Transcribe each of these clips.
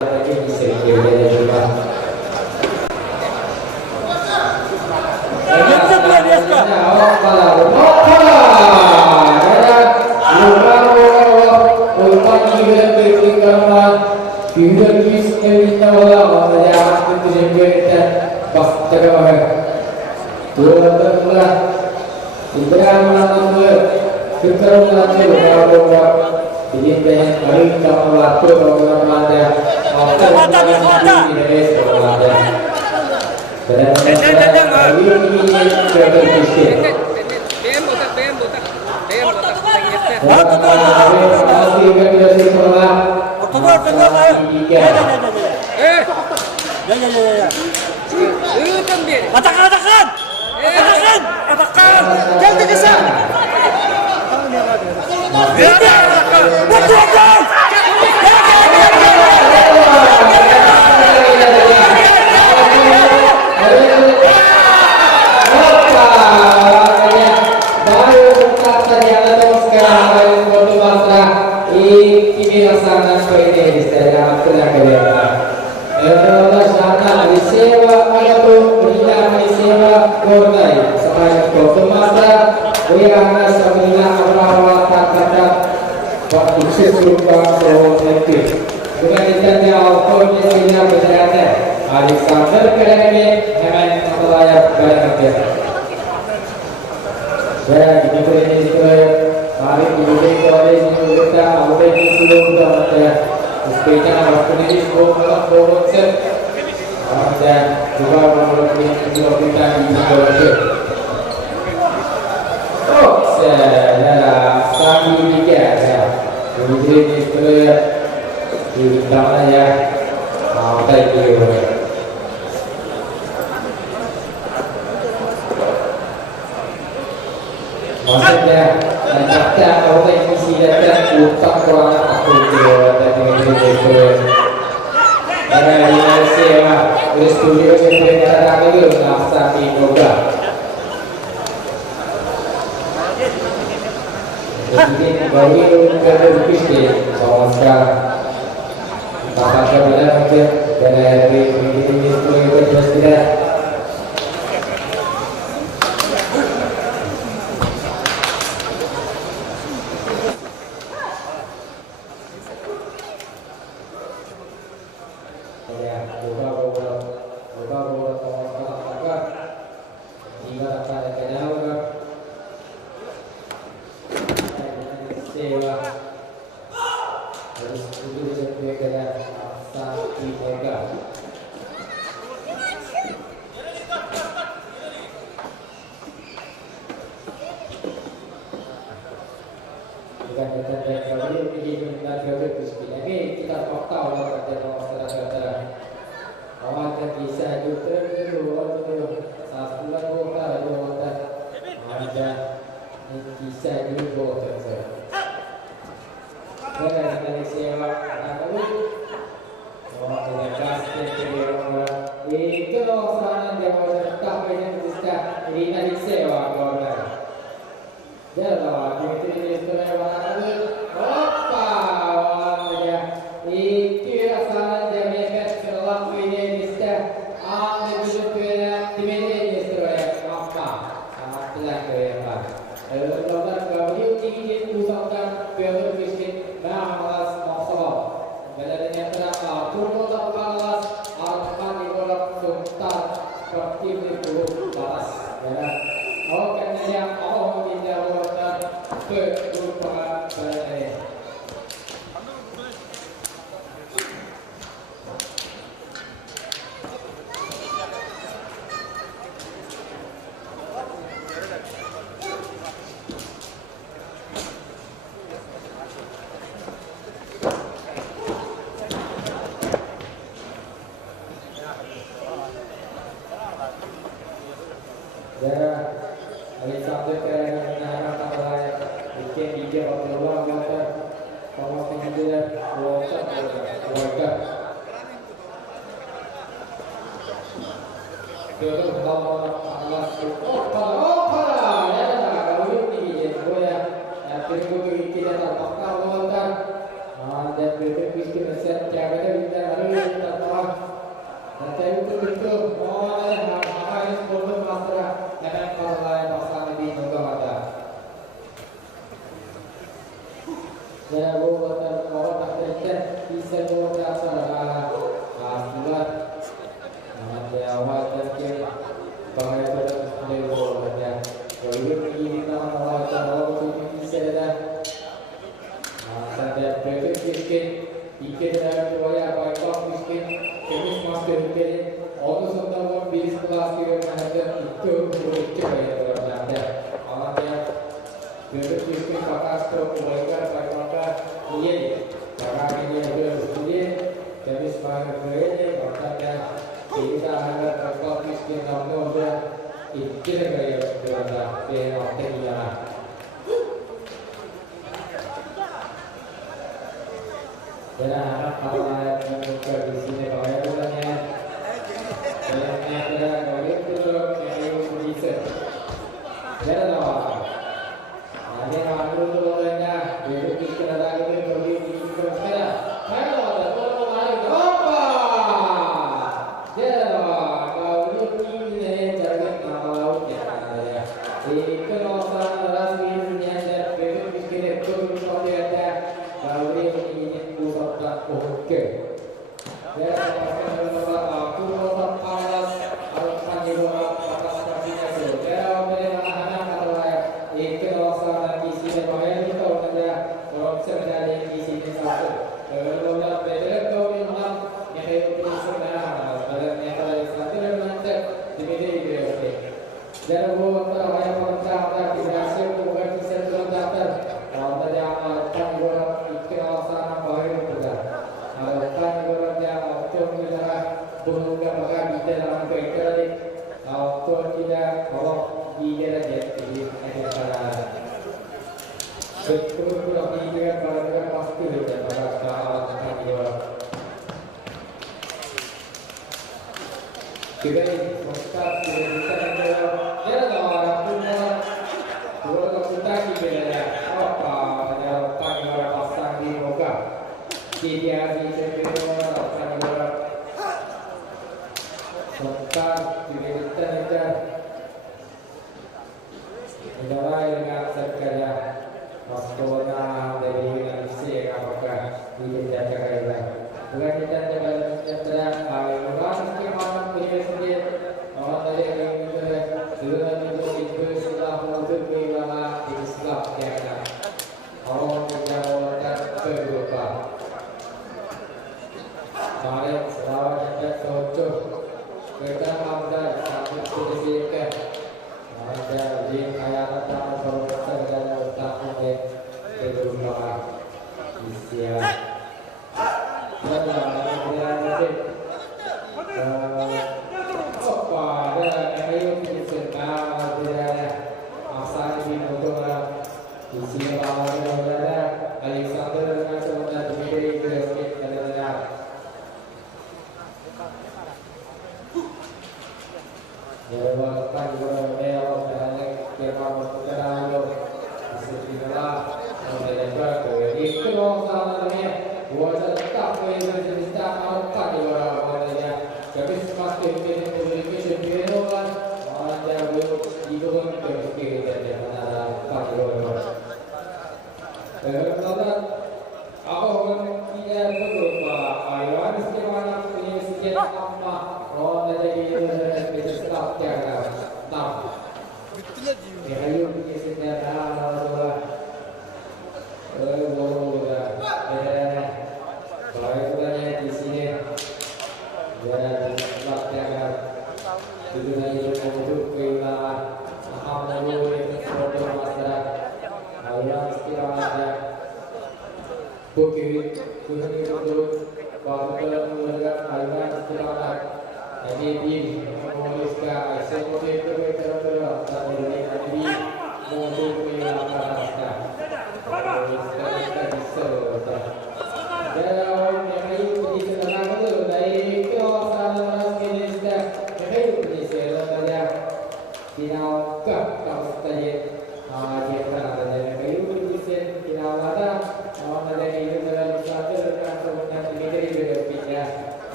lagi bisa dijaga juga. Tidak terpaksa, dan berpikir set ceweknya bisa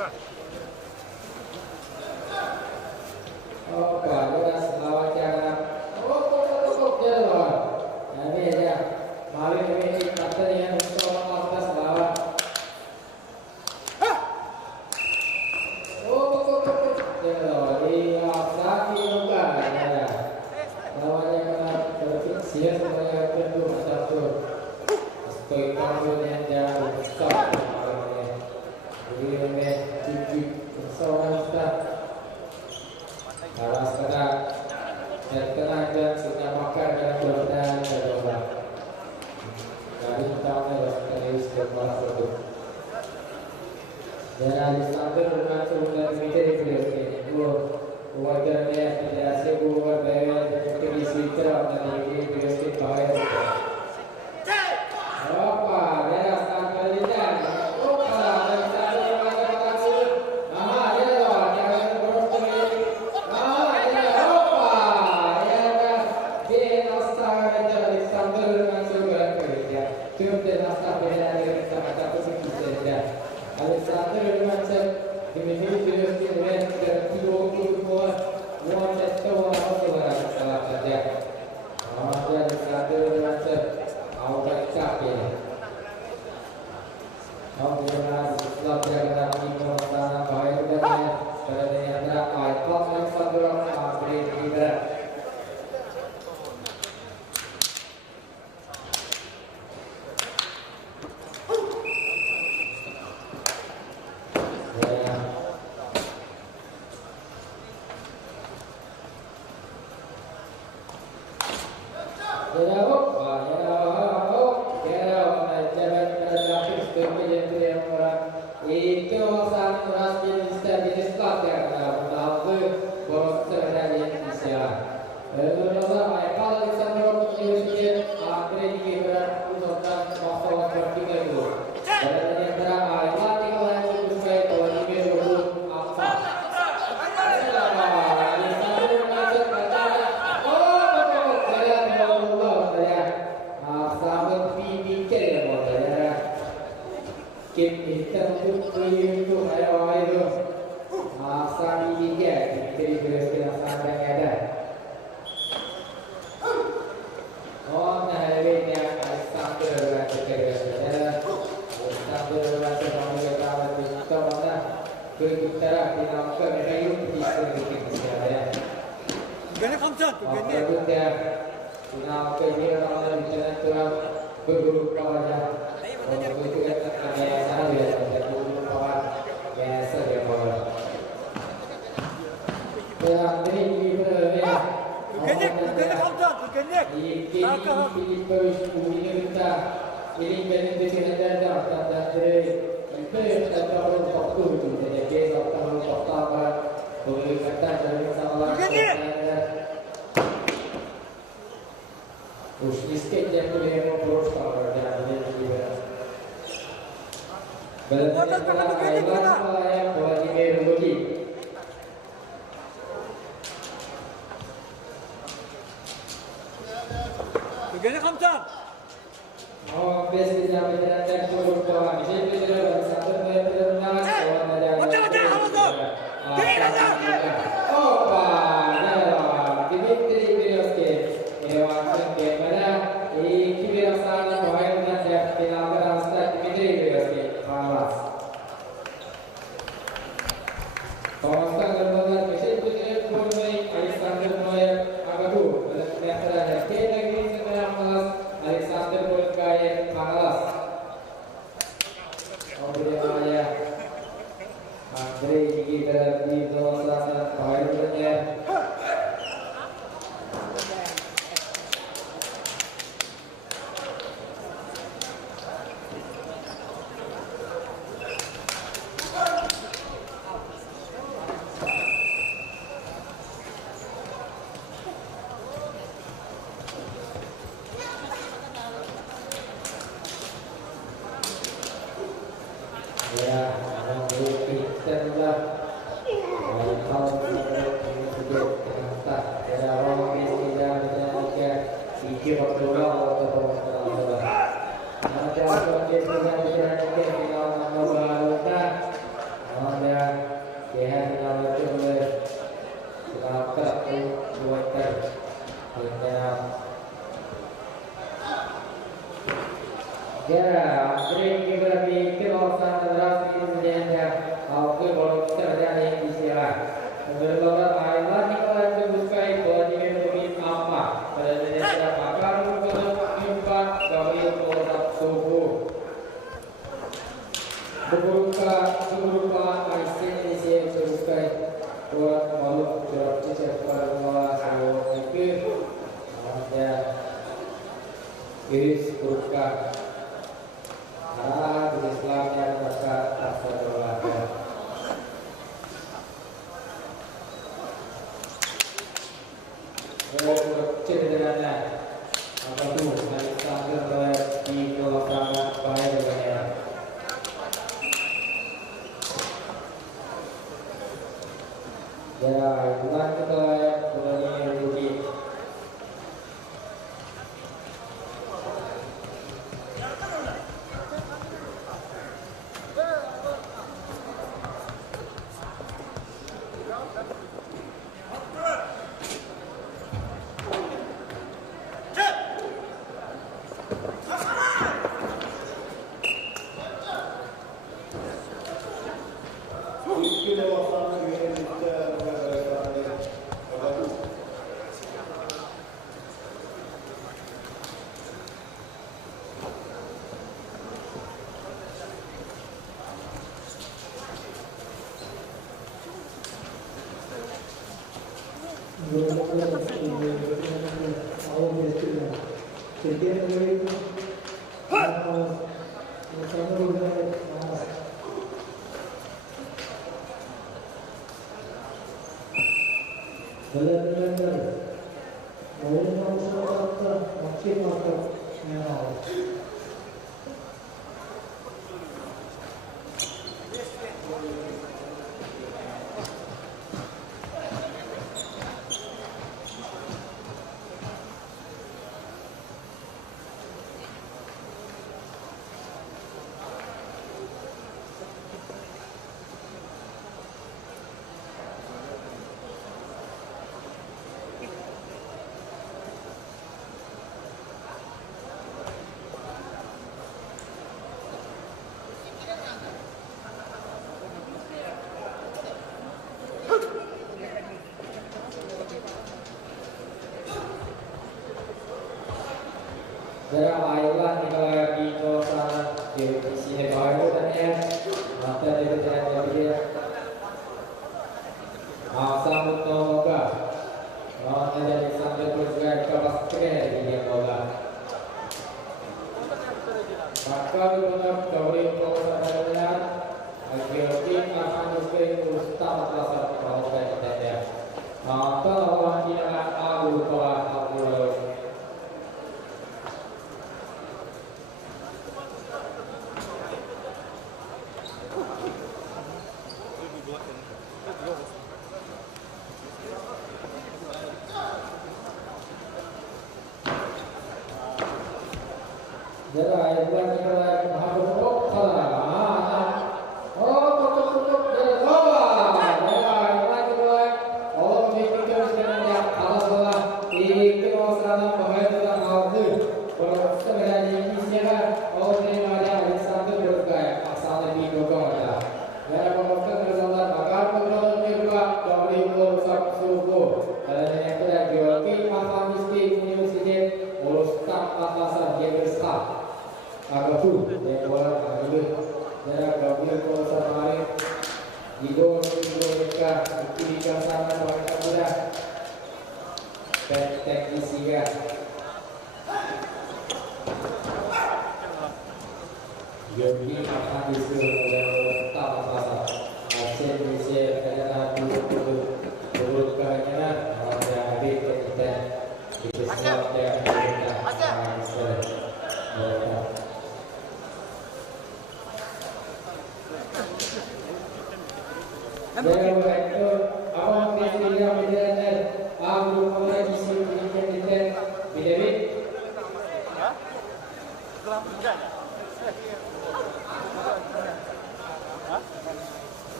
Oh, bagus lawan jangan. Oh, jalan. Ini aja. Mari ini kapten yang untuk atas lawan. Oh, jalan. Ini Saki bukan. Ya. Lawannya kena berfiksi semuanya kedua macam tu. Sebagai kapten yang jauh besar. Jadi ini cuci seorang start. Alas kena dan kena dan sudah makan dan berdan dan orang. Dari tahunnya dari sekolah itu. Dan ada sampai dengan sudah mikir itu wajarnya tidak sebuah bayar dari switcher dan ini biasa bayar. Apa? Dia sampai di sana. Waiter dengan ya, sering juga di kawasan terasi menjadi aku kalau terjadi di sini. Berbeda ayat kita berbukai bahwa ini lebih apa? Pada jenisnya pakar untuk menyimpan gawe produk subuh. Berupa aisin di sini berbukai buat malu jual cicak pada seluruh itu. Ada iris berupa di Islam yang dekat asal berlaku. Kecil dengannya apa tuh dari sambil di belakang bahaya dengannya. Ya, bukan kita yang rugi. Dalam ayat kita di kawasan di sini baru dan ya, mata di berjalan dia. Masa mutoga, mata dari sambil berjalan ke pasir di dia bola. Maka benar dari kawasan adalah akhirnya akan berkembang utama pasar kawasan kita. Maka orang tidak akan lupa aku.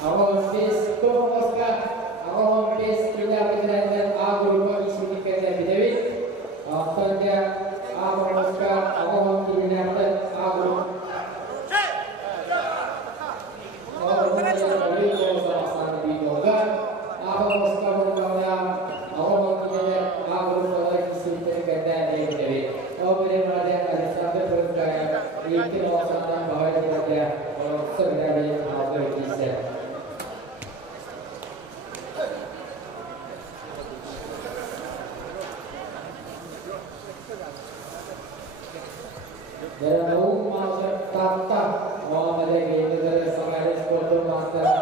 Awal bis, There are no master Tata, no other game, there is some other sport master,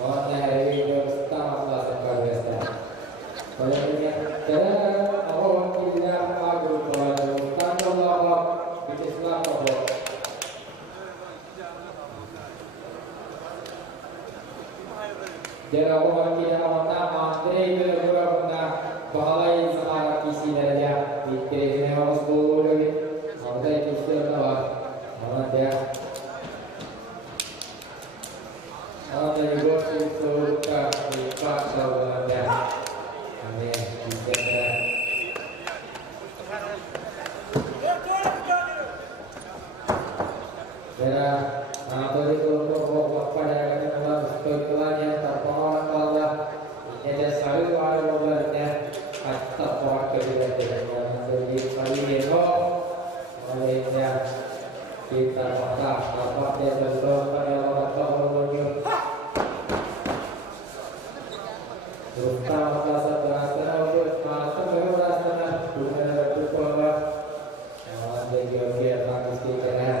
Mohon dari Ustaz Pasca Desa. Selanjutnya, cara awal tidak agung pada Ustaz Allah di Islam Allah. Cara awal tidak awal materi berguna guna balai sekarang kisi daraja di kiri awal sepuluh lagi. Awal kisi awal awal dia. Awal dari gol itu tak lipat awal dia. Kita masak apa dia belum pada orang belum terutama rasa terasa untuk masa berasa bukan ada pola jadi dia bagus kita ya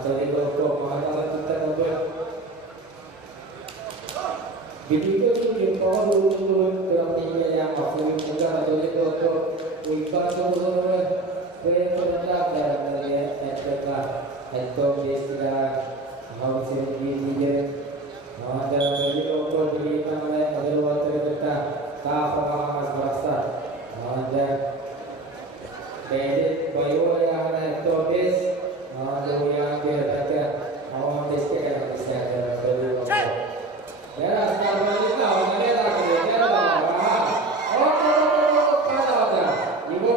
jadi untuk masalah kita untuk video itu dibawa dulu dalam media yang maksudnya bukan atau itu untuk bukan dulu berpendapat dalam media atau istilah harus dia ada video untuk di mana ada waktu kita tak paham bahasa ada edit bio yang ada tulis ada yang dia ada mau deskripsi yang bisa ada video ya sekarang kita ada lagi ya oh pada ibu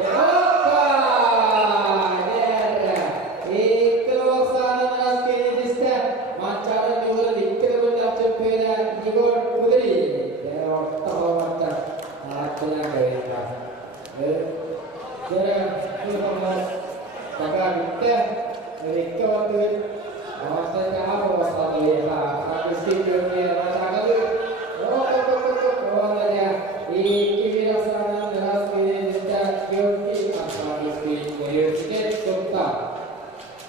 ya apa ya itu sana kini disini macam itu dikira benda cepeda ibu putri ya tahu macam apa yang ada ya itu mas kakak kita mereka tu maksudnya apa maksudnya habis itu dia masakan tu oh dia ini rasanya jelas ini tidak beauty apa itu beauty contoh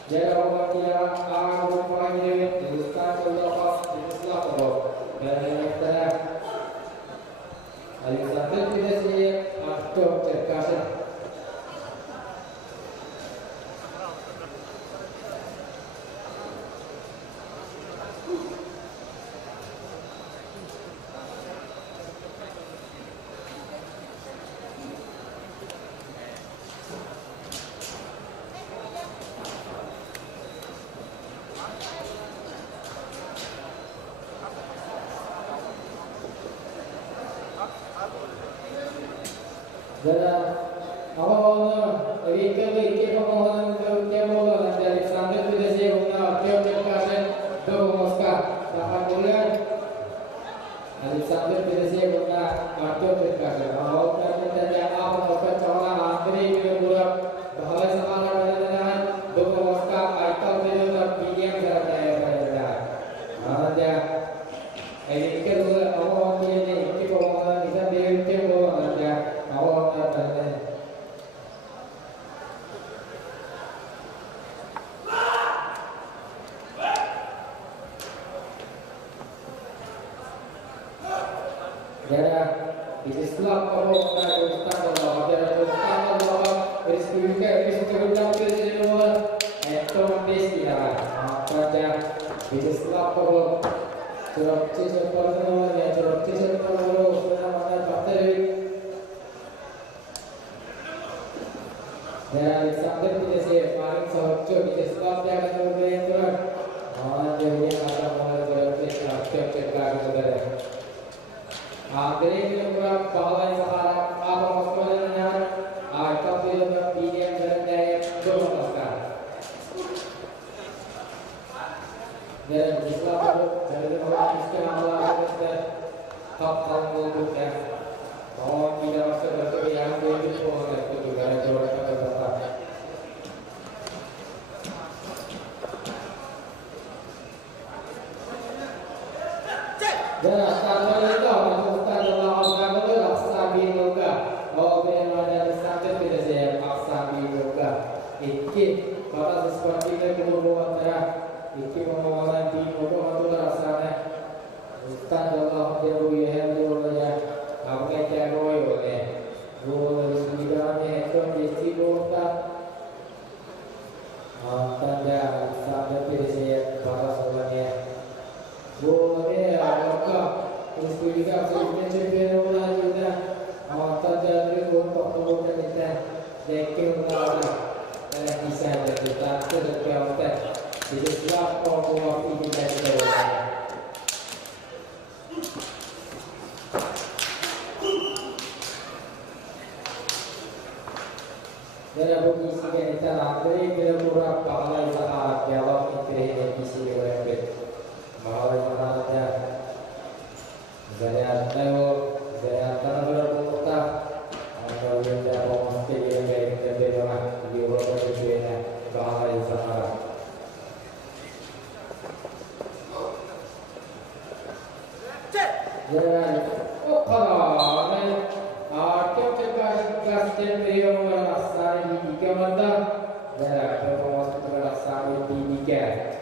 jadi orang dia aku panggil Ustaz Allah Islam dan kita Alexander tidak sih aktor terkasih Dalam awalnya Rike pemohonan kemohonan dari Alexander tidak sih guna kemudian dua Moskwa 8 bulan Alexander tidak sih guna aktor terkasih awal kita apa bukan seorang antri kemudian bahwa sekarang dengan dua Moskwa aikal tidak pilih pada ada Rike dulu awal ini pemohonan kita dia pemohonan dia awal katanya jadi di Islam kalau ada Ustaz Allah ada Ustaz Allah bersikuka bersikuka bersikuka itu mestilah pada di Islam kalau surat seperti ya surat seperti sudah mana materi dan Alexander tidak sih paling sahutnya di Islam dia akan berbeda terus jadi ada mulai berarti cek saudara akhirnya kita buat bahwa sekarang apa maksudnya atau film yang berdaya dua masalah dan Islam dari orang Islam Allah kita tak untuk ya bahwa tidak masuk dalam yang itu oleh negara Jawa Tengah. Dan sekarang itu Ustaz Allah juga sebenarnya bola juga terjadi untuk kemudian kita dekil dan bisa kita terjadi di sebelah pokok ini dari Dalam kondisi kita nanti kita kurang pahala saat jawab itu kisi berbeda. Mahalah saja. Saya tahu berputar. Kalau kita mau yang baik kita berdoa di orang berbeda pahala sahaja. Jadi, kalau Kristen beliau merasai di mana dan berpuas merasai di Niger.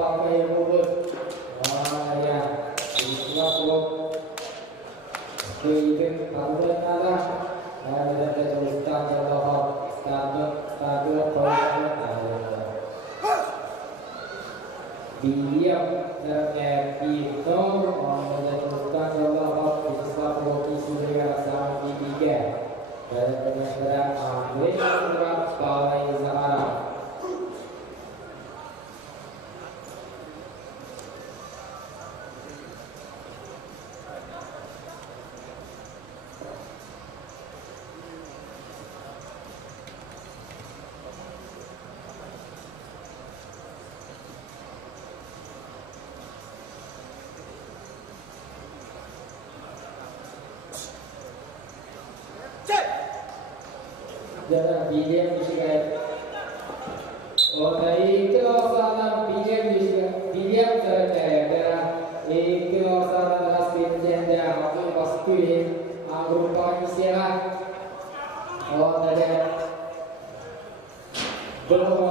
pakai mobil. Wah ya, Islam belum kehidupan kamu ada. Ada teruskan kalau stadion Diam dan itu ada teruskan kalau Islam hoki sudah sama di tiga dan penyelenggaraan ambil surat balai Zahara. Jangan biliam disikat. Oh dari itu sana biliam disikat. Biliam terkait dengan itu sana hasil janda aku pastikan berupa istilah. Oh dari berapa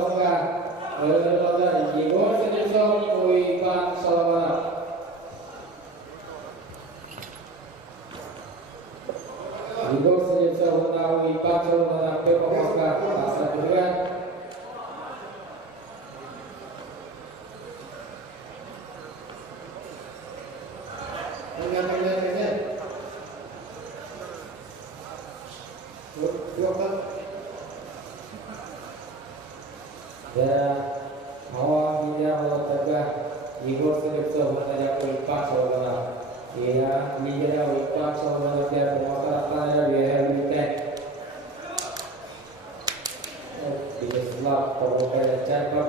berapa jiwa sejauh ini kan selama Ibu sejauh ini pacar menampai pemakai bahasa juga. Ya, awak dia awak tegak. Ibu sejauh menampai pacar menampai. Ya, dia awak pacar menampai pemakai dia bukan. Islam pemakai cara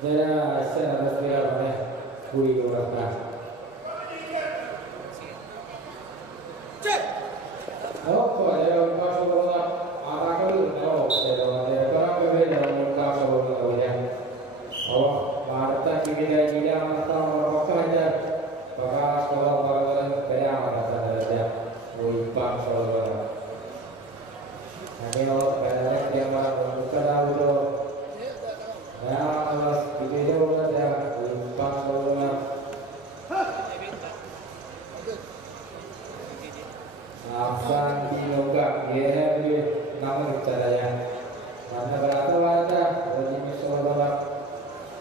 Jaya saya harus lihat mana kui orang kan. Oh, kau ada orang kau sebelum apa kau? Oh, ada orang berbeda orang kau sebelum kau ya. Oh, Marta kita Marta orang kau aja. Bagas kalau orang kaya Marta ada. Kui pang sebelum. Nanti orang kaya dia marah bukan ada. Ya, video ada lupa soalnya. Afan di yoga, dia di nama caranya. Mana berapa ada? Jadi soalnya.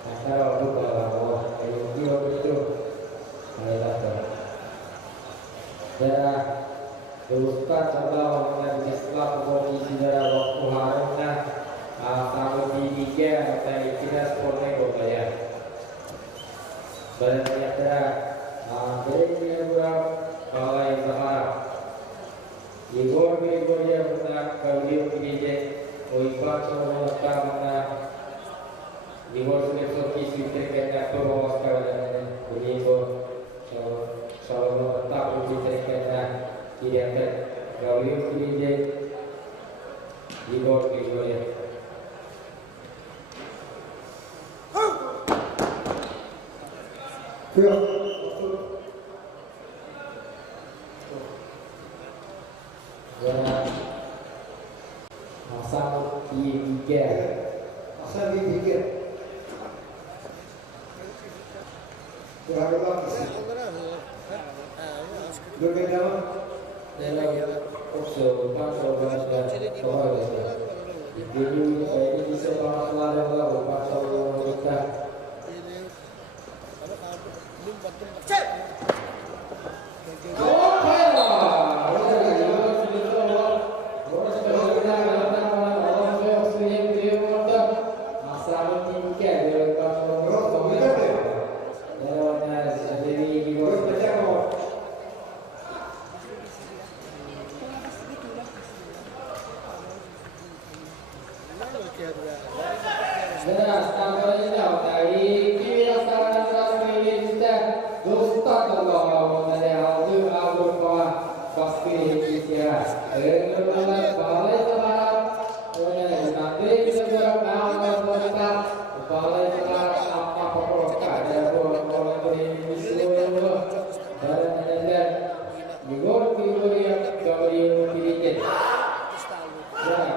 Antara orang kalau video itu, ada tu. Ya, lupa kalau orang Islam posisi dalam waktu harinya. Sama di tiga saya kira sportnya kok ya. Ternyata berikutnya balai Zahara. Igor dia pernah kalian ini Oipak semua karena Igor sudah sukses terkena perbawas kawalan ini selalu tetap terkena tidak kalian ini Igor ya. Ya. Asal tiga. Asal tiga. Berapa? Berbeda. Dalam usul pasal Jadi ini bisa pasal pasal kita. Deras tangganya jauh dari kiri sana deras milik kita dostat Allah dari hasil abur bawah pasti kita dengan balai semarang nanti kita juga mau kita balai semarang apa pokok ada boleh beri disuruh dan ada juga yang dari kiri ya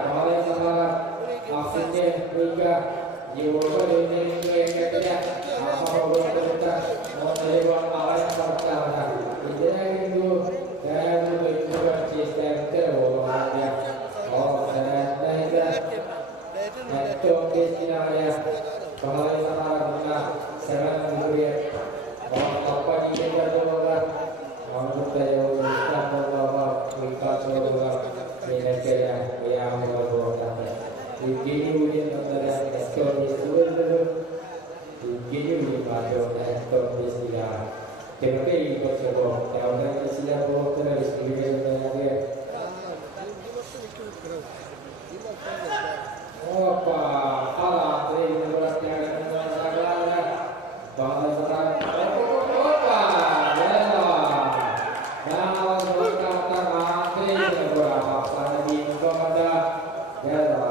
balai semarang akhirnya mereka Jehovah ini mereka apa berkata mau lewat awal perkara ini itu dan itu sistem terowongan oh dan itu istilahnya kalau sama kita sekarang dulu oh apa ini juga mau kita jauhkan bahwa kita juga ini kayak yang berbuat Gini mungkin antara ekor di seluruh gini mungkin pada ekor di sila. Kenapa ini kau coba? Kalau orang di sila bawa terus gini dengan dia. Oh apa? Alah, ini berat yang dengan segala. Bahasa sekarang. Apa? Ya. Nah, mereka mengatakan ini berapa? Karena di kau ada ya.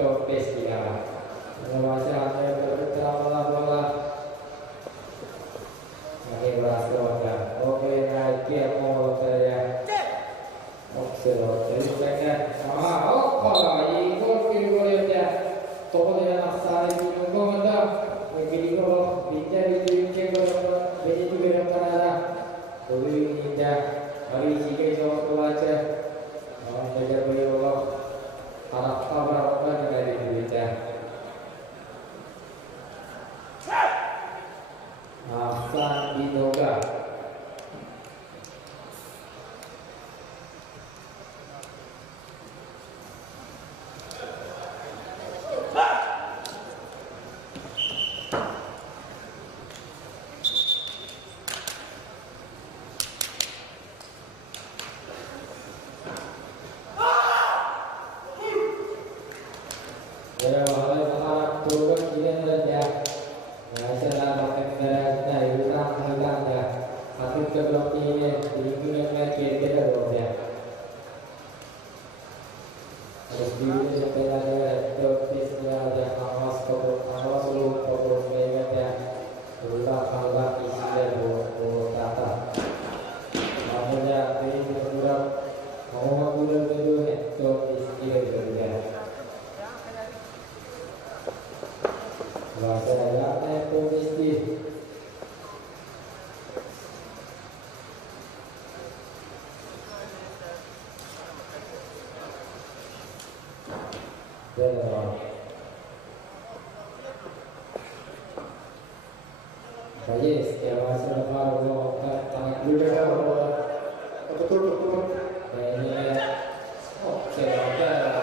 Oke. Ya, oleh semangat turun ini saja. Ya, setelah pakai kendaraan hilang ya. Satu ke blok ini, lingkungan kita dong ya. Terus di sini sampai ada terpisnya ada awas lu pokok mereka ya. Ulang isinya bu tata. Namanya ini berkurang. Mau bulan itu terpisnya gitu ya. Bahasa daerahnya itu mesti benar. Baik, ya masih baru tangan dulu betul. Ini oke apa ya.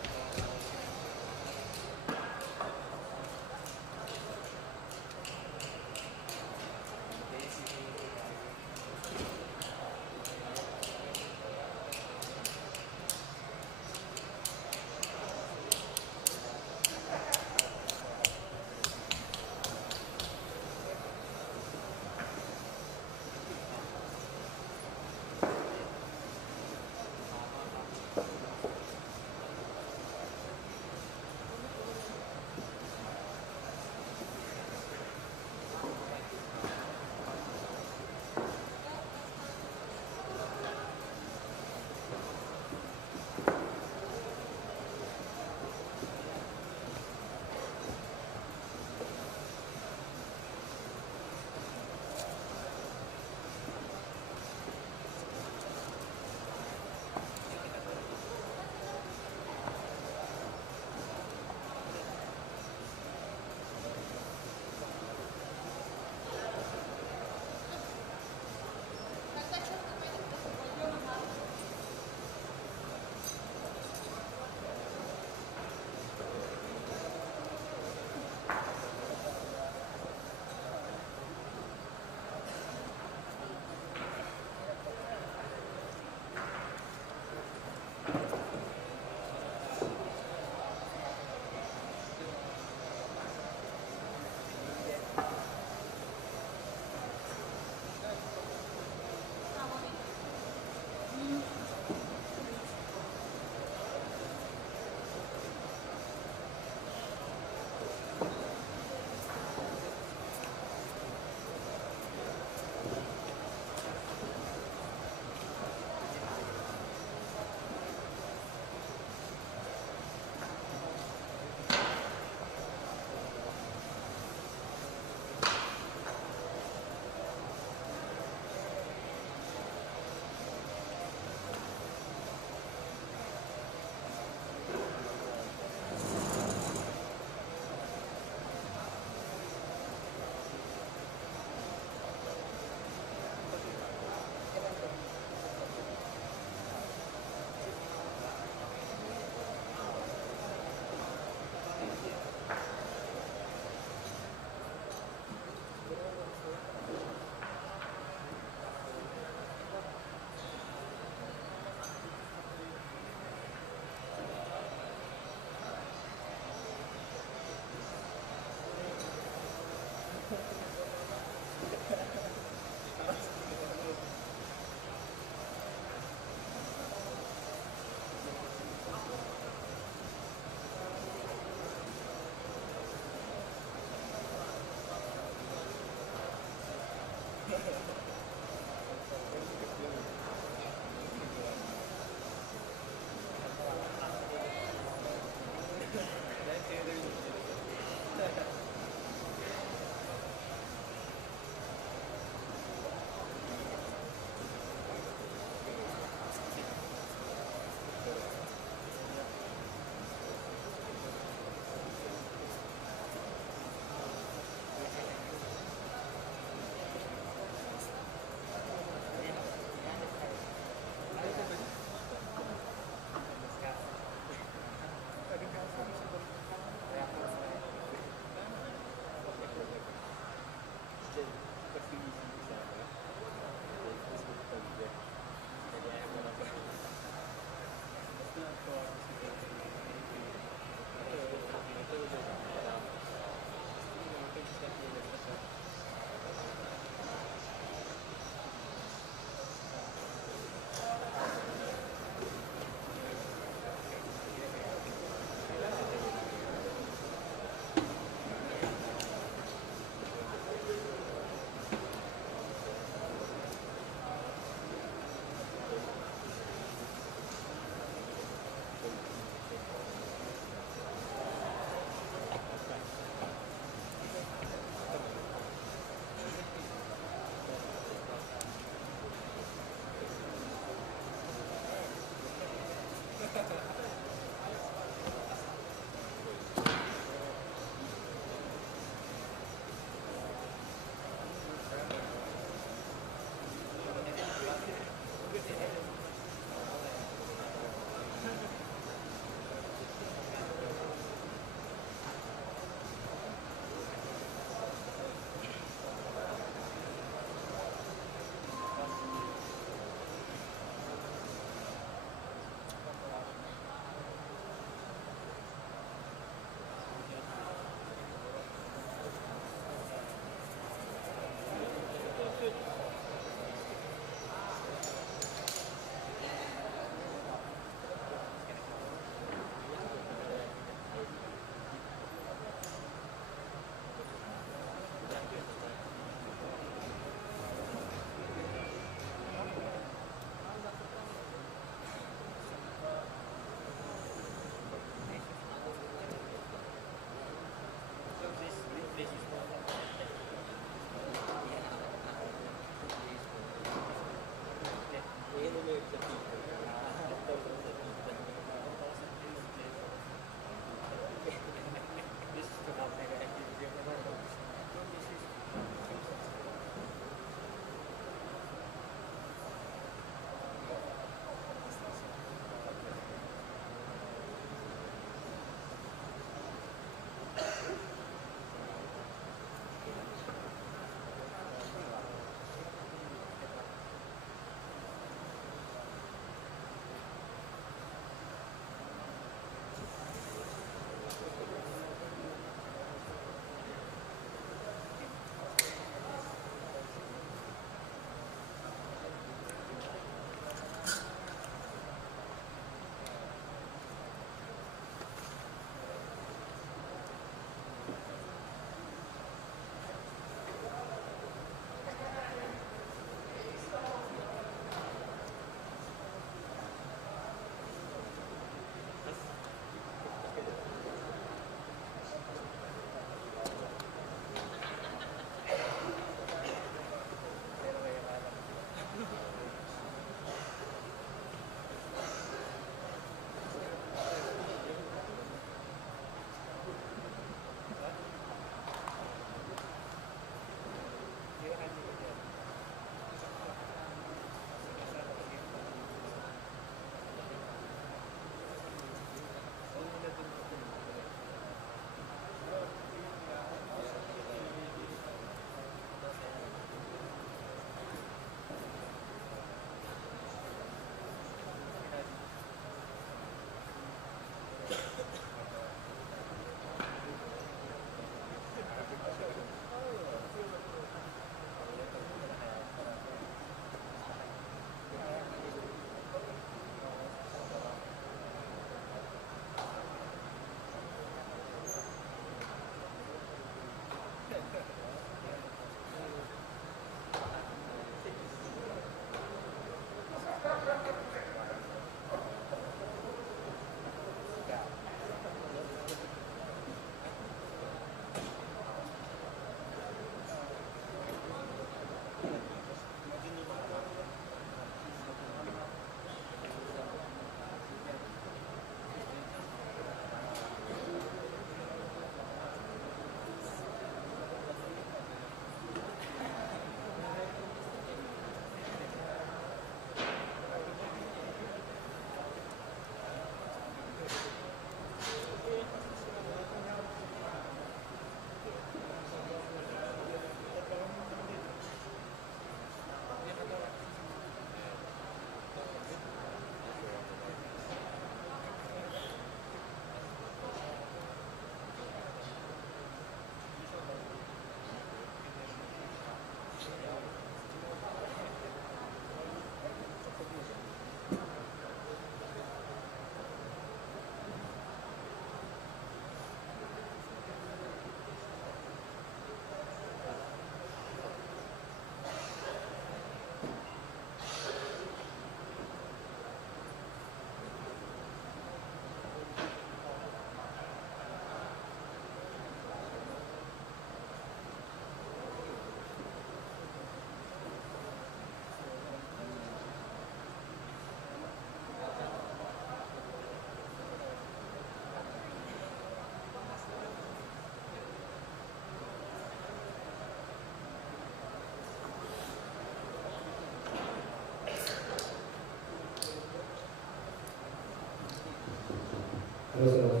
Terus terus.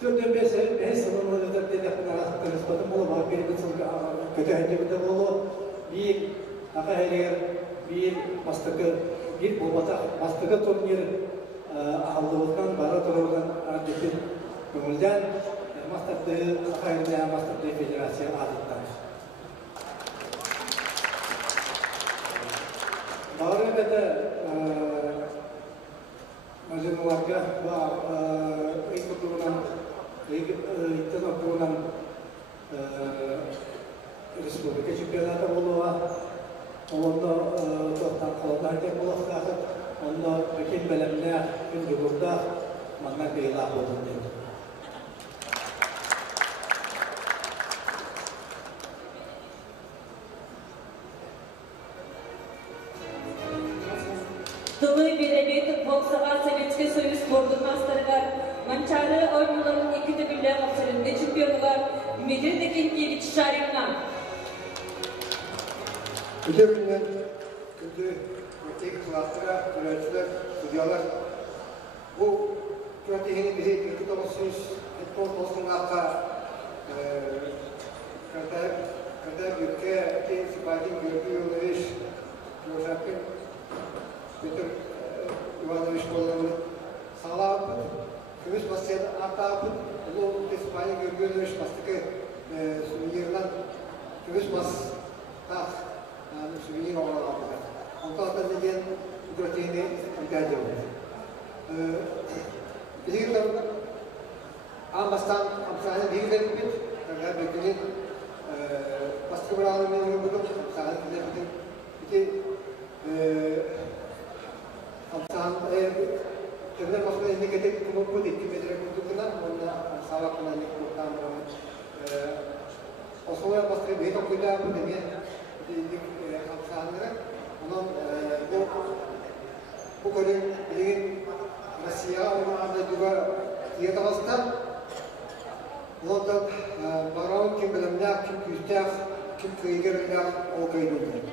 Türk'ün beş sınırları da telefon arasında respadım olu var. Bir kısım kötü hediyebilir olu. Bir akayır, bir mastıkı, bir bulbata mastıkı turnir ahaldığından, bara turundan aracıkın kömülden mastıklığı akayırda mastıklığı federasya adetler. Doğru kadar Majenularga var ilk oturulan Respublika Çempionatı buluğa onda tohtan kolonlar tek bulakta onda bütün bölümler gün burada manlar bir ilah oldu. Тылы беребет Волксовар Советский Союз спорттық мастарыгар, Манчары ойнуларын екі түбілі қапсырынды чемпионыгар, Медер Декенкевич Шаринна. Bütün günden küldü öteki kılastıra, öğrenciler, studyalar bu proteini bizi 1900 futbol tosunlarla kadar ülke siparitin gördüğü yolları Yosak'ın Peter Ivanoviç Kolan'ın sağlayıp kümüs basıyan artağıp bu siparitin gördüğü yolları bastıkı sunuyorlar kümüs bas tak sunuyor olarak Ondan sonra diyen proteini ihtiyacı var. Bilgiler Amastan amsahane bilgiler gibi kadar bekleyin baskı bırakılmayı yapıyorduk. Amsahane bilgiler gibi amsahane Kemudian maksudnya ini kita kumpul di media kumpulkan, mana salah pernah dikumpulkan. Osonya pasti betul kita punya di amsahane. Onun bu kadar bilgin Rusya ormanında juga dia terasa London baron kim bilimler, kim küster, kim kıyırlar o kıyırlar.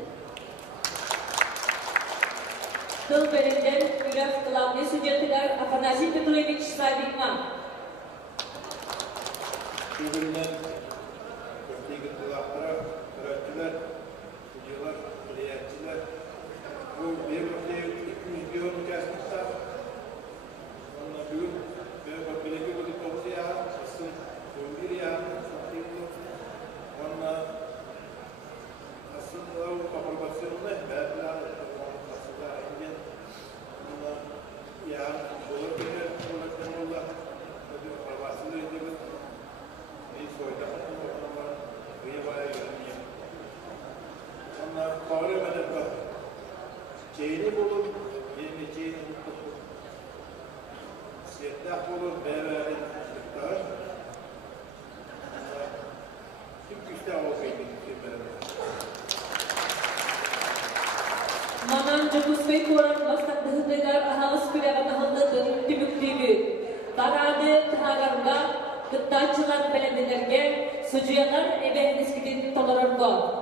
Тыл бөлімден Юров главный судьятыгар Афанасий Петрович Савинна. Bugünden köfteki kulaklara, öğreticiler, hocalar, öğreticiler, bu bir ülkeye 200 milyon kesmişler. Onunla büyük ve belediye bir topluluğu ya, asıl bölgeli ya, satayım. Onunla asıl o kaparbasyonunda verdiler, asıllar engel. Onunla ya, olur bir olarak onunla bir kaparbasyonu edilir. Bir soyda onlar rivaya görünüyor. Onlar kavram edip Çeyni bulur, yeni çeyni bulur. Siyetlah bulur, beraberin sıktar. Tüm güçler olsaydı beraber. Manan Cukuzbey Koran Vastak Dıhıdıgar Ahalıs Küleğe Dıhıdıdın tümüktüğü. Karadı Tıhagarga Kıttaçılar beledilerge sucuyalar ebe niskitin tolerarga.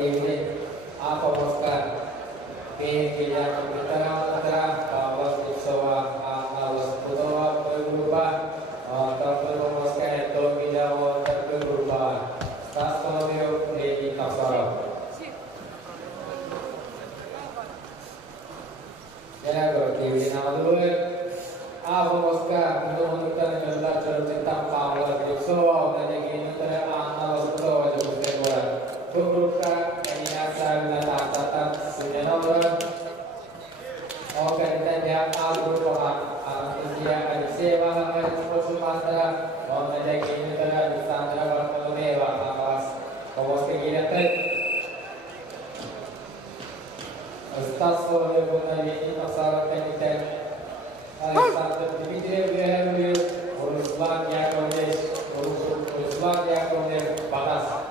ini apa Oscar pilihan kita antara bahwa siswa harus berubah atau Oscar itu bila berubah tas kalau di kasar ya berarti nama dulu apa Oscar untuk menentukan jumlah cerita power siswa dan yang ini harus berubah juga Kubuka ini asal datang sudah nomor organizasi Al-Quran Al-Qur'an Al-Sewa Al-Qur'an organizasi ini telah disandra berpenuh awas kawas kegiatan Ustaz Sohib Nabi Asal Kanitan Al-Ustaz Dimitri Bihari Uruslan Yakodes Uruslan Yakodes Batas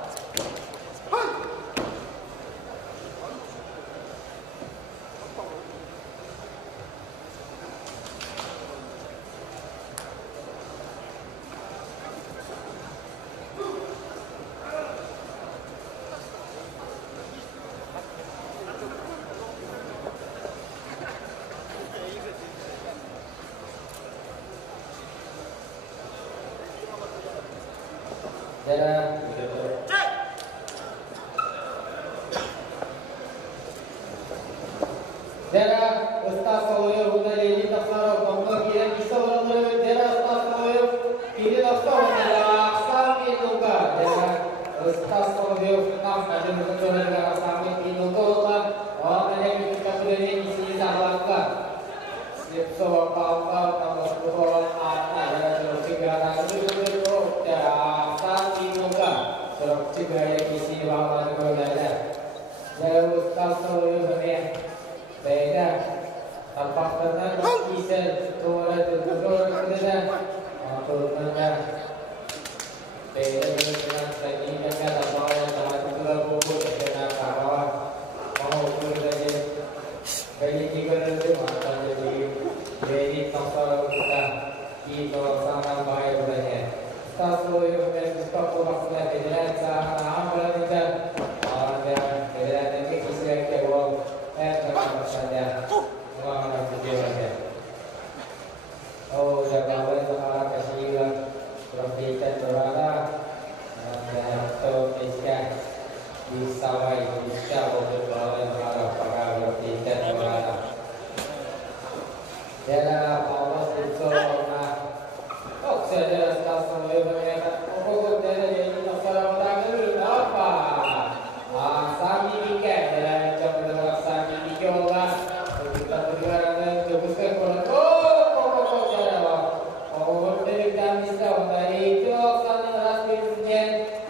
Dera Ustaz Sohib Hudari Tafsir Bangka Kiran Kisah Bangka Dera Ustaz Sohib Kiri Tafsir adalah Sami Nuka Dera Ustaz Sohib Nam Ada Betul adalah Sami Nuka orang yang kita beri isi sahabatkan Sipso Apa-apa Nama Sepuluh Anak Dera Surah Tiga Dera Sami Nuka Surah Tiga yang isi Bahawa Dera Dera Ustaz Sohib Beda tampak tenang kisah tuan tuan kerja tuan beda dengan tadi dengan apa yang telah kita buat dengan kawan mau kerja bagi tiga itu maka jadi pasal kita di sana baik beranya stasu yang kita buat dengan cara amal kita ada dengan kisah kewal saja mengenai tujuannya. Oh, jaga para kasihan berpikir berada dan atau bisa disawai bisa berjalan para berpikir berada. Dalam Allah Subhanahu oh saja status mereka oh dari ini masalah orang apa sami bikin dalam jam sami bikin orang kita berjalan teruskan oh dari kami tahu dari itu sana rasanya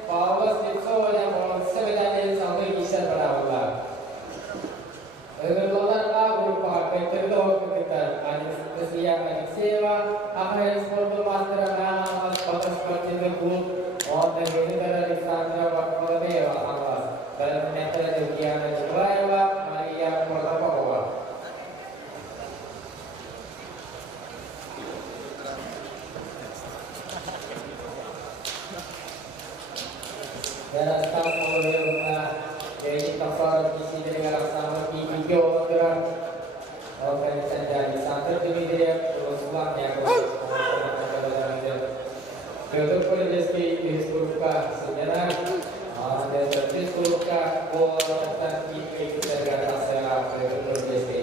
bahwa siswa yang sebenarnya sampai bisa berawal. Kalau aku pakai terus kita ada kesiapan sewa akhir sekolah master nama batas seperti itu oh dan ini dari sana waktu dewa awas dalam metode ujian juga Maria Protapova dalam tahun jadi pasal di sini dengan sama video gerak organisasi dari santer ini dia terus uangnya Betul pun jadi diskuruka sejarah dan diskuruka dan kita negara saya betul jadi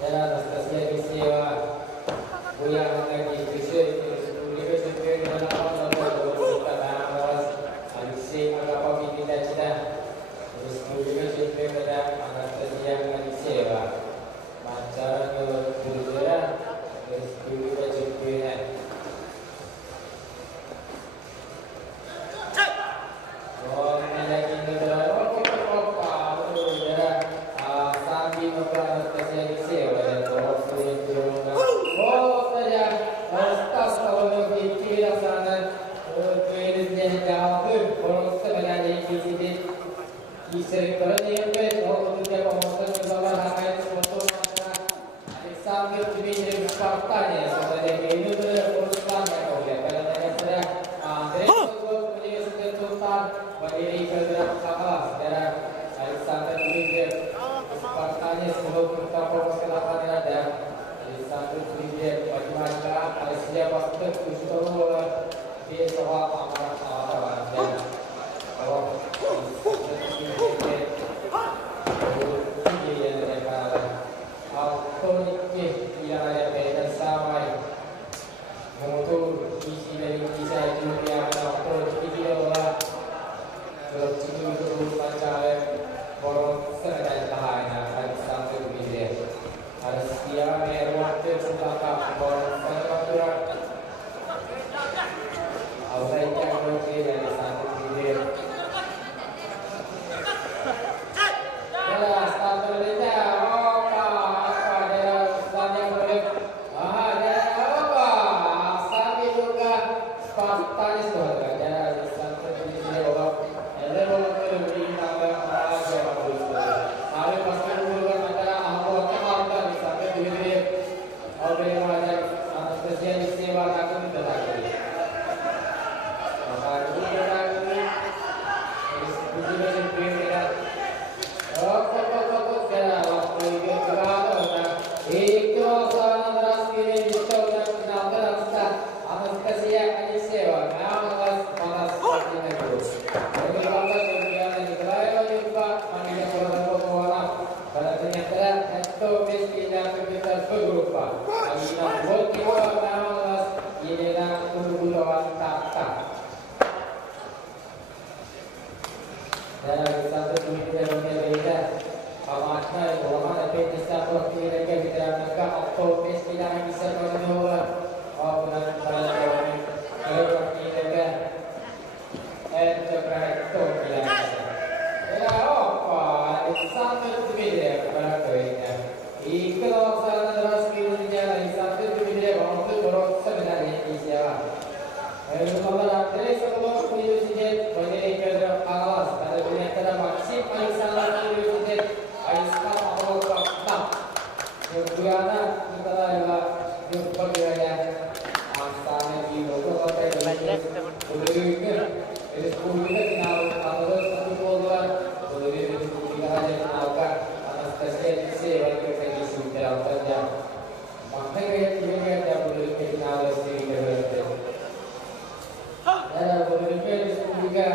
dalam stasiun istiwa buya mengenai isu itu dalam Octopus tidak bergetar berupa. Alina buat kita namas ini nak tunggu tak. Dan satu tujuh berbeda. Amatnya bahwa ada pesta seperti mereka tidak mereka Octopus tidak bisa menolak. Oh benar benar seperti mereka. Enterprise tidak. Ya apa? Sangat berbeda pada mereka. Kalau sana terus kita sangat berbeda waktu berok sebenarnya Indonesia. Kalau dari sebelum universitas banyak kerja alas pada dunia kerja masih paling sangat universitas Aisyah awal tak. Kemudian kita adalah berbagai asalnya di lokal kota ini. Kemudian sekolah kenal atau satu sekolah kemudian kita hanya kenalkan atas spesialisasi bagi kita sudah kerja. Makanya kita ada boleh kenal sendiri. Dan beberapa juga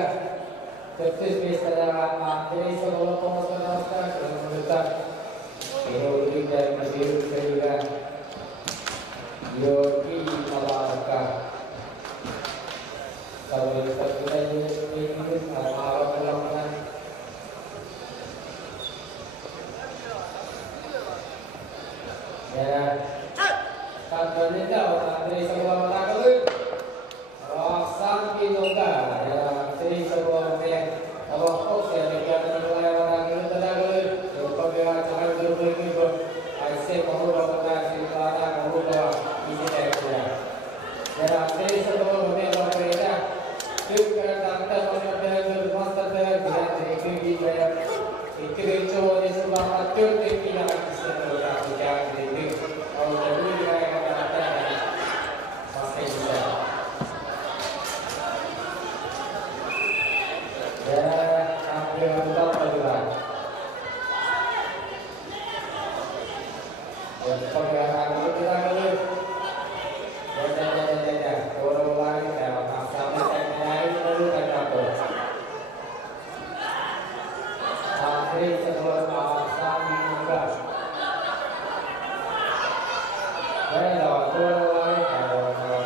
terus biasa dari sekolah pemasaran kemudian teknologi dan mesin juga yogi malaka kalau kita ini malam malam ya kan berbeda orang dari sekolah malaka Sang Pinoka dalam seri sebuah yang Allah Fox yang dikatakan oleh orang itu terdapat beberapa cara berbeda. Aisyah mahu berkata cerita mahu bawa isi teksnya. Dalam seri sebuah yang berbeda, juga tentang masalah bermasalah dengan ekonomi dan itu di sebuah atur tidak bisa terlaksana jadi kalau dulu dia katakan masih bisa. Ya, hampir betul pelajaran. Pelajaran itu kita dulu. Ya. Orang lain dalam asalnya saya dulu dan aku. Akhir setelah asal dibuka. Ya, orang lain dalam. Ya.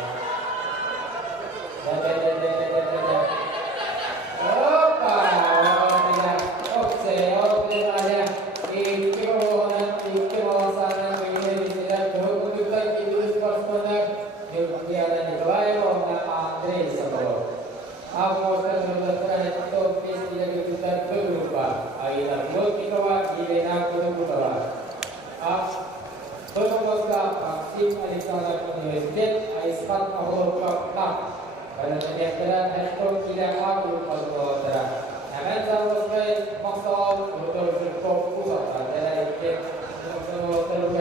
Pada penyelenggara handphone tidak aku berkoordinasi. Akan sampai masalah betul-betul fokus pada itu. Terus terus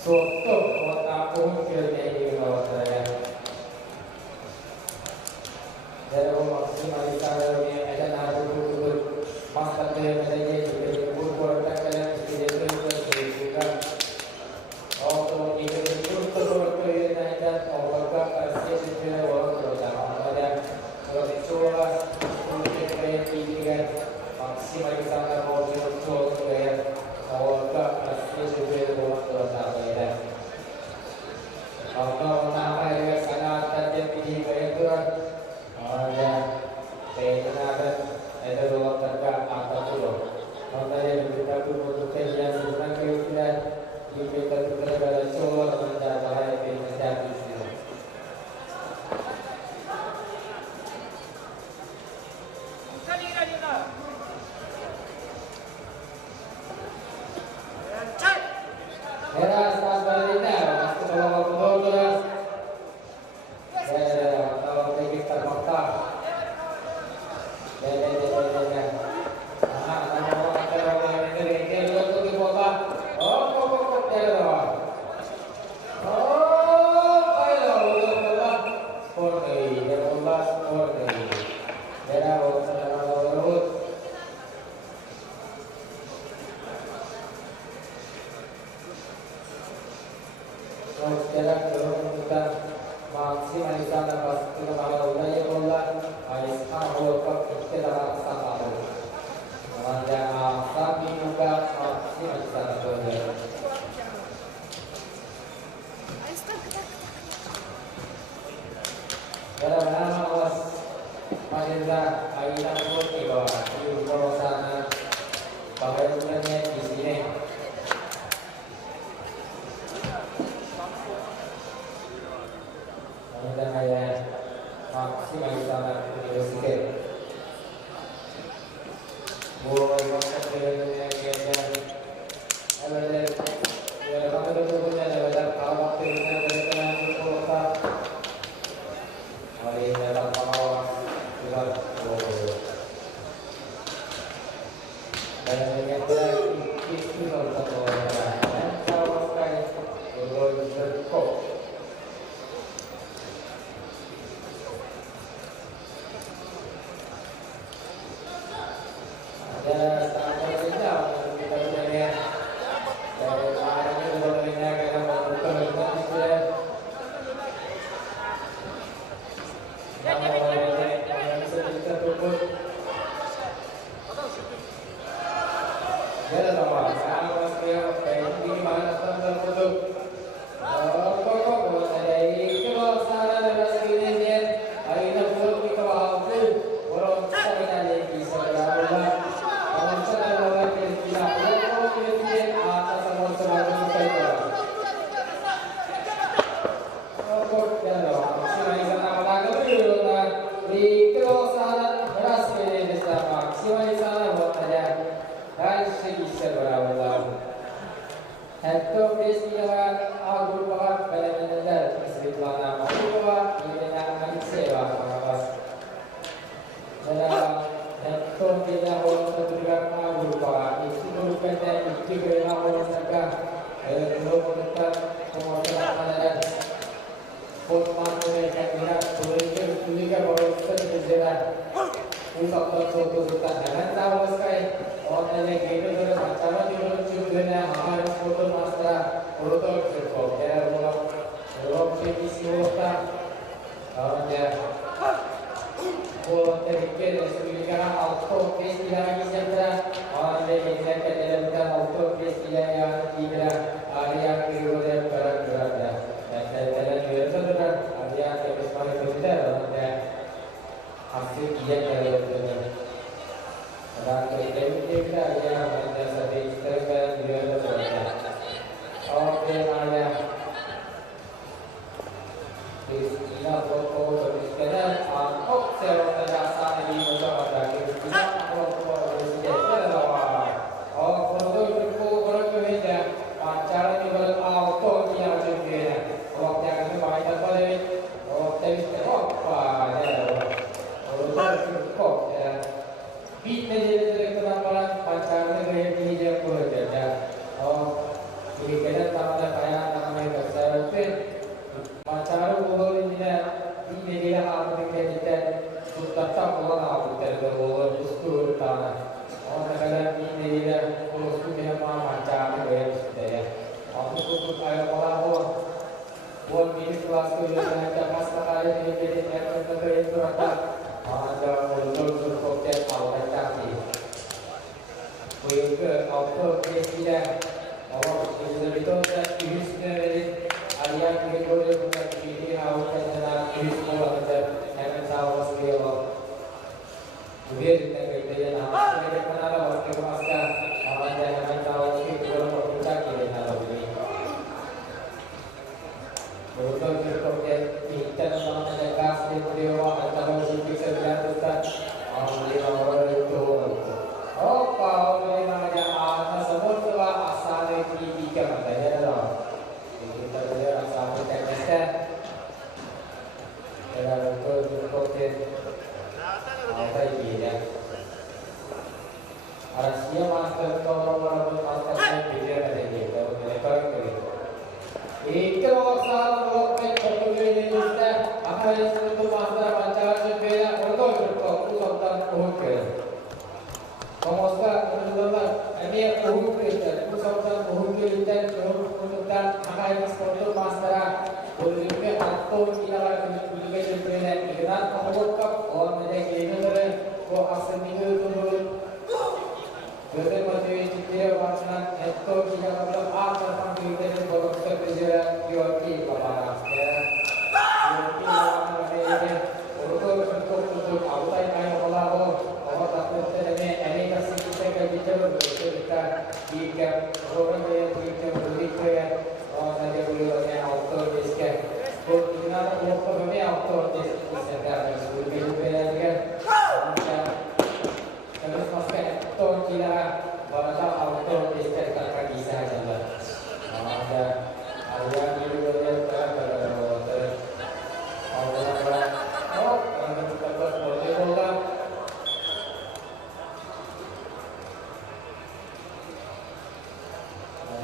suatu kota pun jadi kota. Dari maksimalkan yang ada harus betul master dari jadi berkoordinasi dengan juga. Oh, ini betul-betul dan overcome asisten orang terutama pada prosesual kemudian tiga maksimalkan mobil kemudian overcome asisten orang terutama ya. Kalau nama dia sangat terjadi di bagian ada tenaga ada ruang kerja atau belum. Makanya kita perlu bekerja sebenarnya kita kita bekerja soal mencapai pencapai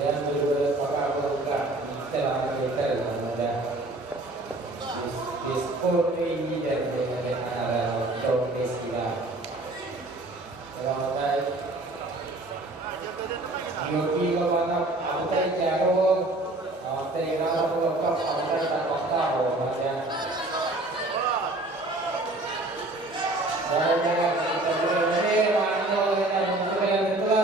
yang berbeda buka istilah kita mudah diskor ini dan dengan arah untuk istilah kalau kita yogi kawan apa tadi jaro tadi kalau apa tadi tak tahu macam dan kita boleh mana yang mungkin itu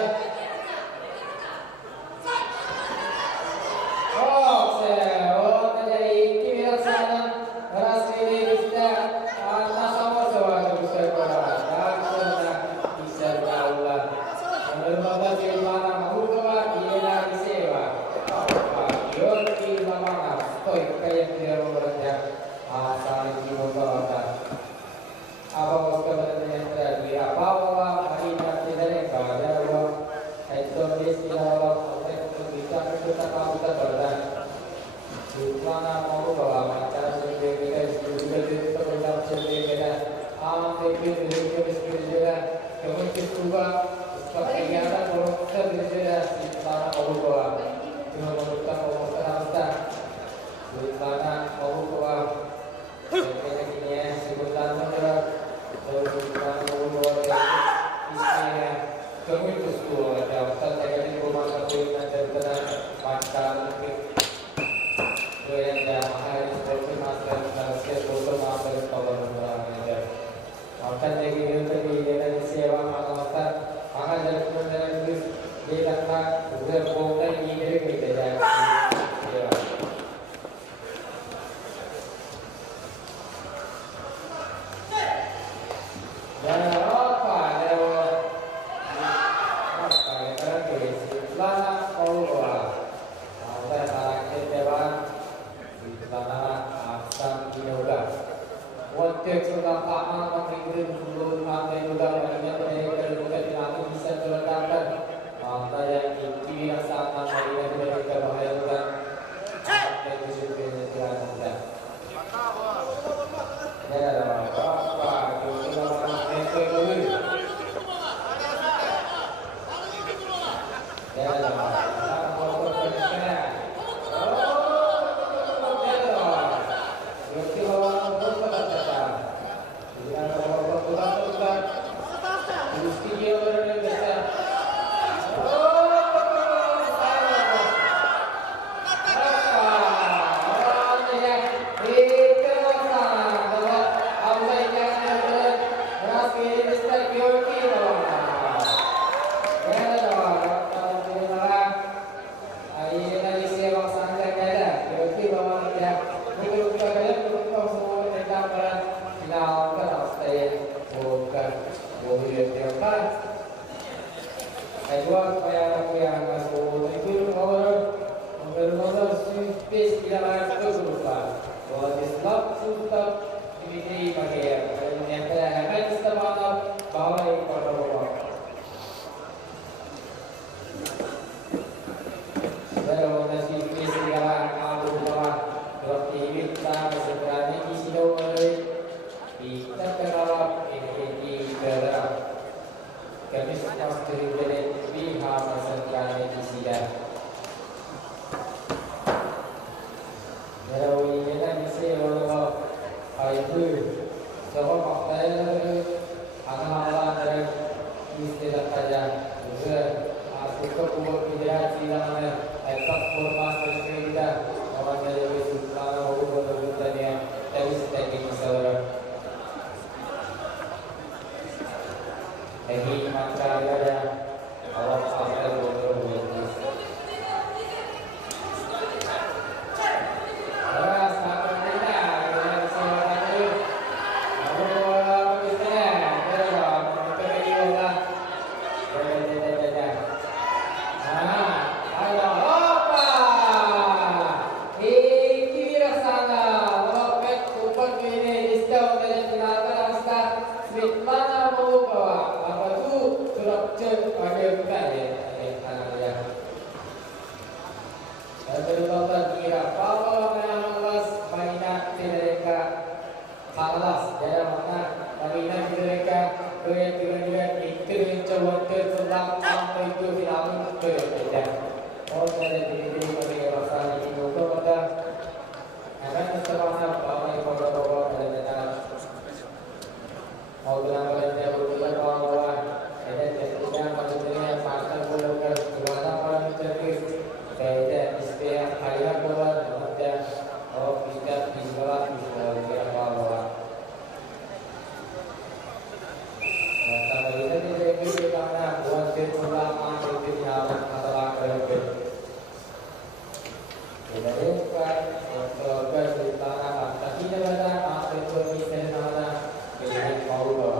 और मेरे दिल्ली में भी रास्ता नहीं होगा बता हमें तो समाना बाबा को बाबा कर देना और वाले जब उधर हुआ ऐसे जैसे मजदूर ने पार्सल को लेकर दुआना पर करके कहते हैं इस पे आया हुआ होता और इसका पिछला गया हुआ तब इधर देखिए करना बहुत से पूरा मान के यहाँ खतरा करके इधर एक और कर सुल्ताना का तकी ने बताया आप देखो कि से नाना ये माउलो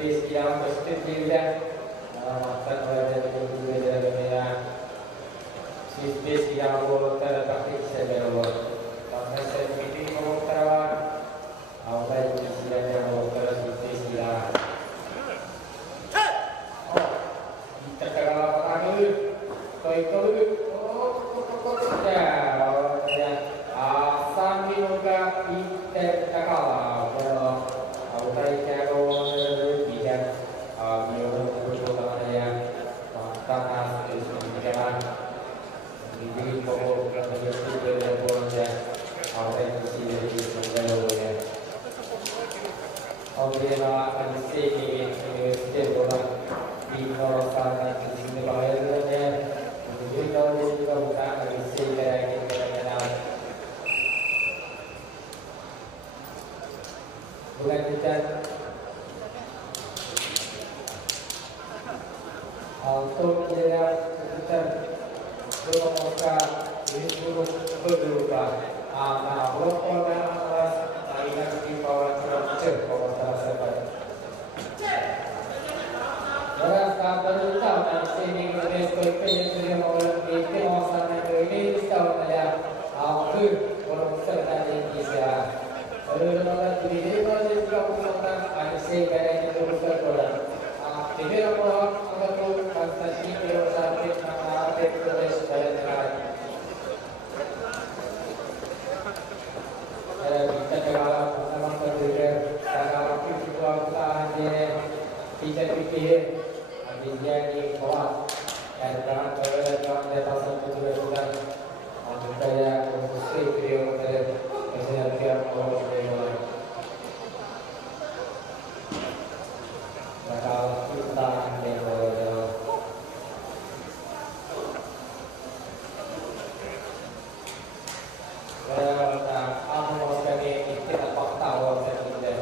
spesial bersedia makan berada di bumi dalamnya si spesial bolter tapi saya berbuat karena saya ini mau terawat apa yang istilahnya bolter si spesial kita kalau lagi kau ya asam juga kita kalah kalau autai kalau tidak tanah itu jalan di bawah menjadi berbolanya autai itu dari berbolanya Audrina akan sini universitas bola di Northern di sini bahayanya menjadi kalau juga bukan di sini lagi bukan kita untuk menjaga sekitar bermuka ini buruk berubah nah blok dan atas aliran di bawah terakhir bawah tersebut berasa berutang dan sini UNESCO yang sudah mengalami penguasaan ini tahun ada akhir proses dari Indonesia Orang jadi kalau juga penonton ada segala yang teruskan orang. Jadi orang tu fantasi kalau sampai sampai terus jalan. Kita kalau sama terus kalau kita usaha dia fikir habis jadi kuat dan jangan terlalu datang sampai juga supaya mesti video kesehatan orang bakal kita aku mau sekali kita fakta orang kita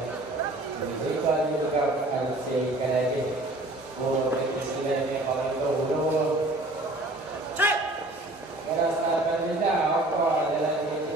jadi kalau juga harus sekali oh presiden kalau itu merasakan tidak apa jalan ini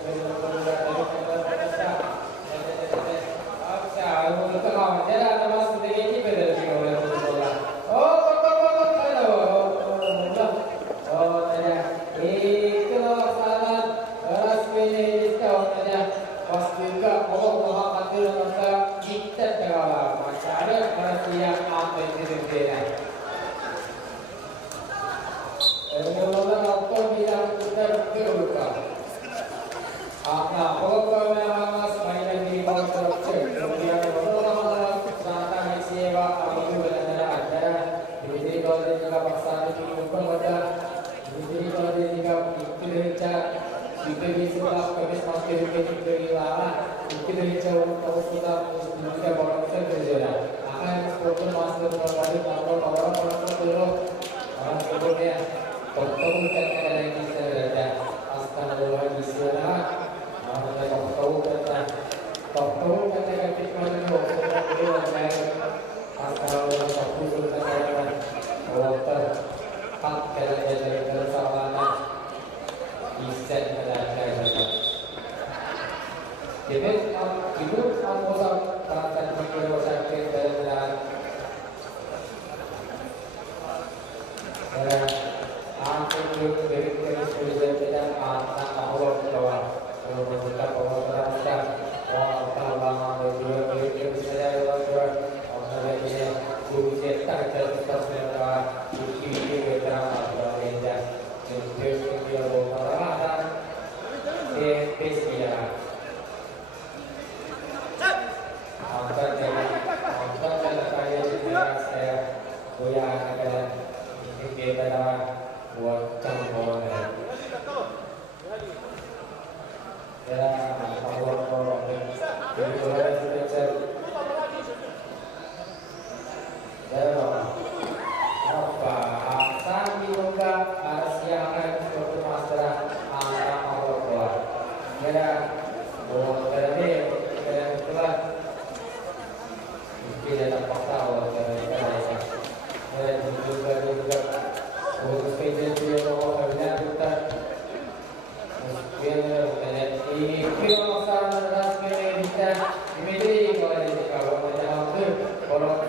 Kalau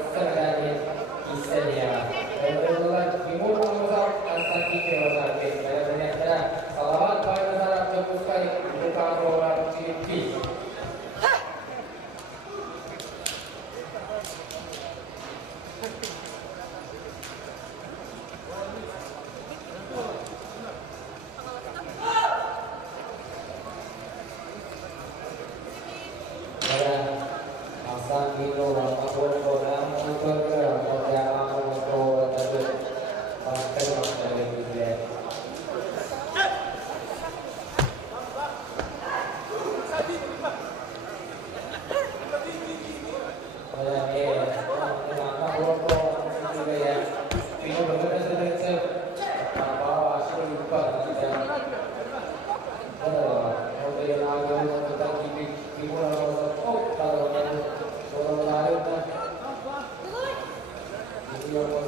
Asa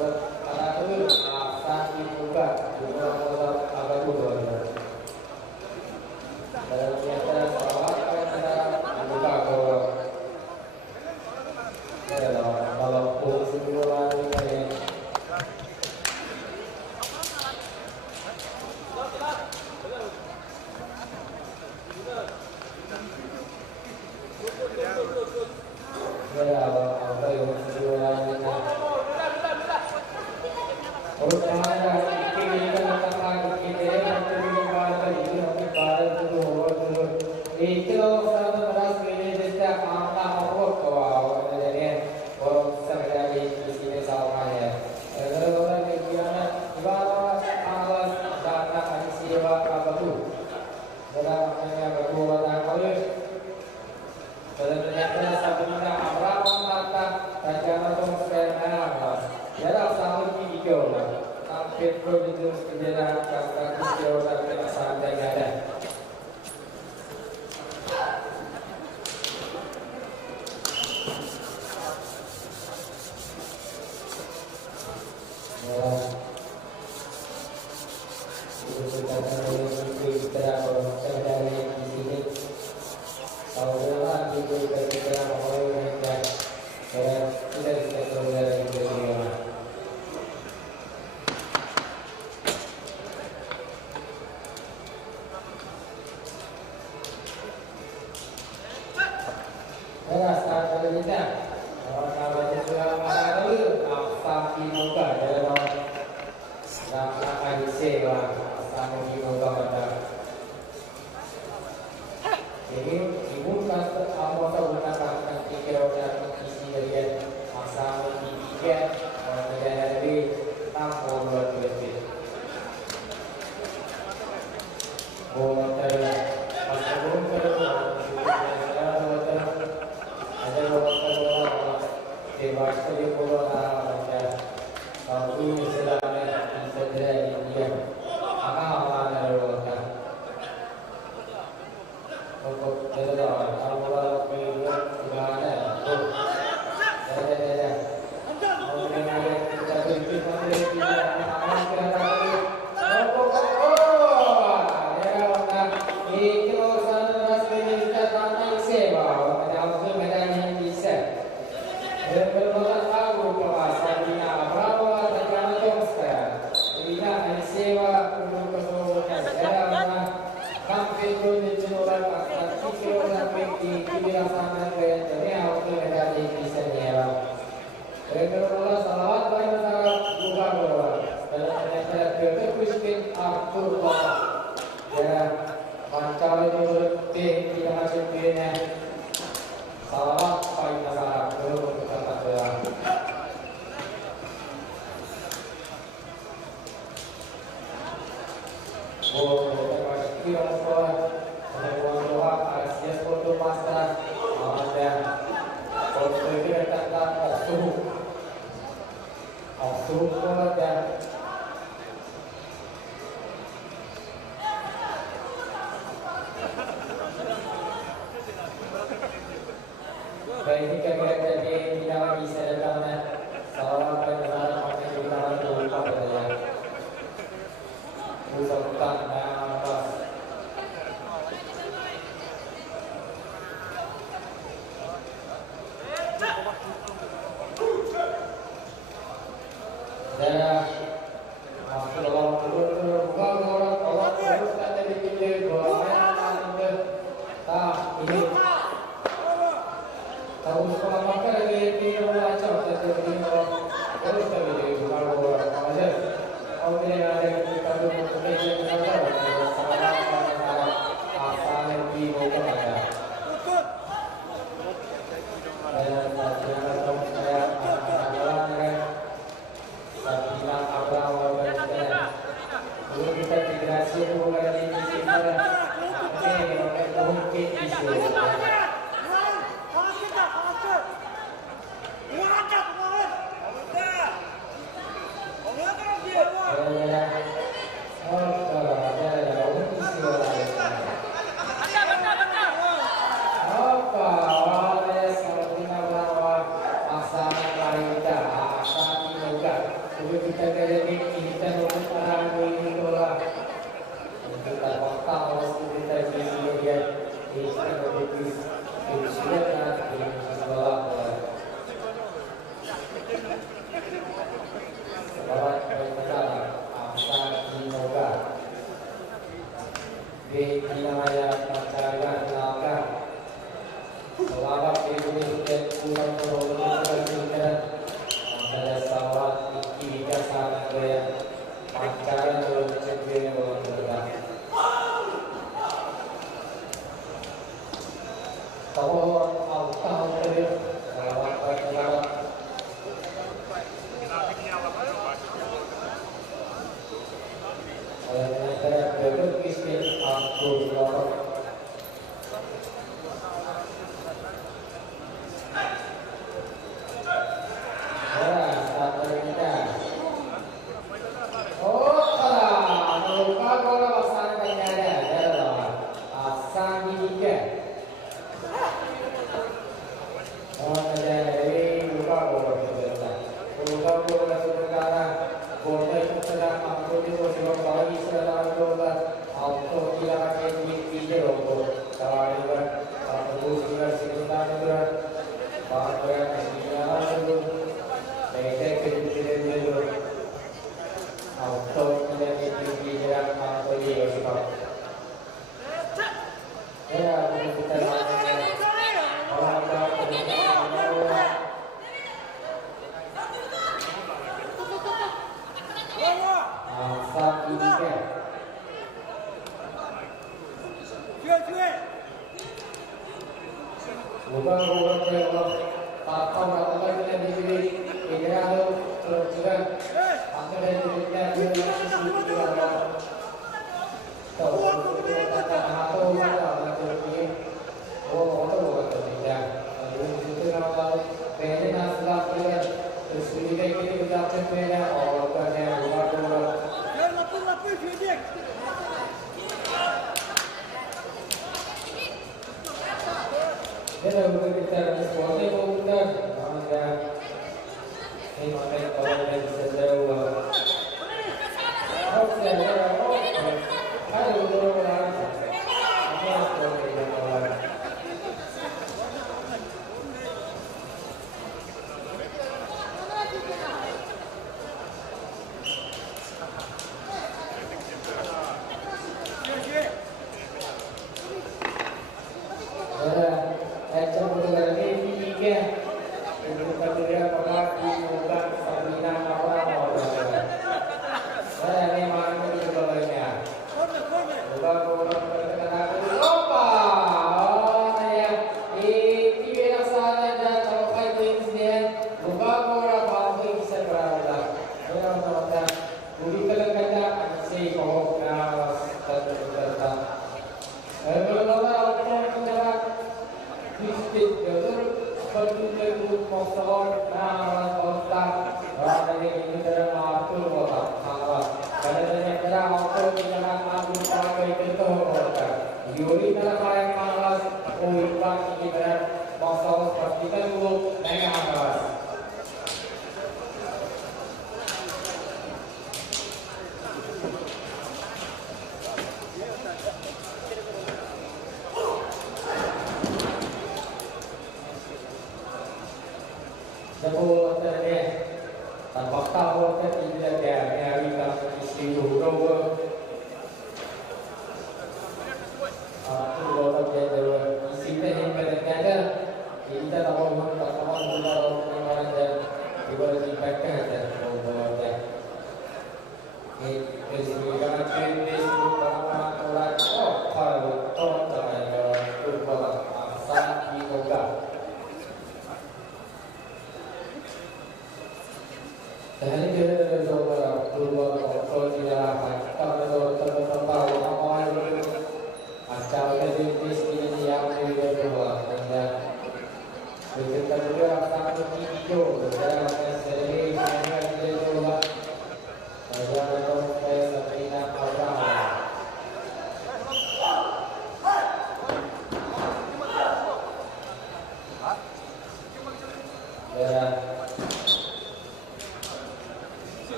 Udah kita dari kita untuk para ini bola. Kita fakta harus kita sini dia di sana di sudah di bola. Lewat pertama Ahsan Dinoga di wilayah Masyarakat Melaka selawat di sudah pulang ke ada sawat iki jasa gaya pacaran belum ceknya belum bergerak. Tahu tahu tadi selawat selawat. Saya berdoa kisah aku selawat.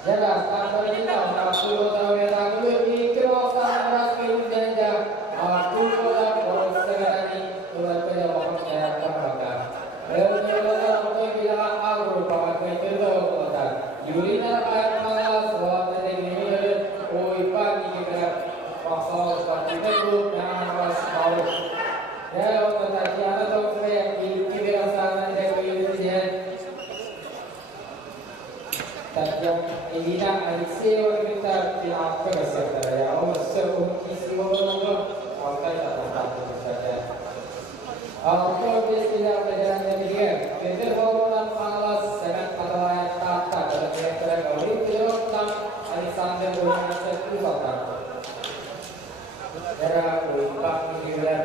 Jelas, tanpa kita, aku tahu yang aku ini kerosan ras kemudiannya, aku sudah boros sekali, sudah kerja waktu saya kerja. Lepas aku bilang aku pakai kerja waktu. Yurina akan malas, waktu ini oi pagi kita pasal seperti itu, nafas mau. Ya, waktu tadi ada tu saya kira sana dia kira Tajam ini nak isi orang kita apa kesetar ya, orang semua isi orang apa tak tahu saja. Apa istilah pelajaran dia? Kita orang malas sangat pada kata kalau kita kawin kita orang alisan dan orang satu kata. Cara orang juga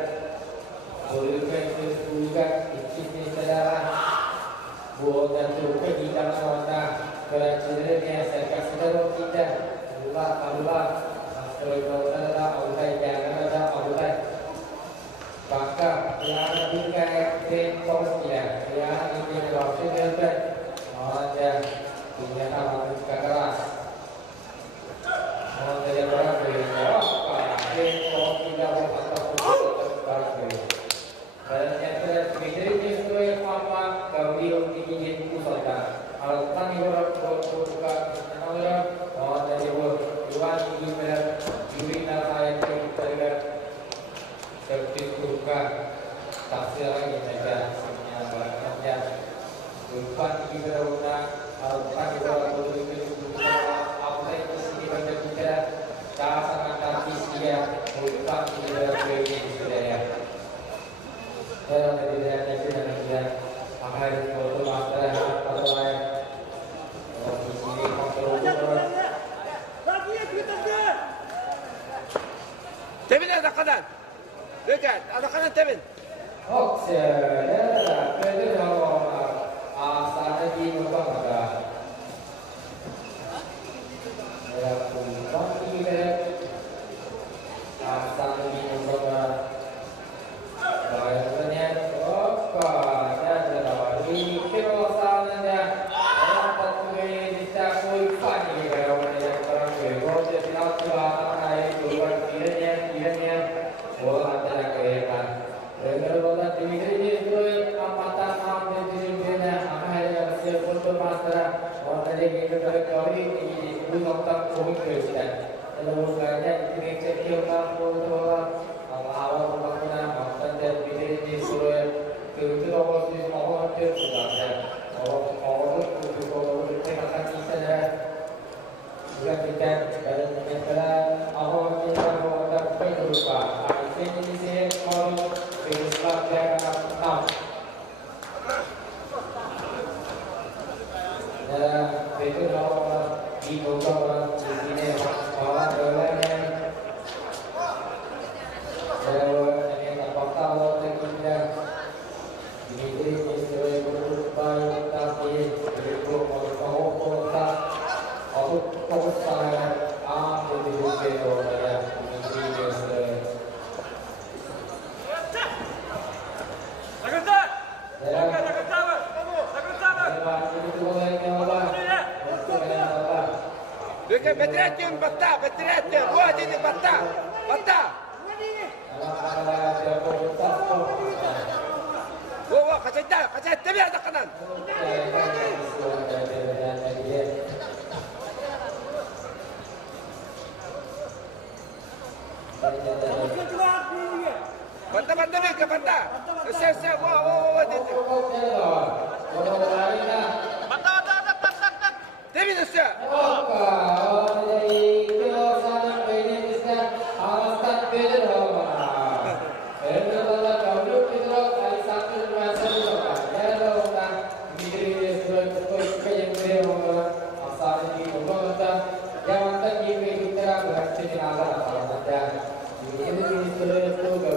boleh kita juga isi saudara buat dan juga kita orang Kerajaan serta saudara kita Allah sebagai Allah jangan ada Allah maka yang tinggal tentos dia yang ini waktu dia ada punya nama keras ada yang berapa tentos tidak berapa dan yang terakhir itu apa kau tinggi pusat Altan itu buka orang dari luar ini Yurina saya kita seperti buka taksir lagi saja semuanya barangnya bukan kita orang Altan itu buka apa itu sini pada kita sangat takis dia bukan kita beri sudah ya dalam tidak ada kita akan foto master atau lain Tevin ada kanan. Dekat, ada kanan Tevin. Oke, ya, kita asal di rumah ada. Ya, kumpulan kita asal di rumah. Bayarnya apa? Ada lagi kerosannya. Orang pakai kita kuipan ini kalau yang orang bego jadi lawan air keluar kiranya bola ada kelihatan. Dengan bola tinggi itu amatan dan dirinya akhirnya sesuatu masalah orang lagi kita kali ini belum tak komunikasikan. Lalu kerja ini kita bola awal waktunya makan dan dirinya suruh itu awal di awal itu sudah awal itu kita saja bukan kita dalam negara awal kita ada berupa ini saya kalau Islam jangan tahu dan itu kalau di bawah di sini awal dollarnya kalau ini apa tahu kita ini sesuai berupa tapi itu kalau aku sangat jadi begitu ya Betretin buat ini bata. Wah, kaca tapi ada kanan. Banta ni ke banta. Saya wah itu. Banta. Tapi saya.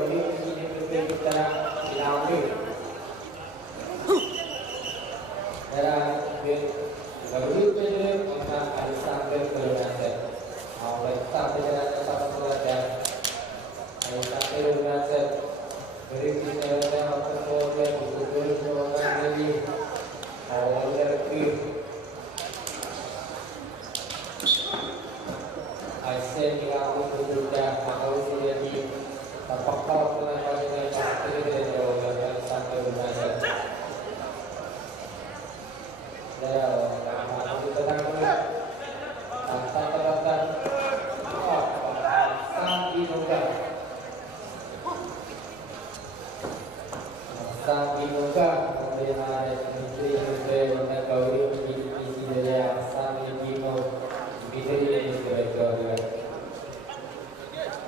Ini Sang Dimuka, kemudian ada Menteri Warna Gauri Divisi dari Sang Dimu, Menteri juga.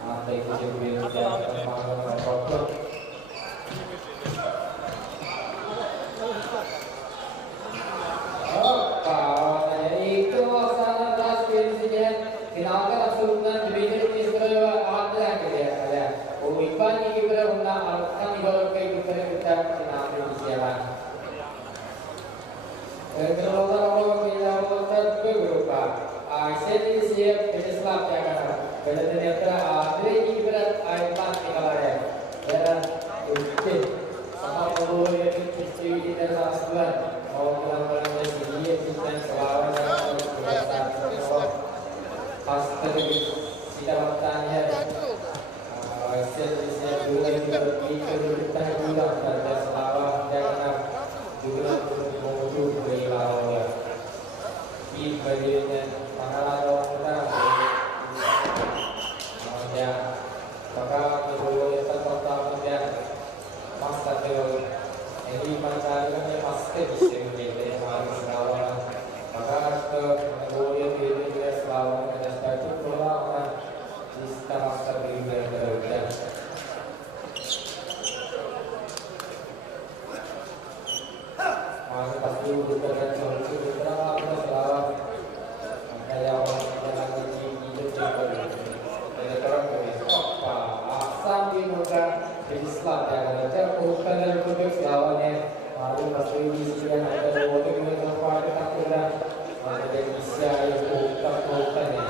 Ada itu juga dan pembangunan program. Itu sana kelas prinsipnya kenalkan absolutan division Israel ada ya. Umipan ini kita guna akan dibawa ke kita kenal di jalan. Kalau orang kita motor berupa, saya siap Islam ya kan. Kalau ternyata ada ini berat ayat kita ya. Dan itu sama orang yang kecil di dalam sebulan. Orang yang dia kita selalu pastor kita bertanya. Saya juga kita juga pada selawat dan juga mengutuk beliau. Di bagian pengalaman kita, ya, maka itu tetap ya masa itu ini masalahnya pasti bisa menjadi masalah. Maka kemudian dia selawat dan satu pulang kita masa berubah. Maka pasti bukan solusi berapa selawat. Maka yang orang lagi hidup juga. Jadi orang apa? Asam di muka Islam ya ada bukan dari produk selawatnya. Lalu pasti di sini ada dua dengan tempat kita ada bisa itu bukan ya.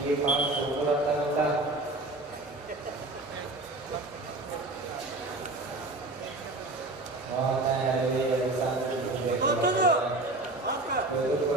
lima ukuran terbuka. Terus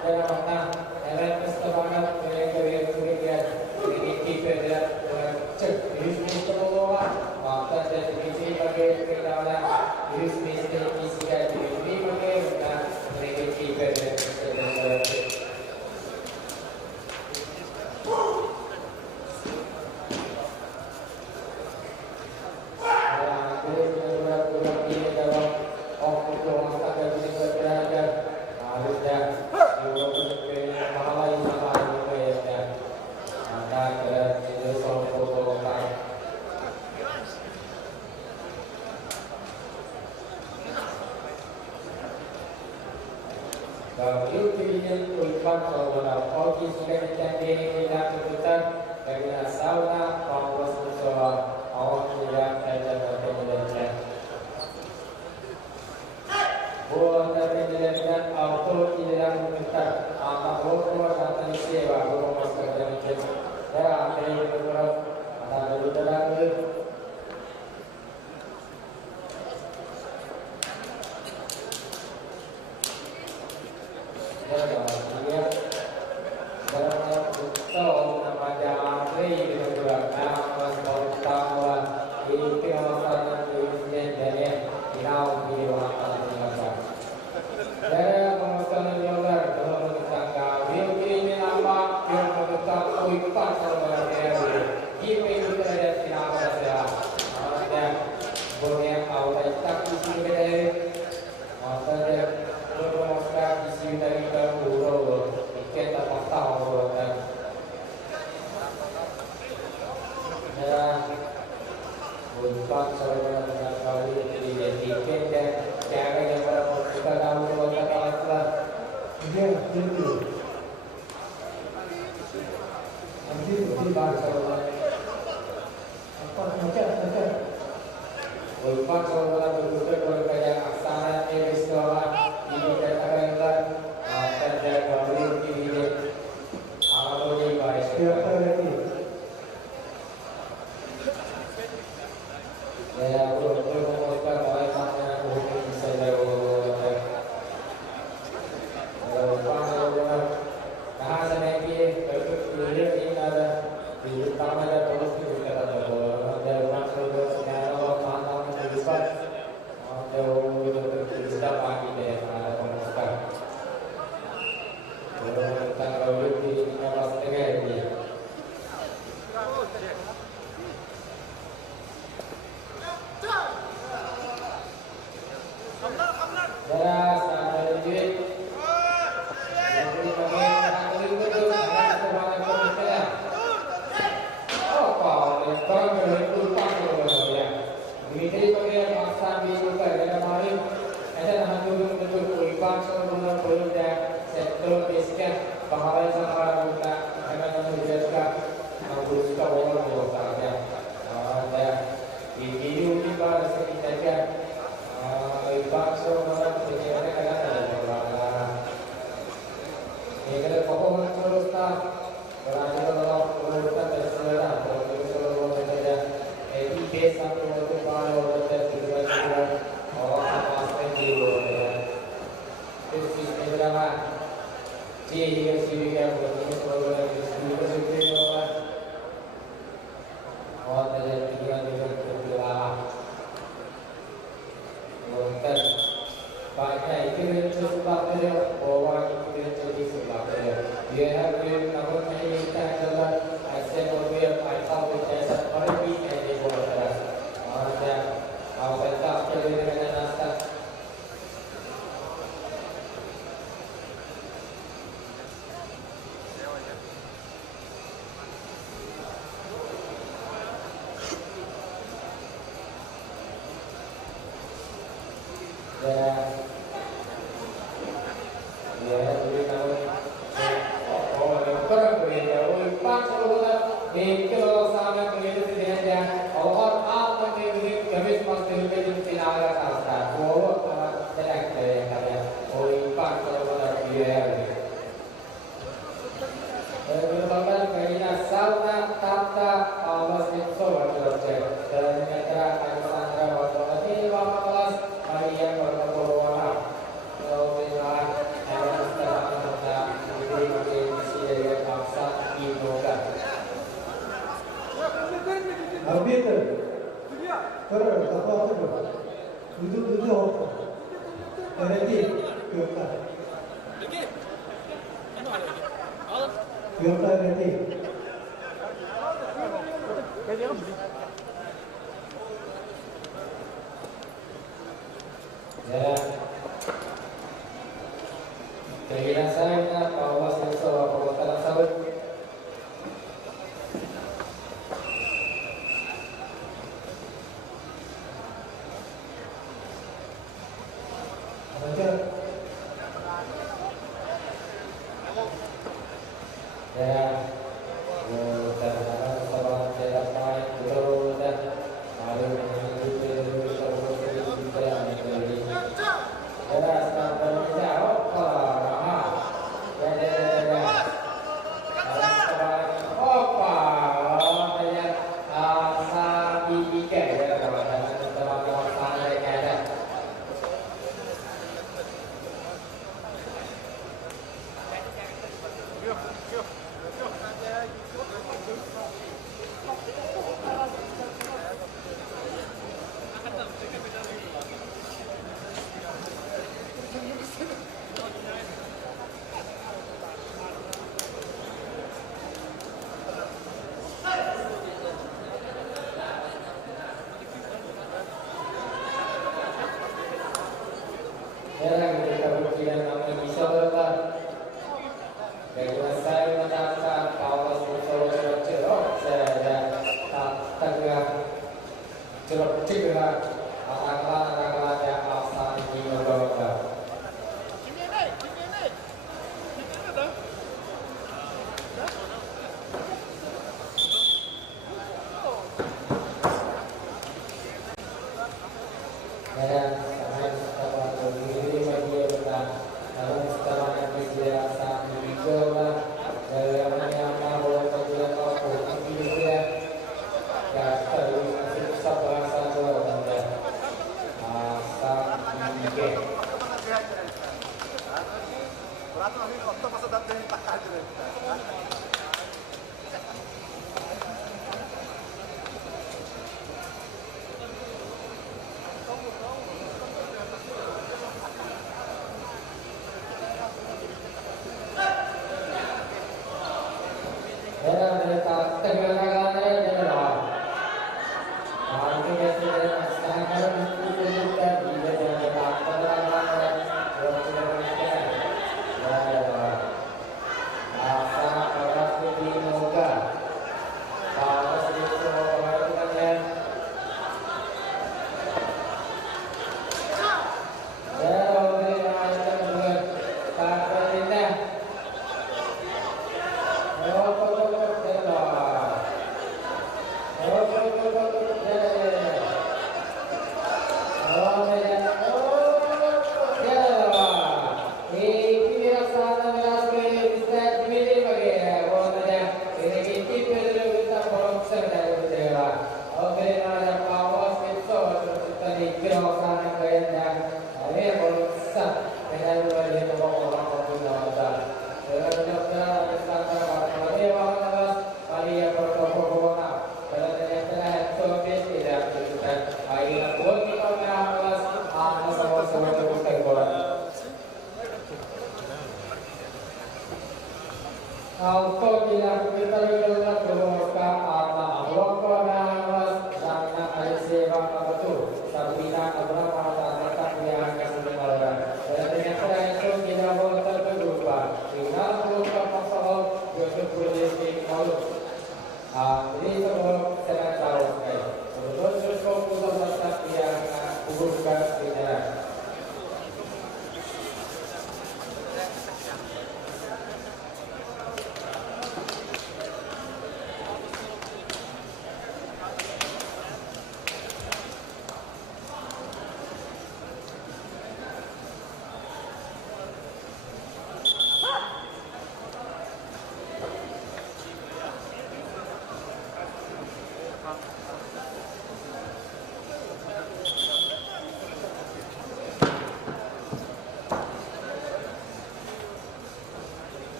Dalam makna, dalam pesta banget mereka Gabriel Pilihan Ulpan Saudara Oki sudah ditandai dengan keputusan dari sauna Paulus Musoa awal tidak ada kemudian. Buat kemudian auto tidak meminta apa buat datang sewa buat masuk dalam jam. Ya akhirnya berkurang ada dulu terang.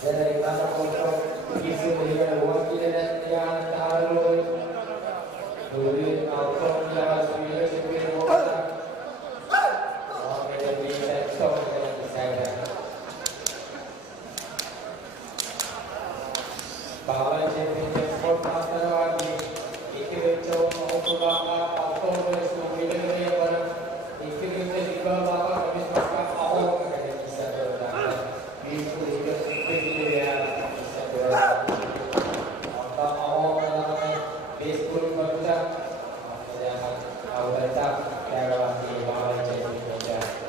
dari kata kosong isu dengan wakil dan yang taruh duri auto yang sudah sebelum bola menjadi sektor dengan saya bahwa championship sport master lagi itu itu auto bapa auto bersuara dengan orang itu juga bapa kami suka auto dengan bisa berdapat isu juga seperti ya bisa berdapat auto auto namanya baseball berda jangan auto tetap lewat di bawah championship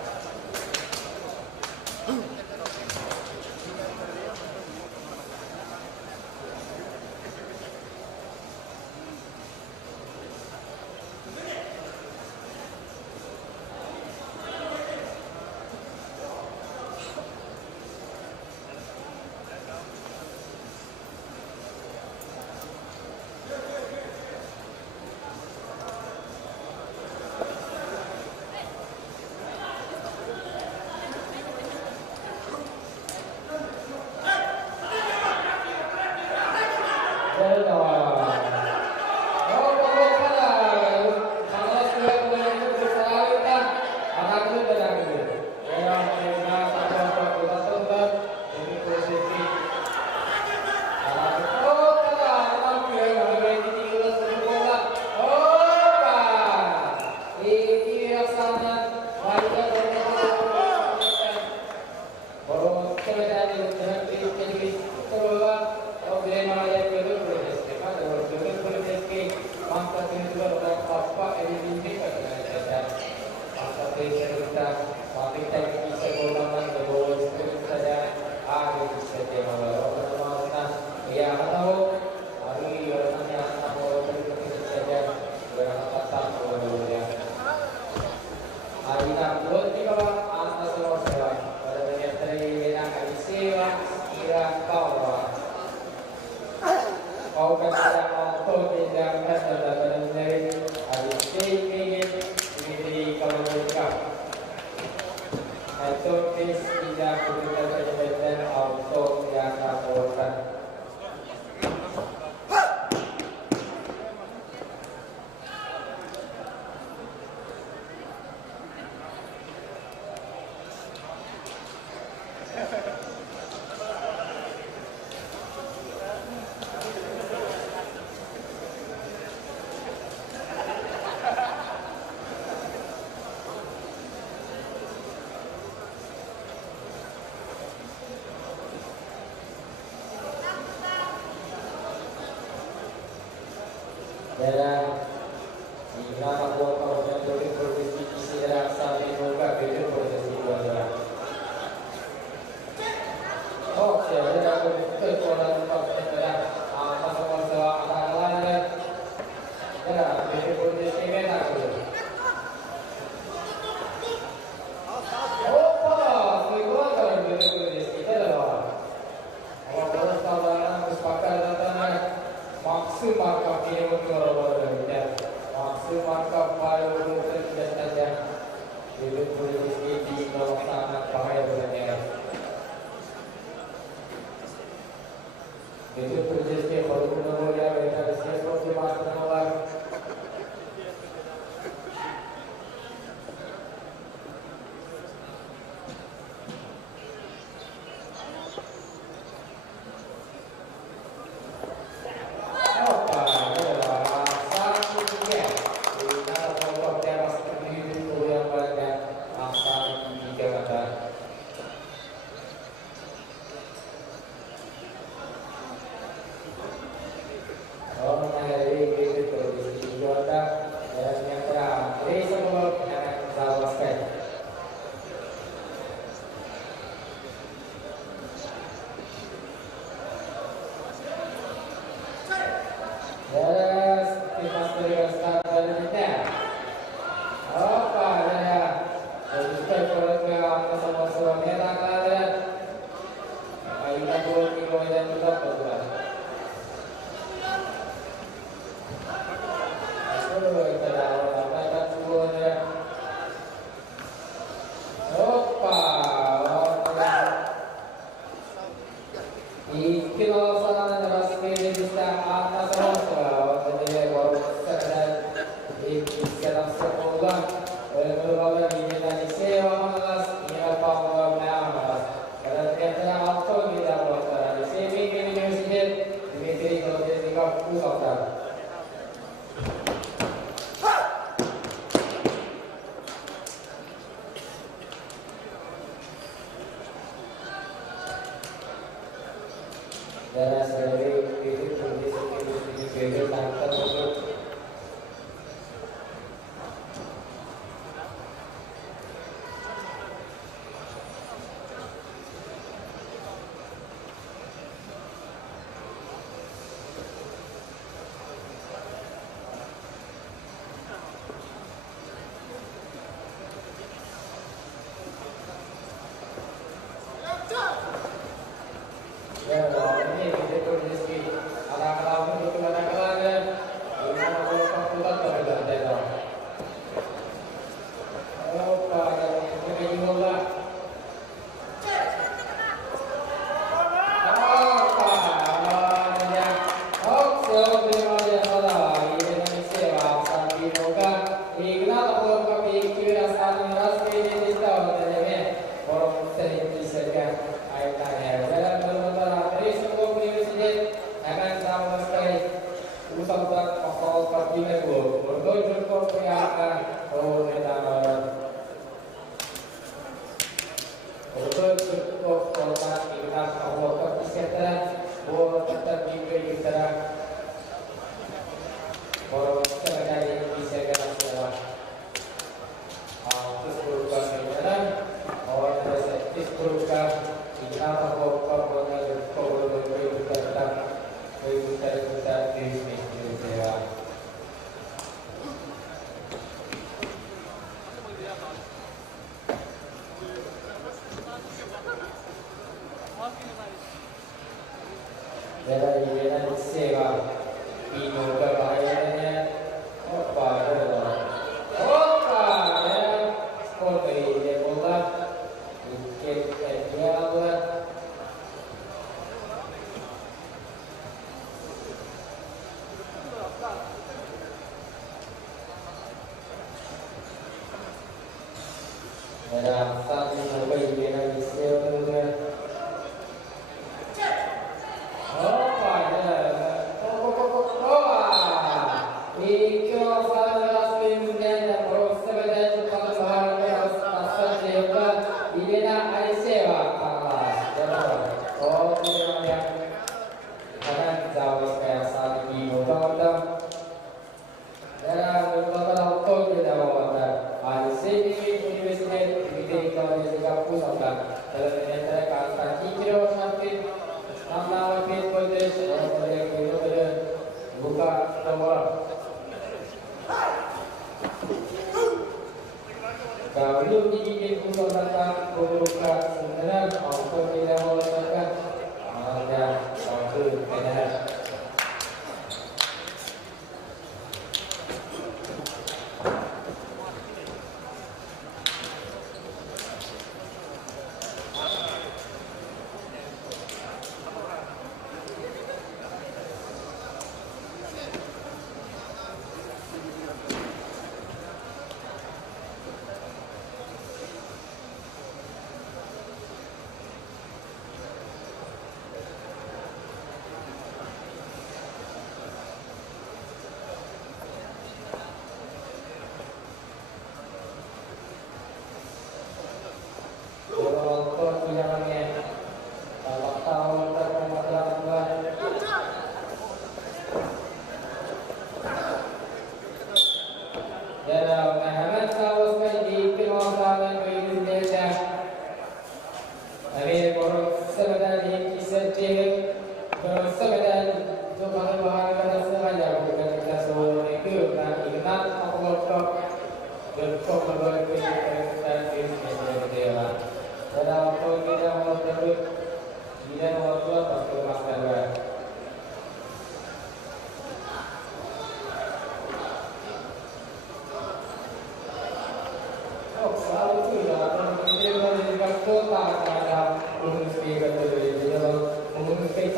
Kota terhadap umum speaker itu, jadi umum speaker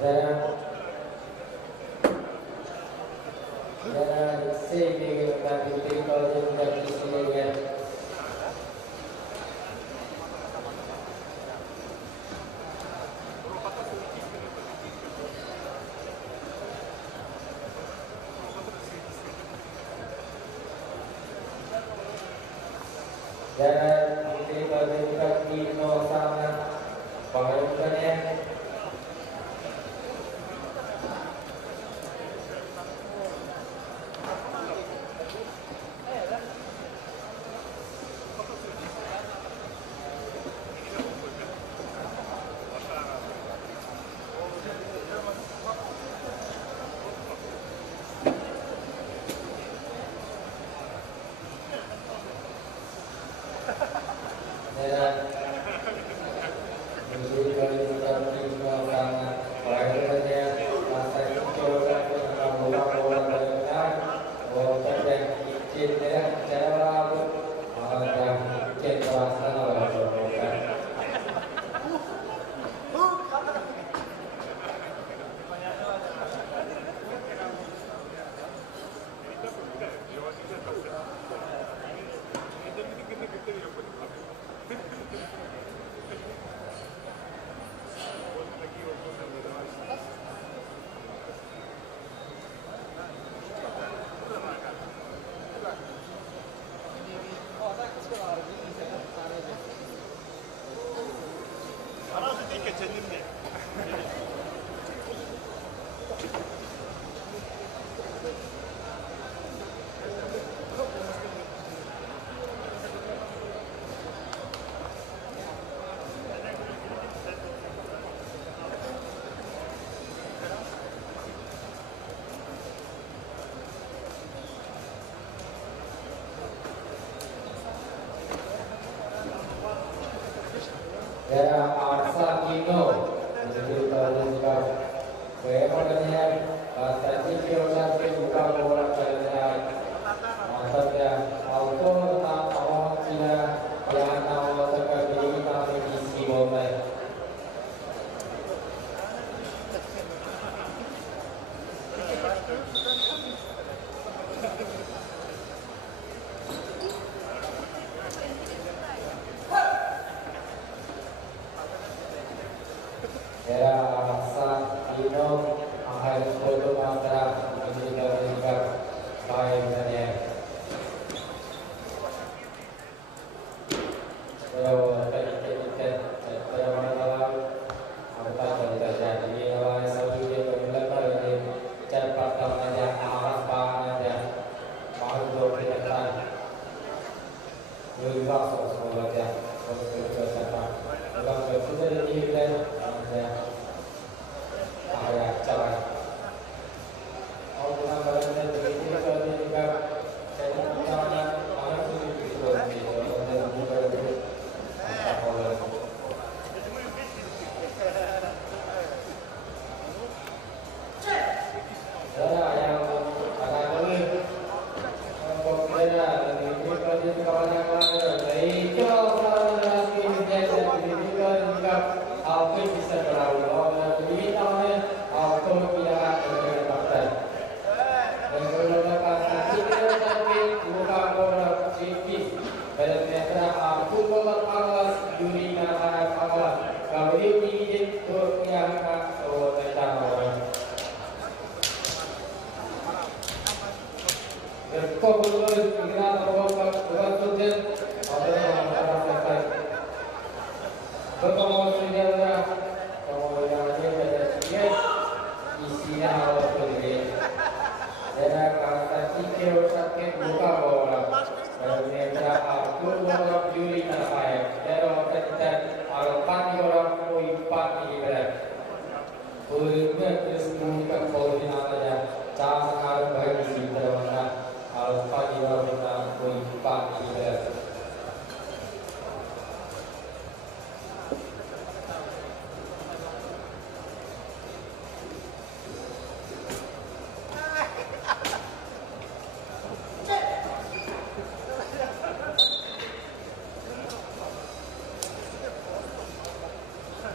Dan sehingga nanti kalau sudah disediakan dan kalau sudah di sana pengajuannya daerah Arsakino menjadi terlibat keemanannya stasiun Kiyosaki buka bola jalan maksudnya auto tentang awal Cina yang awal terkait kami isi bola daerah Arsakino akhir foto matra menjadi terlibat keemanannya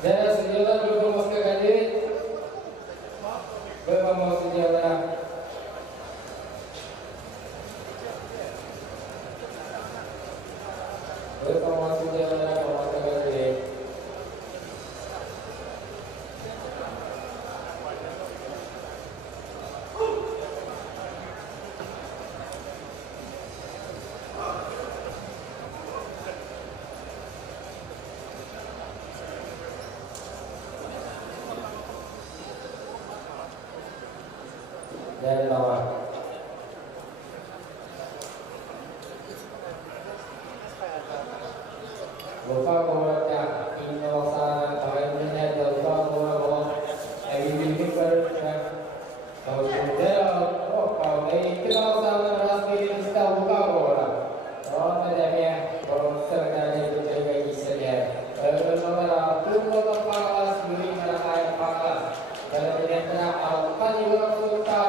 dan senjata berkemas ke lupa bolanya inovasan lainnya lupa bola lebih berkah kalau sudah kalau itu sama rasmi kita buka bola orang namanya kalau sekali itu jadi saja kalau tu bola panas beri mana air panas kalau tidak apa juga kita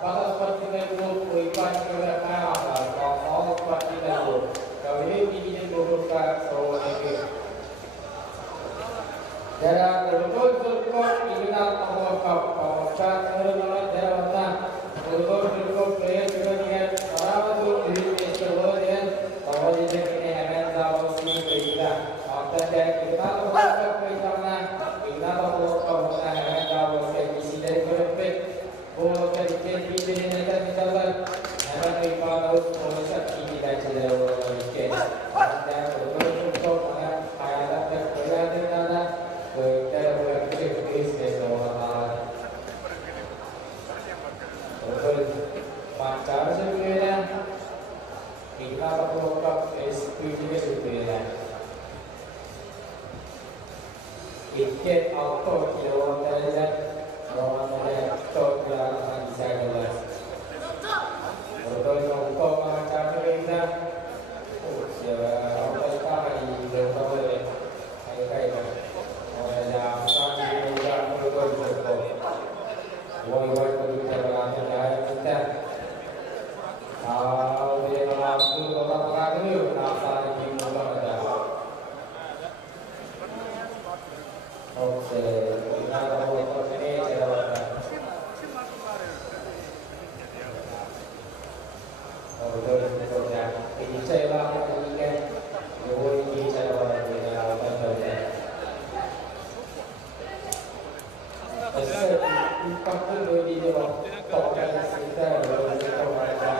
batas seperti itu ikan juga apa kalau seperti itu kalau ini buka soal ini Jara betul ingat apa terlalu jara betul player juga dia orang tu diri esok dia kalau dia ini hemen tahu sini kita apa dia kita apa perintahnya kita tahu hemen tahu sini dari berapa वो तरीके से नहीं कर निकलता है ना एक बार उस प्रोसेस की जाए चले वो इसके क्या तो मगर आया तक पहला दिन ना तो क्या वो एक्टिविटीज के तो ना तो पांच चार से भी है इतना तो का स्पीड के भी है इसके आपको किलोमीटर है orang ada tok yang bisa jelas. Kalau kau macam ni dah, siapa orang tak di dalam boleh, ayat ayat. Orang dah sampai orang berdoa. Woi kita berangkat dari kita. Dia malam tu orang berangkat dulu, nafas di muka ada. Okay, kita tahu ini cara betul ya. Ini saya lah ini kan, ini cara kita lakukan saja. Ikan tu di bawah, topkan kita lalu kita mereka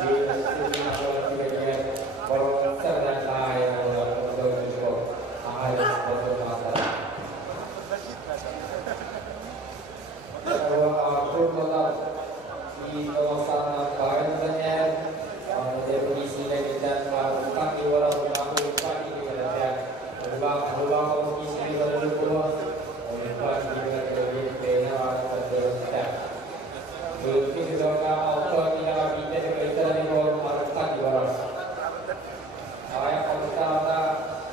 di sini kalau kita kalau terlihat lain betul betul harus betul masalah. Kalau aku tetap di kawasan barannya, dia berisi lagi dan bukan di luar rumah, bukan di dalam rumah berisi di dalam rumah, bukan di dalam bina atau tidak. Bukti juga auto tidak bisa kita di luar bukan di luar. Saya kalau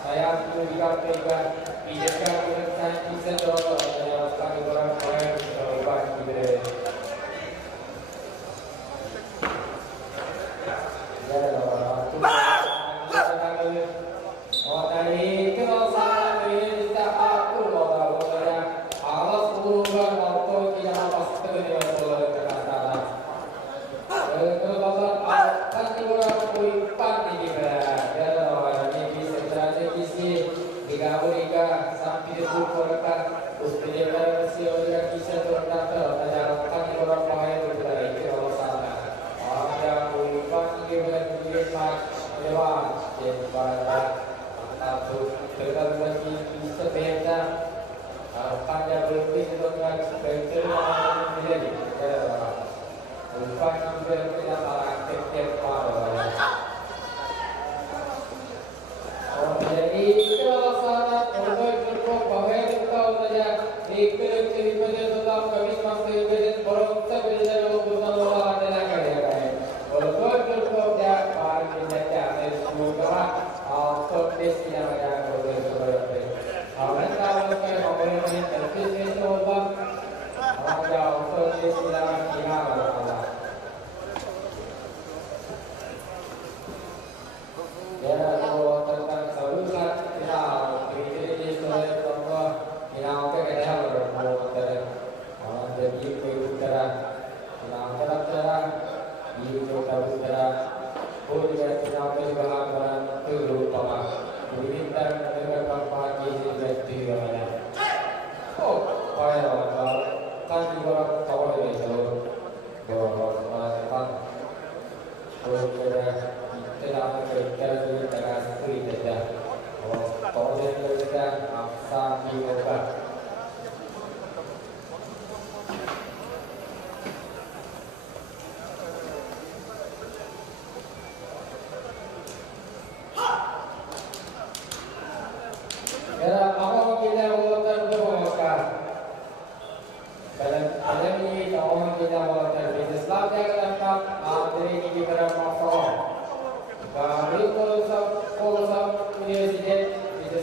saya itu juga pegang bisa kita bisa dorong bukan di luar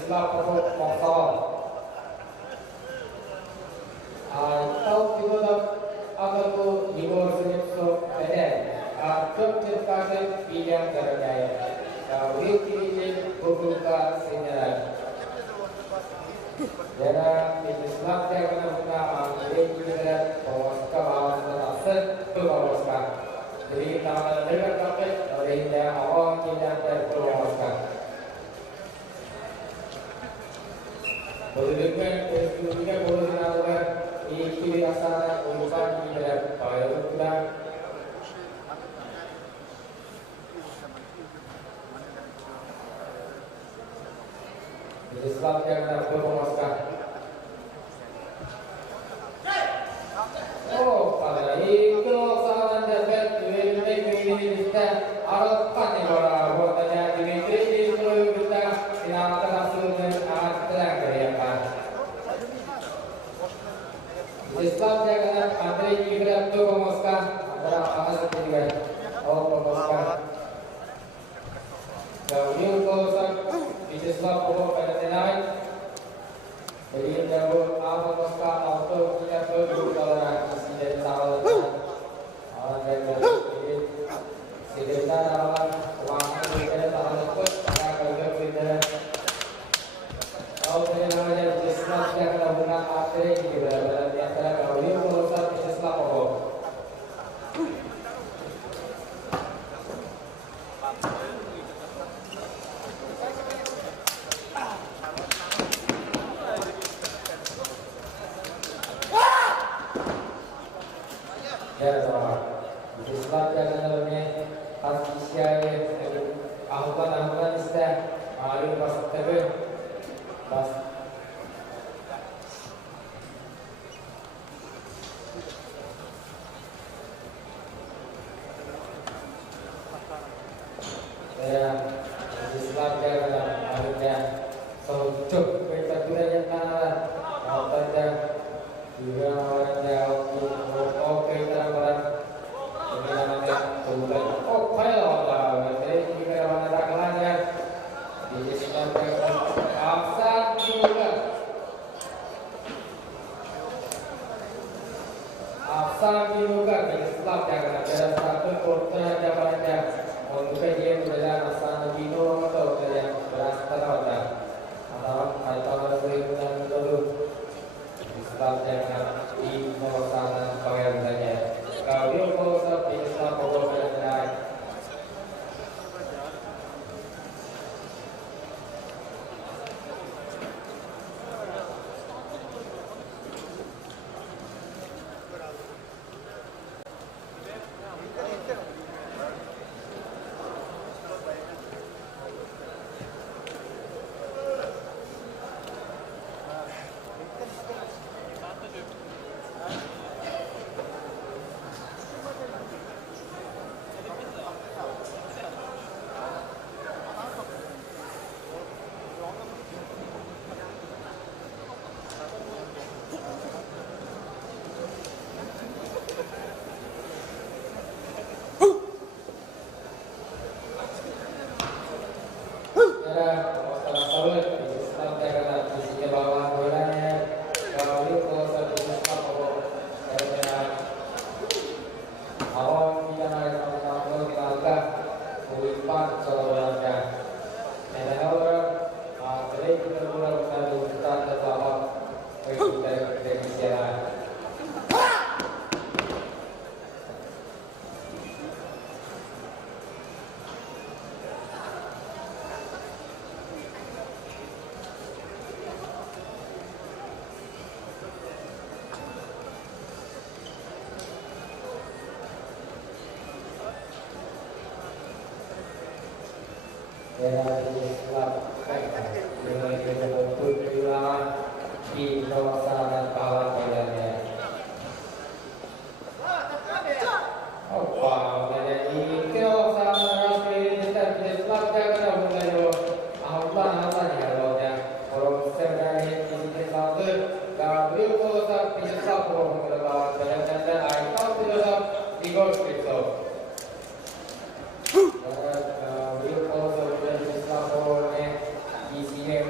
Vizislav Popov. Atau juga agar tu Igor Senitsov ada. Atau terkait bidang kerjaya. Kau ini buka senyap. Jadi Vizislav yang kena juga bawas kawan terasa berbawaskah. Jadi nama mereka kakek oleh India awal tidak terbawaskah. Berdekatan juga boleh dilakukan di kebiasaan urusan di dalam bayar utang. Islam yang dapat memuaskan. Oh, pada itu sahaja dapat dimiliki kita harapan yang baru tanya dimiliki kita yang terlangsung dan akan terang kelihatan. Islam yang dapat antara kita tu memuaskan antara apa sahaja. Oh, memuaskan. Kemudian kalau Islam Popov pada tenai, jadi jauh apa pasca auto kita berjualan isi dan tahu orang yang sebentar awal uang kita tahu lepas kita kerja kita, kalau kita namanya Islam yang kita guna apa ini kita berada di antara kemudian kalau Islam Popov. Islam yang dalamnya asisiai ahutan istilah hari pas tebe pas ya Islam yang dalam akhirnya sojok kita tidak yang kanan ahutan juga orang yang oke terang oh, kalau jadi kita mana tak kelanya di Islam asal juga di Islam jangan ada satu kota jabarannya untuk dia berjalan asal bino atau yang berasal atau beriman dulu Islam jangan di sana pengertiannya. Kalau kau di Islam kau berjalan. Isinya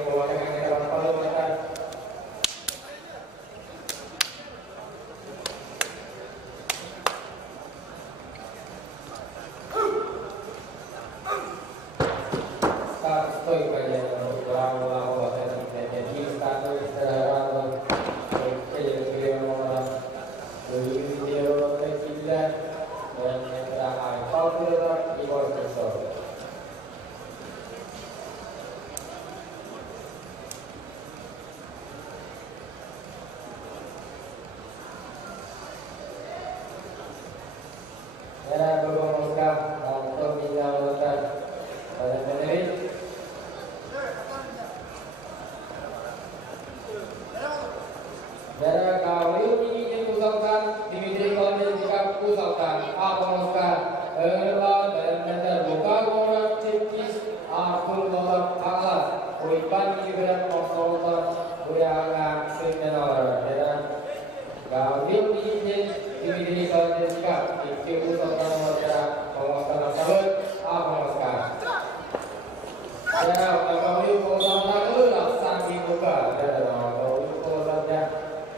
Ya, kalau itu orang tahu laksan dibuka. Ya, kalau itu orangnya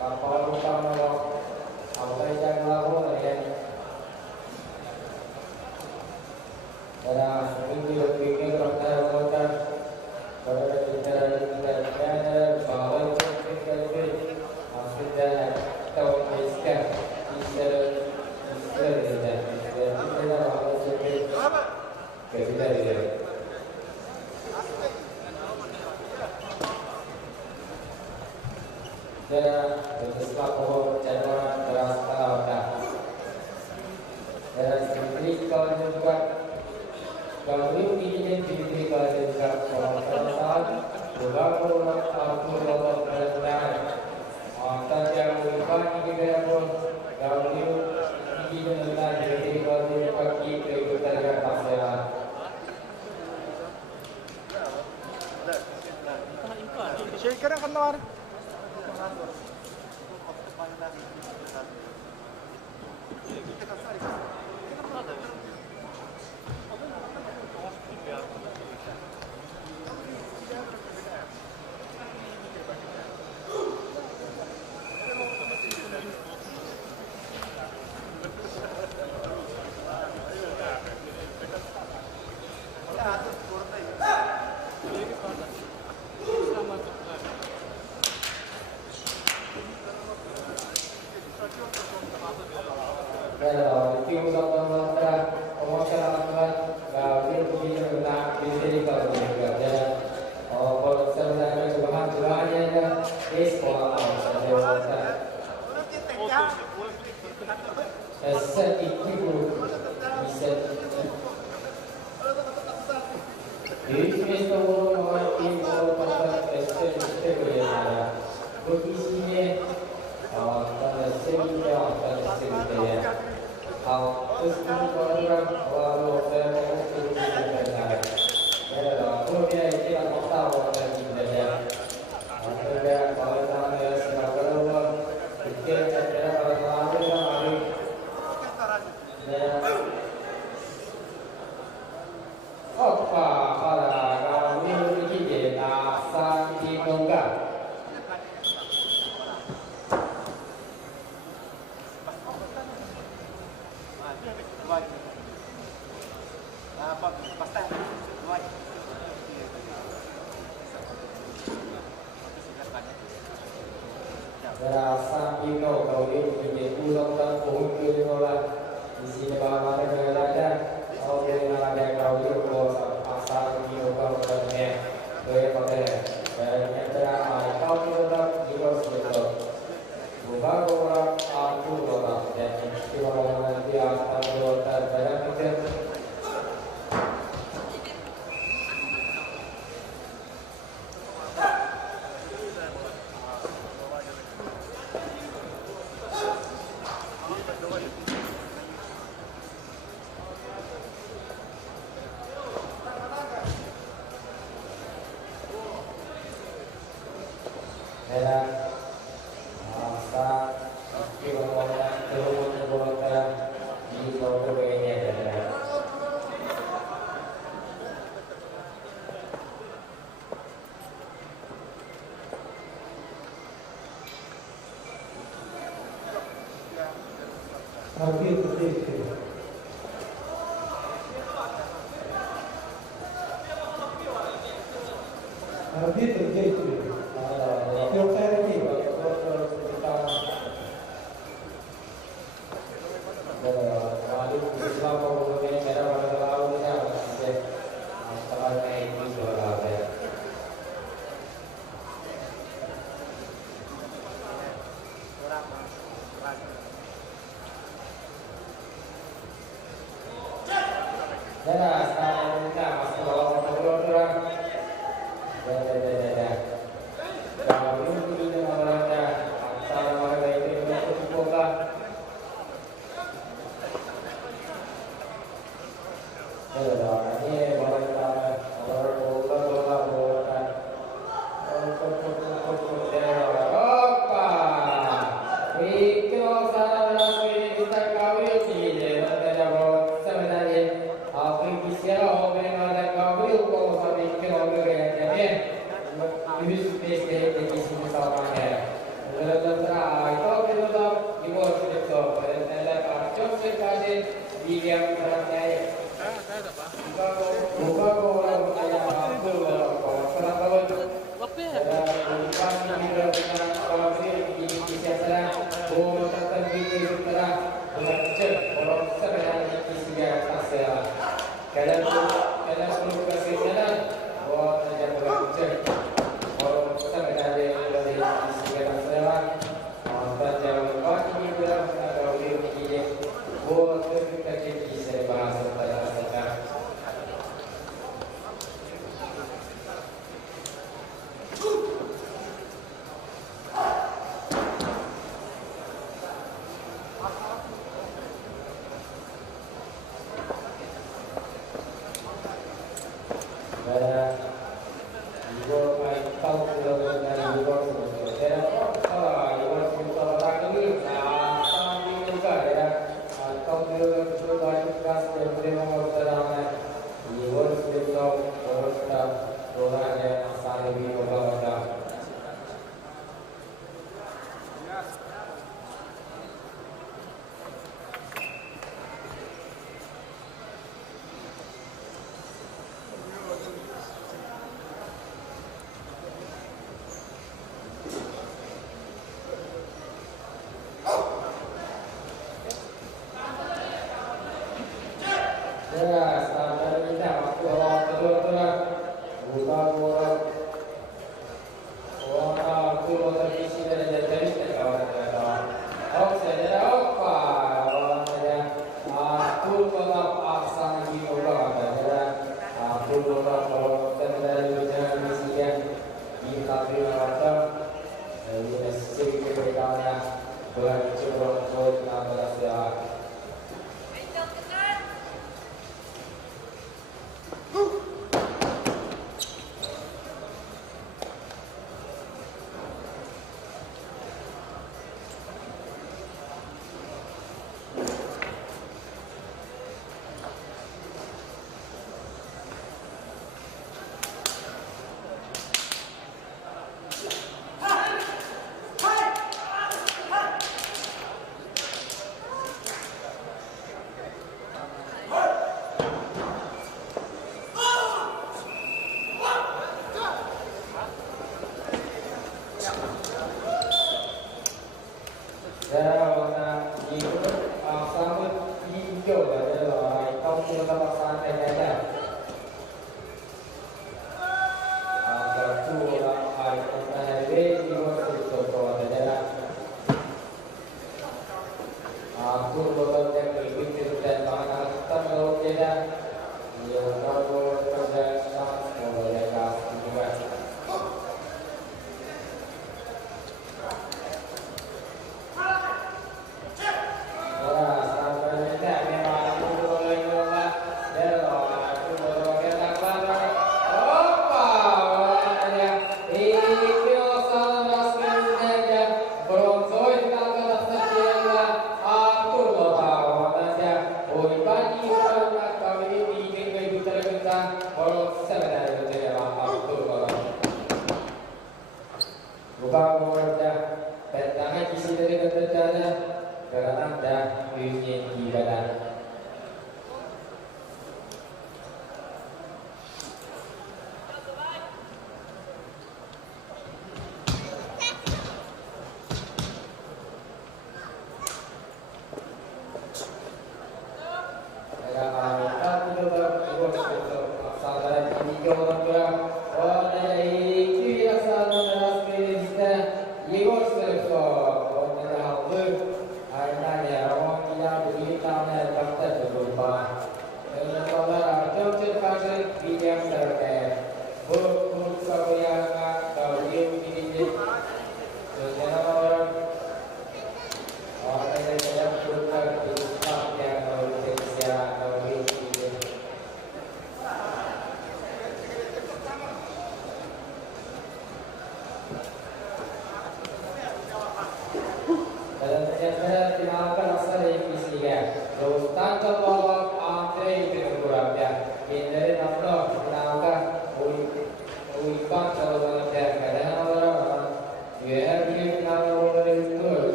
kapal utama apa yang lalu ya. Ya, ini lebih kota pada kita bahwa itu kita lebih sudah tahu miskan bisa kita ya. Dan bersama pohon jalan terasa dah. Dan sendiri kalau juga kalau ini sendiri kalau juga orang juga orang aku orang berenang. Maka yang lupa ini kita pun kalau ini adalah jadi kalau juga kita juga tidak pasal. Shaker kan nawar.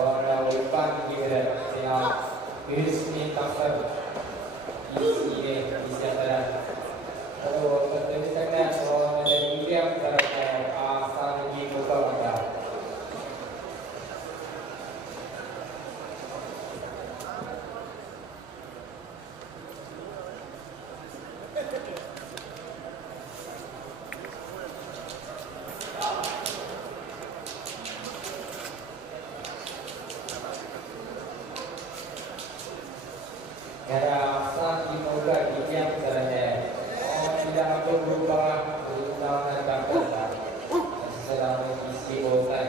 Orang Ulpan juga final Husni Taksan ini bisa ada. Kalau terdekat orang ada William terkait asal di Bukalanda. Era asal di Bukalanda William terkait. Tidak berubah undangan Jakarta sedang isi bosan.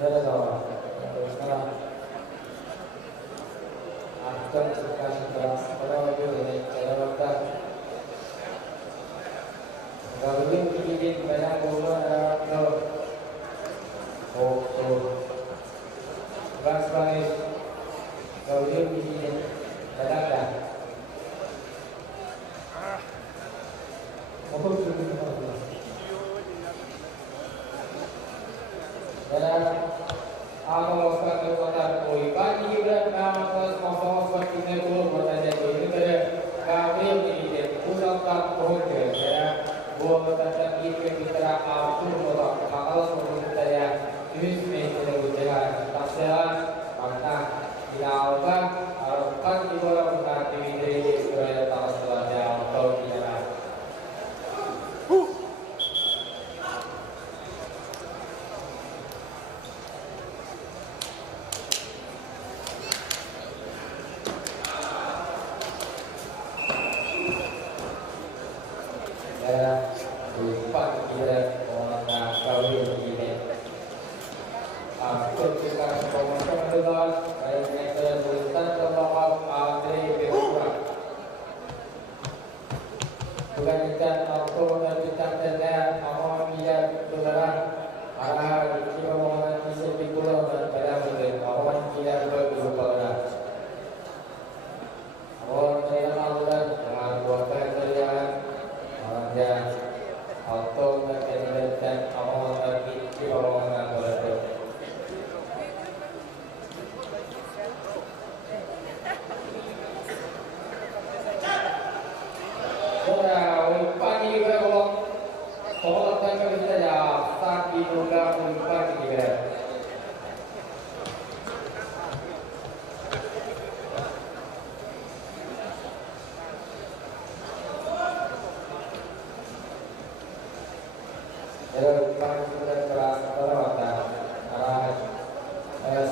Ada kawan, sekarang akan discussion keras kalau ini cara waktu kalau ini banyak orang ada kelas baris kalau ini ada apa itu kita dan kalau sekarang kota koi bagi juga nama kalau seperti itu bertanya itu ada kami ini pulang tahun ya buat tentang itu kita atur kalau seperti saya ini sudah berjalan tak sehat maka dilakukan harapkan di dalam aktivitas supaya tak saja atau tidak. Lupa kira orang kawin ini. Aku kita komentar dulu. Saya ingin tulisan terbawa Andre Beura. Bukan ikan aku dan ikan tenda. Awak biar saudara. Arah jika mohon bisa dipulau dan pada mungkin awak tidak berubah. Awak saya malu dan buatkan kerjaan. Orang auto dan awal lagi di orang berada. Orang pagi juga kalau tanggal kita ya saat di luar pagi juga. Kalau kita keras perawatan arah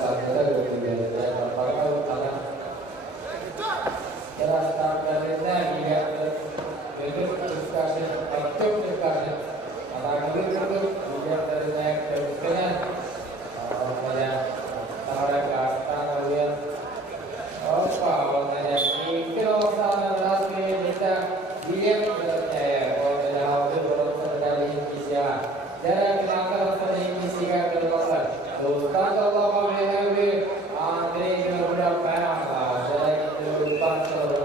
satu juga ya kalau ada keras targetnya juga itu discussion aktif discussion arah itu juga dari naik terusnya saya tarik ke atas dia apa awalnya itu sana lagi kita dia berjaya kalau ada orang terjadi kisah dan melanggar seperti misikan keluar. Sultan Allah Maha Andre juga berapa? Jadi lupa seluruh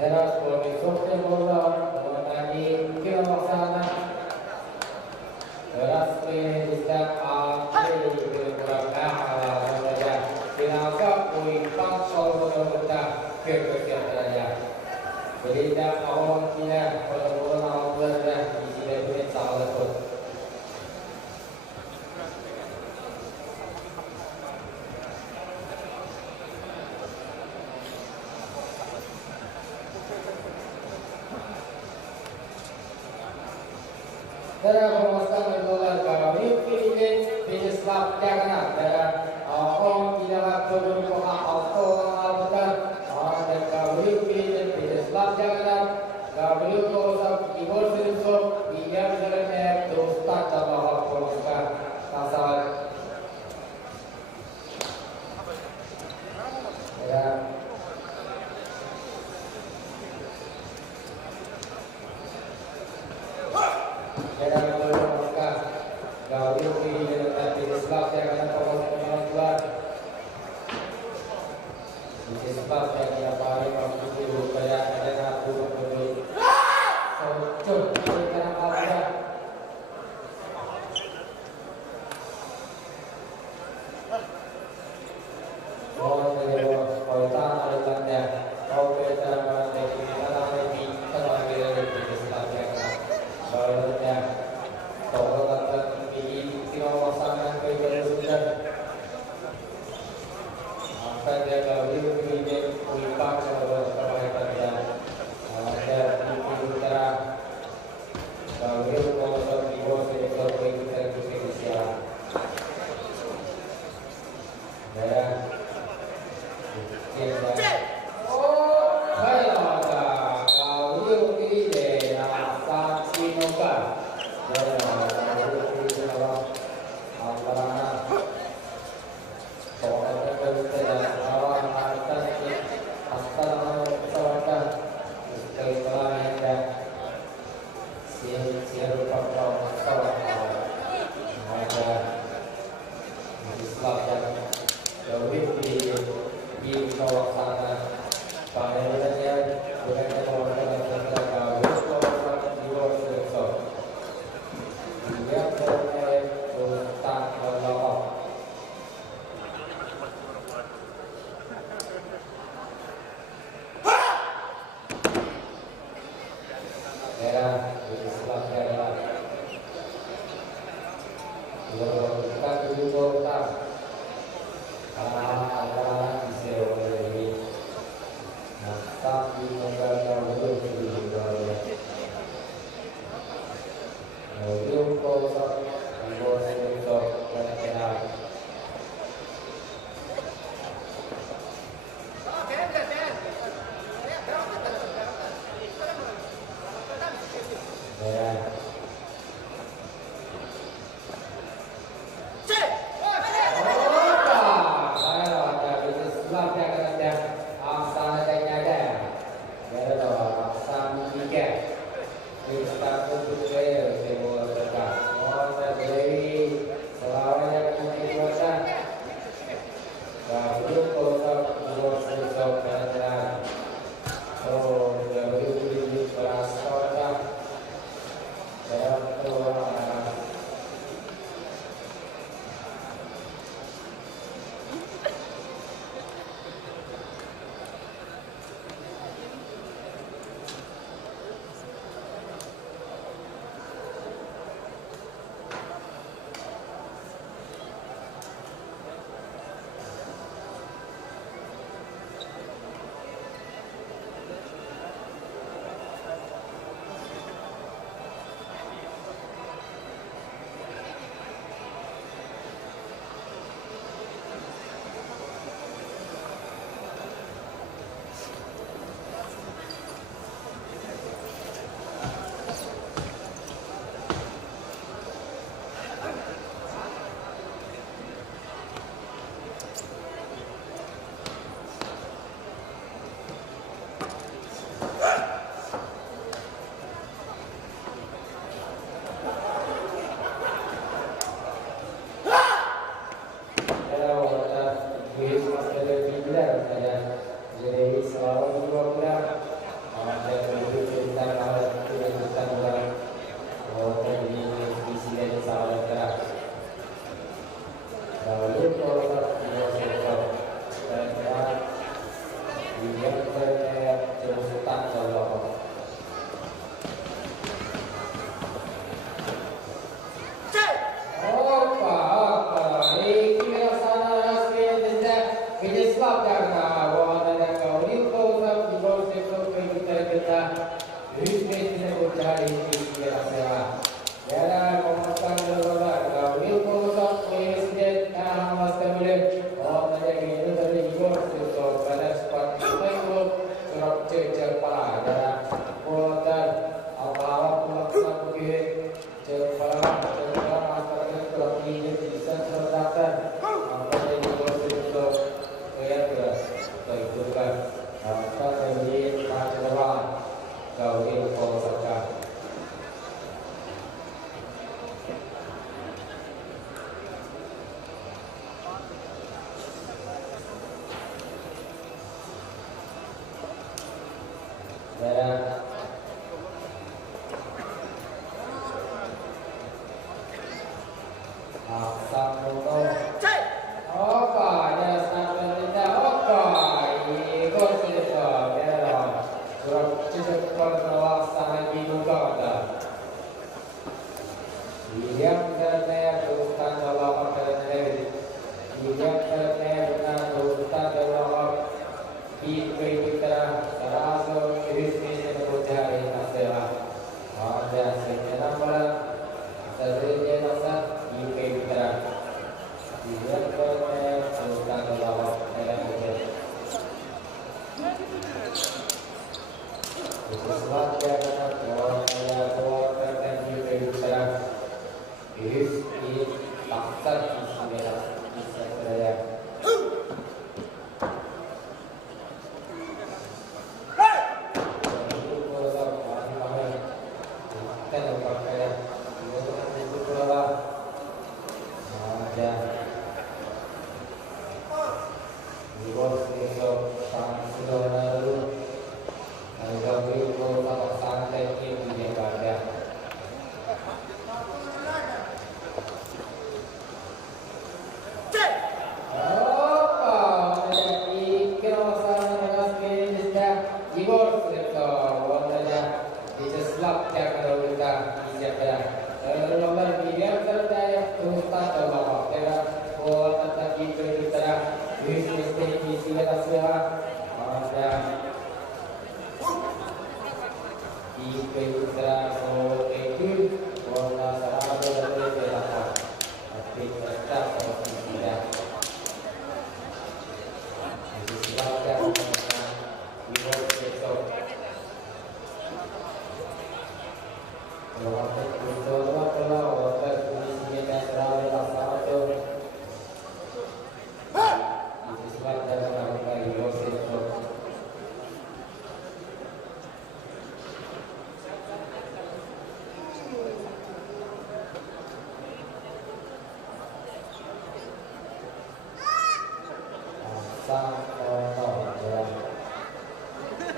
Teras sebagai soknya bola mengenai kira masalah teras pendidikan akhir berkurangnya saja tenaga poin sol berubah kekejatannya. Jadi tidak awal tidak perlu awal dah di sini punya salah pun. Darah memuaskan dolar kami pilih bisnis lab jangan darah orang tidak perlu koha auto albutan dan kami pilih bisnis lab jangan kami kosa kibor sensor dia berada dostat bawah polska kasar ya. Jangan berluka, kau ini dengan sebab jangan fokus menjual. Ini sebab jangan apa yang kamu supaya ada aku berdua. Cocok dengan apa? Oh, kalau tak ada tanda, kau kita mesti kita lagi tengah di sebab jangan. Barunya kalau kata ini kira pasangan kebetulan akan dia kawin ini ulipak kalau kebaikan ada di utara kawin kalau dibuat sektor kita Indonesia ya kita oh baiklah kawin ini asal Sinoka So dari kelas kota saya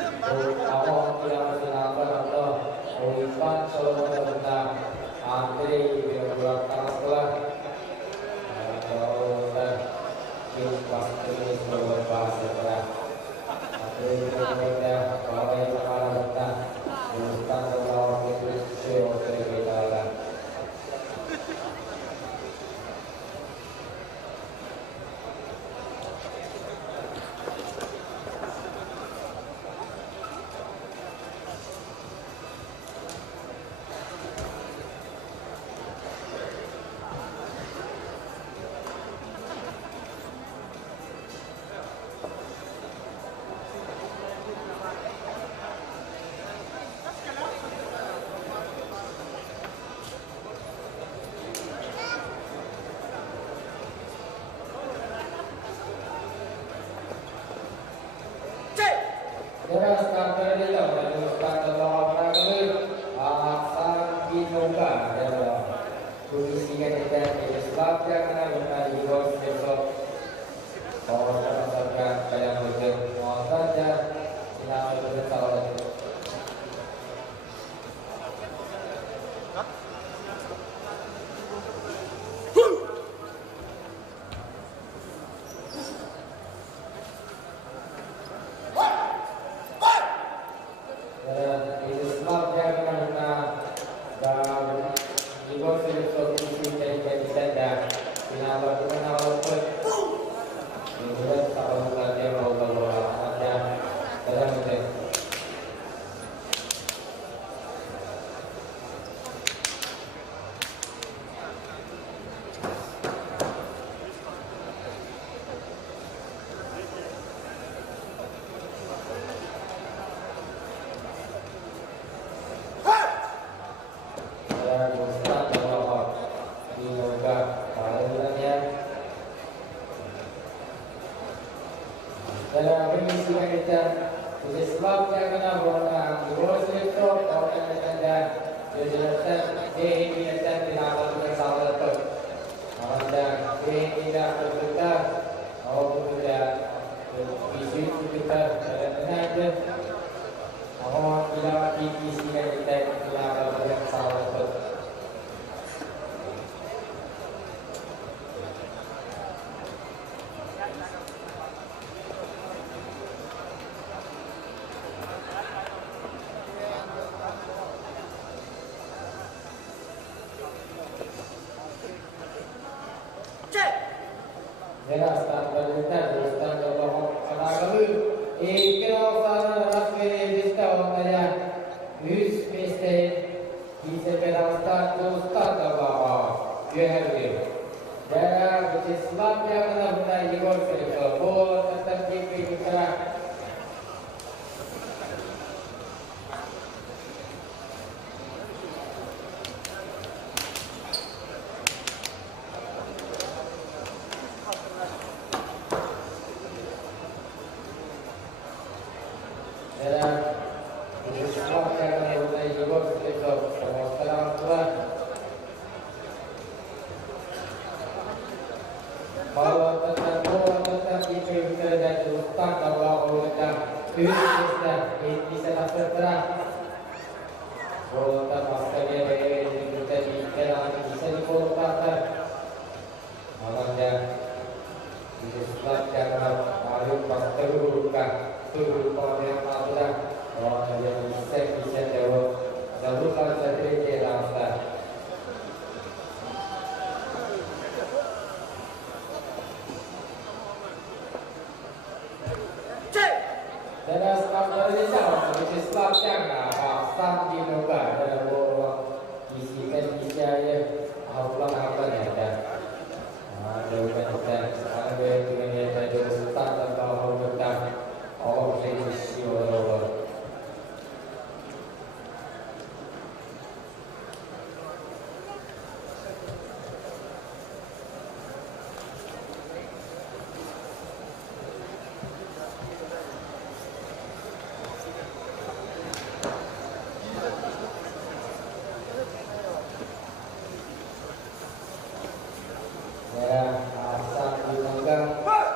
Awal tidak menyenangkan atau Ivan selalu tentang Andre yang buat kalah dan tim pasti selalu bahasa berat. Andre juga bahwa yang kalah tentang Ustaz Allah itu show kita. Asam di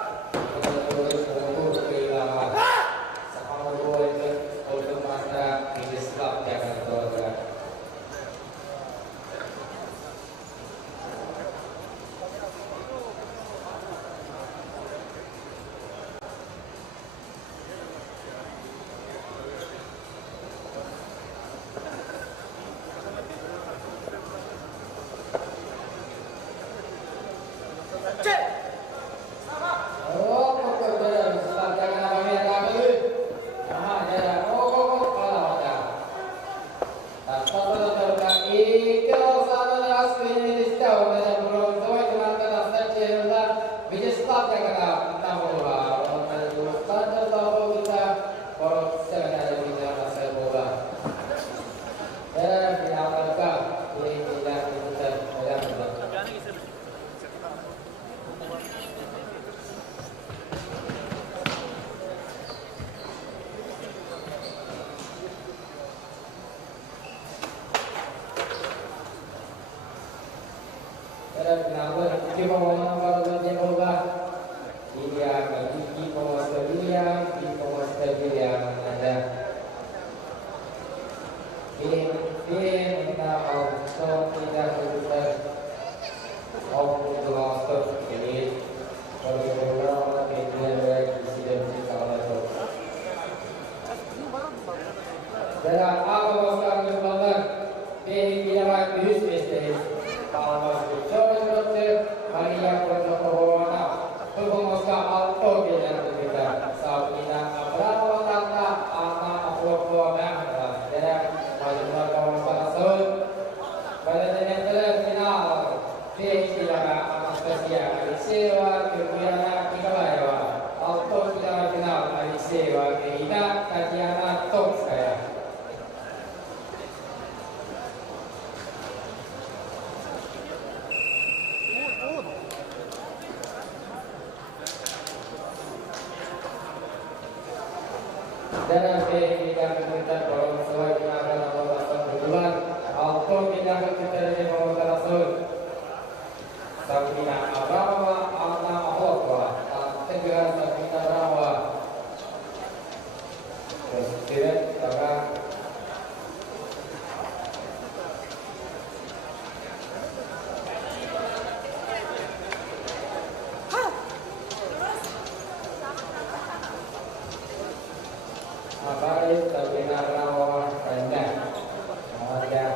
Dalam awal sekarang berlalu, pihak virus mistis, kalau coba-coba hari yang berlaku Pembangunan auto bilang kita sabina berapa kata anak apa mana dan pada kawan pasal pada negara final tidak amat sia sewa kemudian kita layawa auto kita final sewa kita kajian top saya. Dalam kita meminta tolong sesuai dengan Allah berbulan, auto kita meminta dari Allah Rasul. Sabina Abrawa, Anna Ahokwa, Tegar Sabina Abrawa. Terus tidak sekarang. Baik, Sabina Abrawa, Rendah. Kemudian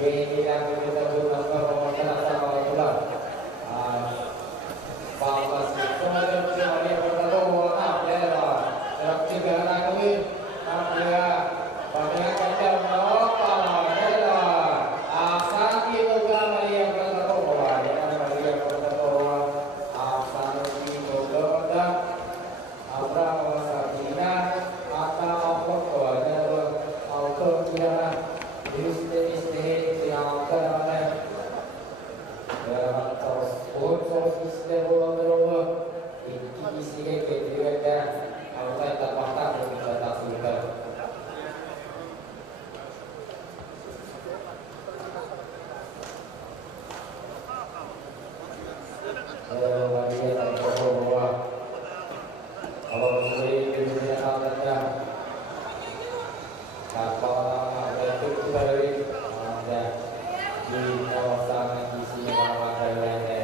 ini yang kita butuh permohonan sama Allah. Bapak kemudian kami berdoa apa dalam tiga hari kami apabila pada kita berdoa adalah asal kita Maria berdoa ya Maria berdoa asal kita berdoa Abraham Sabina atau apa adalah auto kita istri yang terang sos sistem bola ini isinya ketika Allah tak patah kita tak suka. Maria tak berdoa. Allah memberi kita hidayah. Kapal itu dari anda di kawasan isi kawasan lainnya.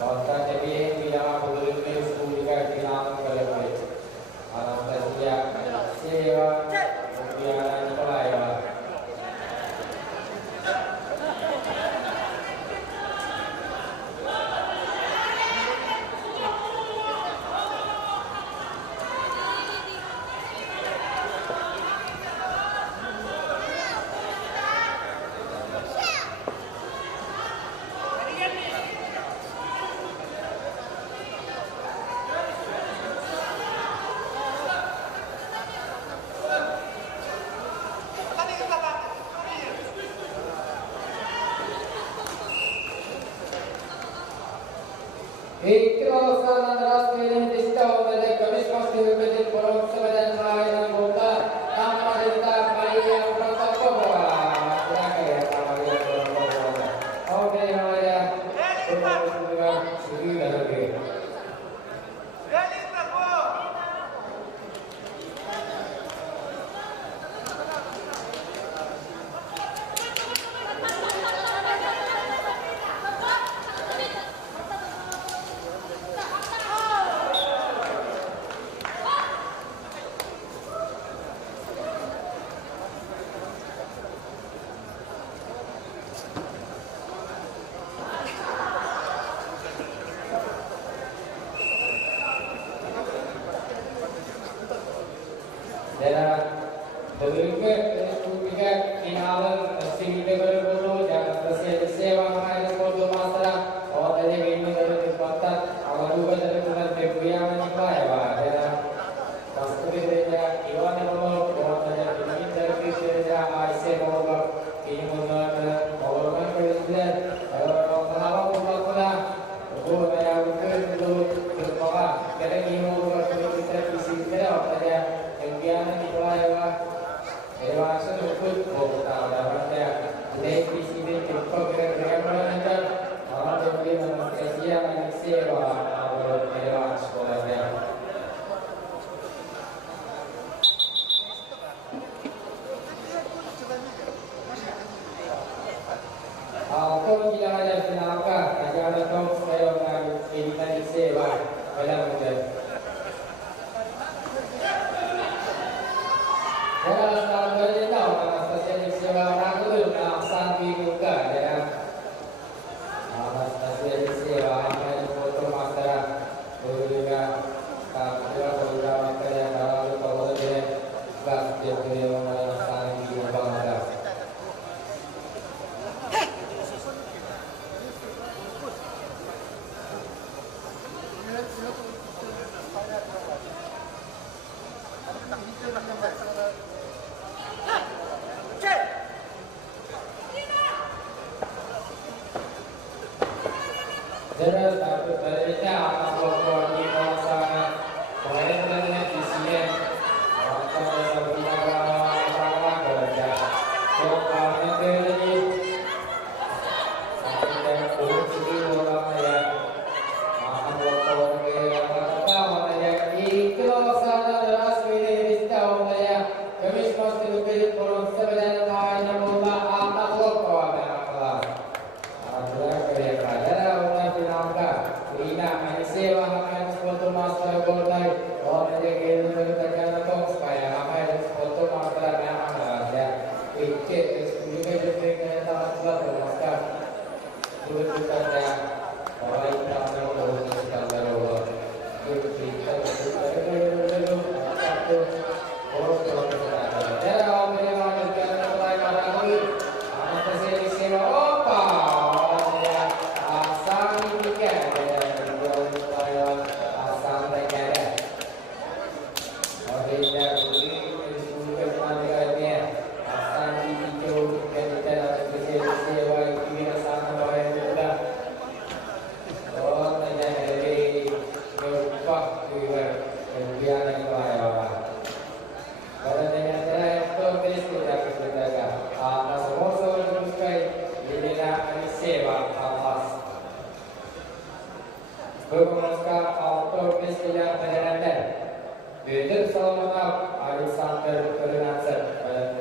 Kawasan jadi tidak boleh disebutkan bilang kalau alam saja sewa kemudian pelayan. Kawasan antara sekeliling distau dari Kamis Pasti Bukit Porong Sebadan Raya Anggota tanpa cerita Maria Protokol. Silakan ya Maria Protokol. Oke Maria, terima kasih sudah lagi. Dan berikut publikat inalan sehingga berguru dan sewa mengenai foto masalah awal dari ini dari tempat awal juga dari tempat berbuaya menyimpan dan pasti saja Iwan Iwanov awal dari ini dari saja Aisyah awal ini mengenai awal kan presiden awal pula guru yang itu berbawa kerana ini awal kita isi kita saja kemudian dimulailah dewasa untuk membuka dalamnya dari sini cukup kira-kira menanjak awal dari manusia sewa awal dewasa sekolahnya. Kalau tidak ada sinarkah agar kau saya ini sewa pada muda. Terus satu selanjutnya akan kelompok di bawah sana. Pemain dengan isinya atau sama kerja. Soalnya jadi sampai yang turun itu orang ya. Akan kelompok yang pertama ya itu sana deras ini tahu ya. Kami mesti lebih kurang sebenarnya hanya bola anak kelompok yang kelas. Adalah kerja kerja. Ina sewa akan foto master golai orang yang kerja tong supaya apa yang foto master yang ada ikut juga juga kita buat master dulu kita ya orang kita mau kita baru itu kita dulu satu orang kita ada orang yang mau kerja mulai lagi anak sewa opa asal tiga Berpengaruh autor istilah penyerangan. Leader Salman Alexander Fernandez pada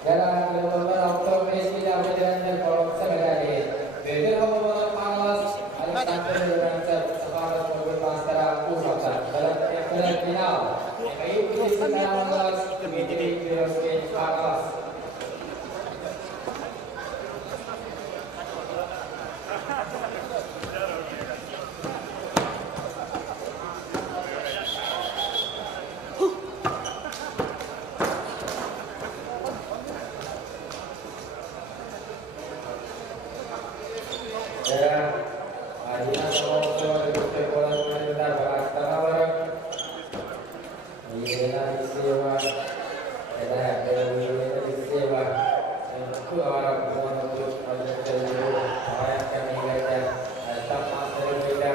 dalam kelompok autor istilah penjelasan kolom sebenarnya Kiroskin Akalas. Ya, Adina Somoso dibukti bola pemerintah balas tanah bareng. Iyena disewa, iyena disewa. Itu orang bukan untuk menjadi orang kami kerja. Tak masalah kita.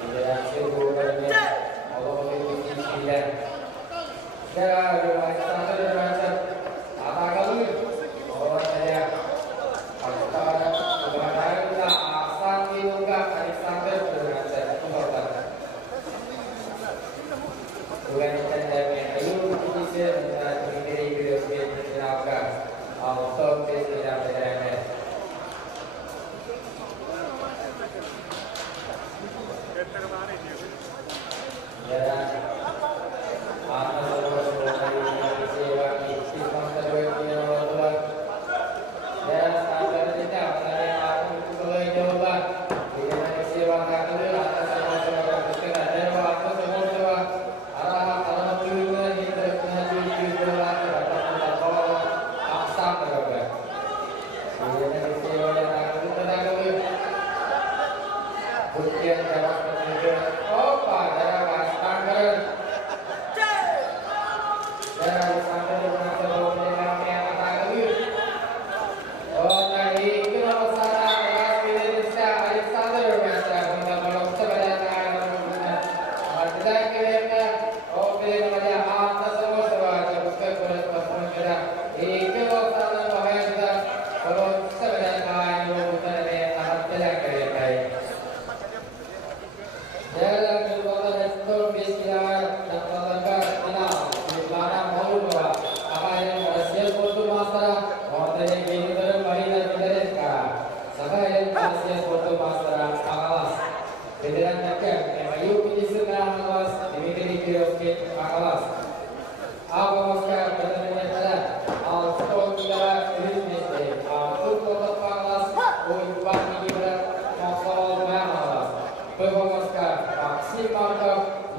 Iyena siapa kerja? Allah memiliki pilihan. Ya, sampai macam apa kali? Orang saya.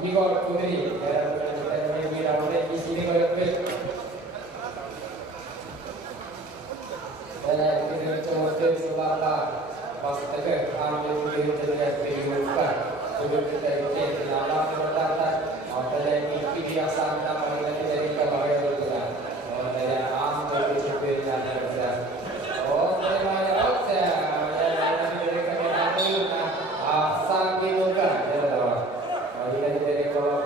Igor Putri dalam pertandingan ini rambutnya di sini berikut. Dan kita coba selama pas tegak ambil diri terlihat kehidupan sebelum kita ikut nama pertama atau yang kebiasaan nama kita dari kabar berita. Oh dari ambil supir dan berita. Oh terima kasih. Yang dari kami asal dibuka. Jadi dari kalau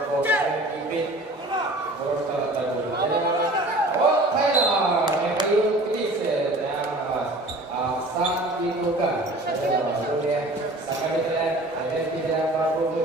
kipit harus tahu. Jadi oh Thailand yang itu bisa asal dibuka. Maksudnya sangat ada tidak mampu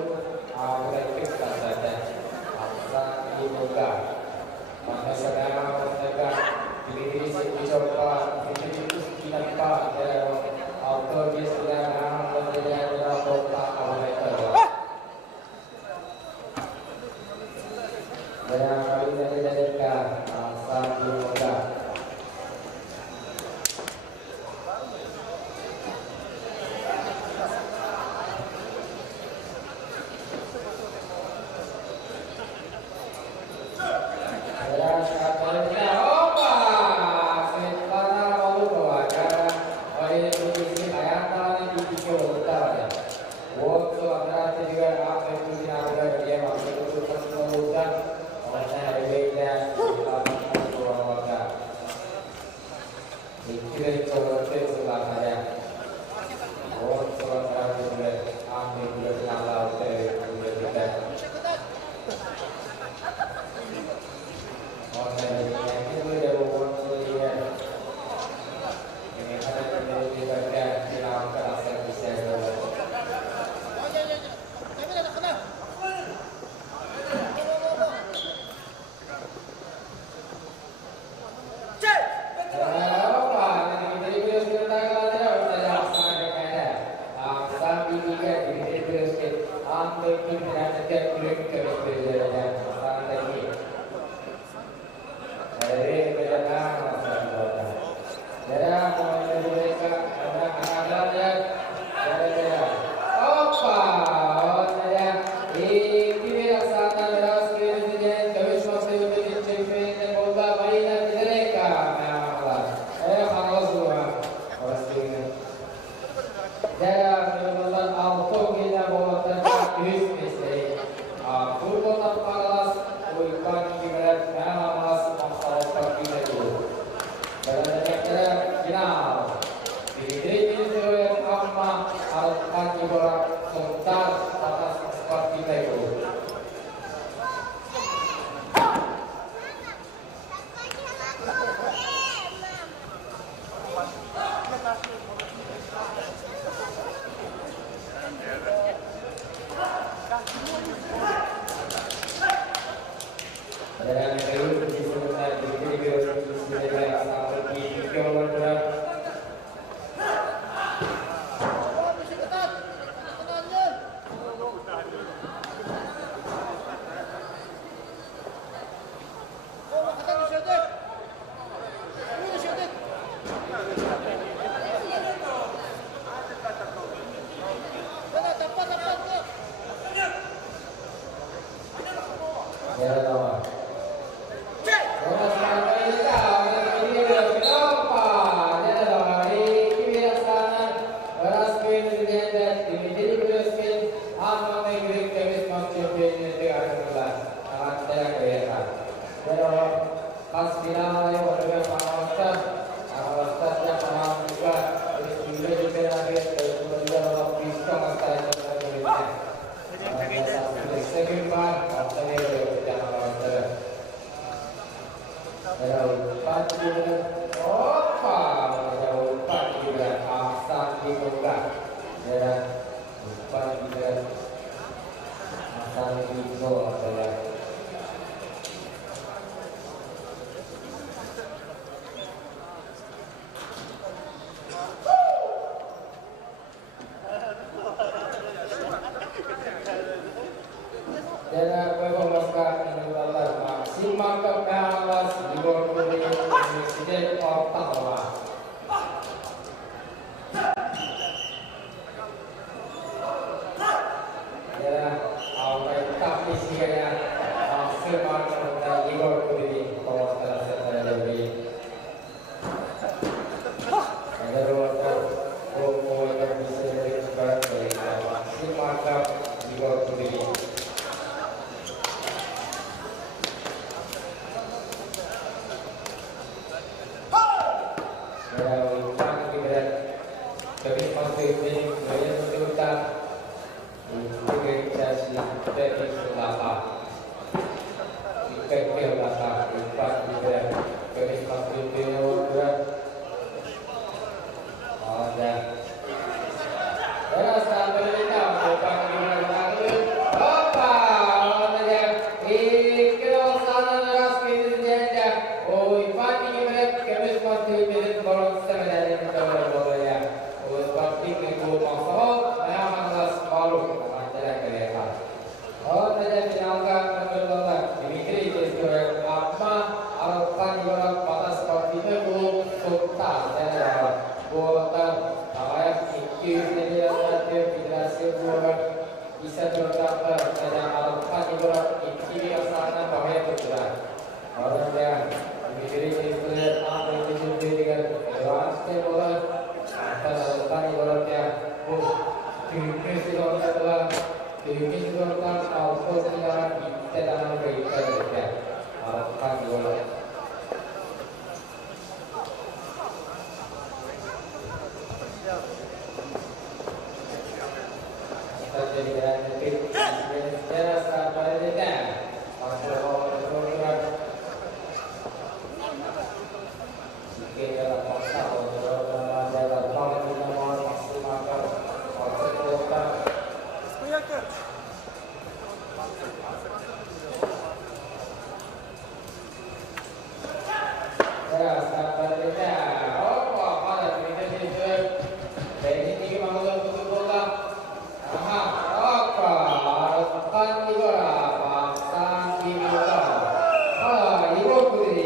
Ibu putri,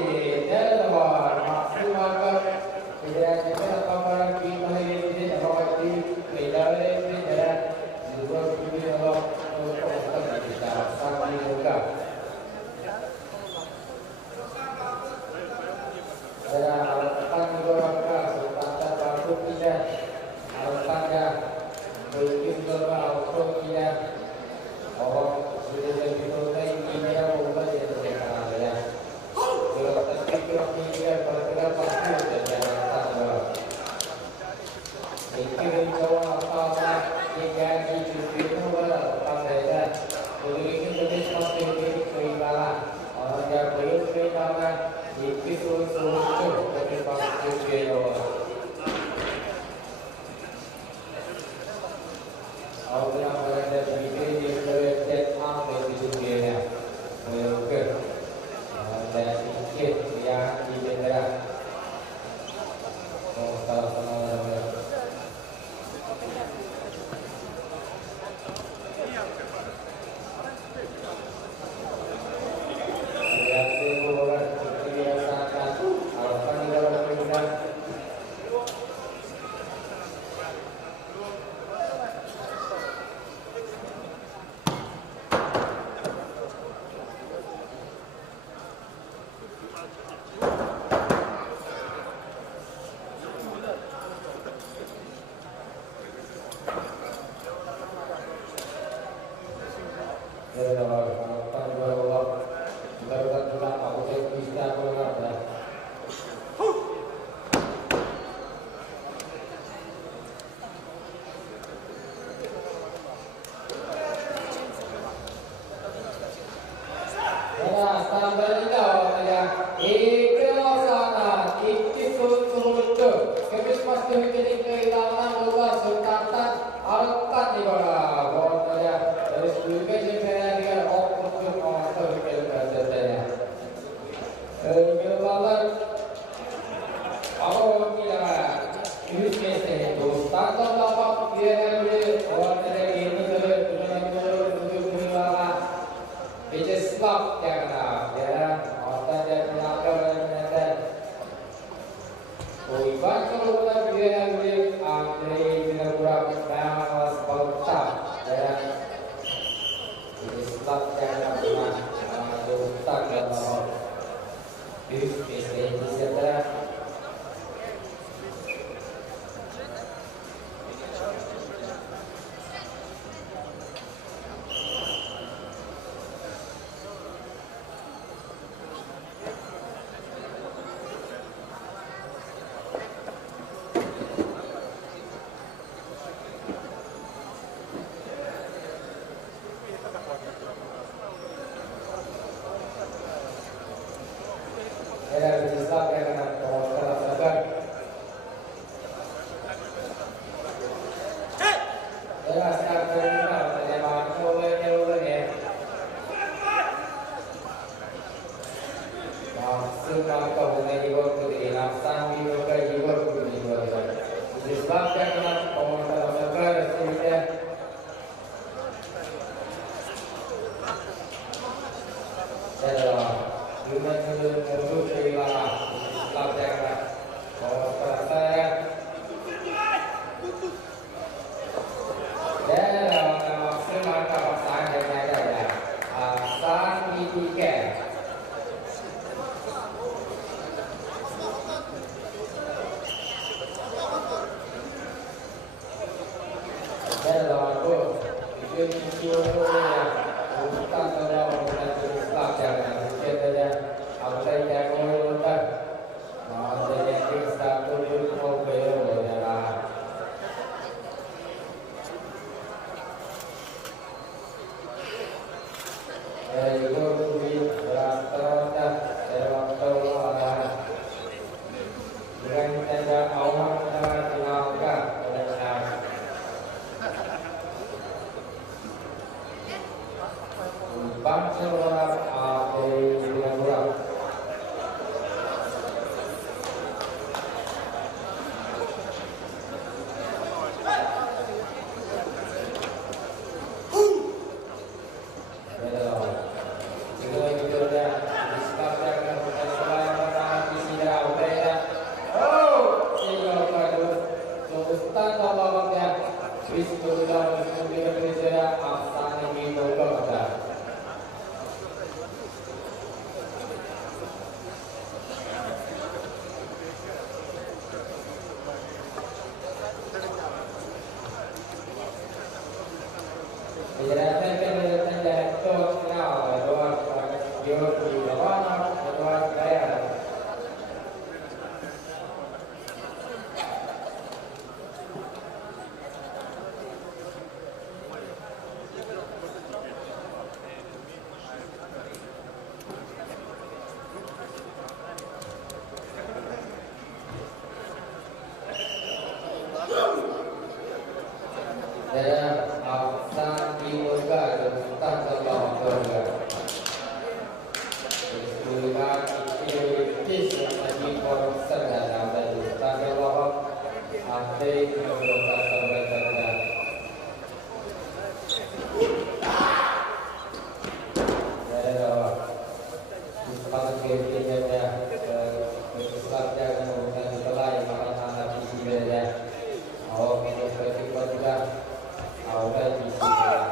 Georgi Lavanov, Eduard Gayar. Dan Aksan Dimuka Tentang Terbang Keluarga Keseluruhan Aktivitis yang masih konser dan ada di Tentang Terbang Ada yang berlaku sampai terdekat Dan Pusat Kebijakannya Pusat Jalan Hubungan Setelah yang akan anak isi berada Awak Pusat juga Awal di sini.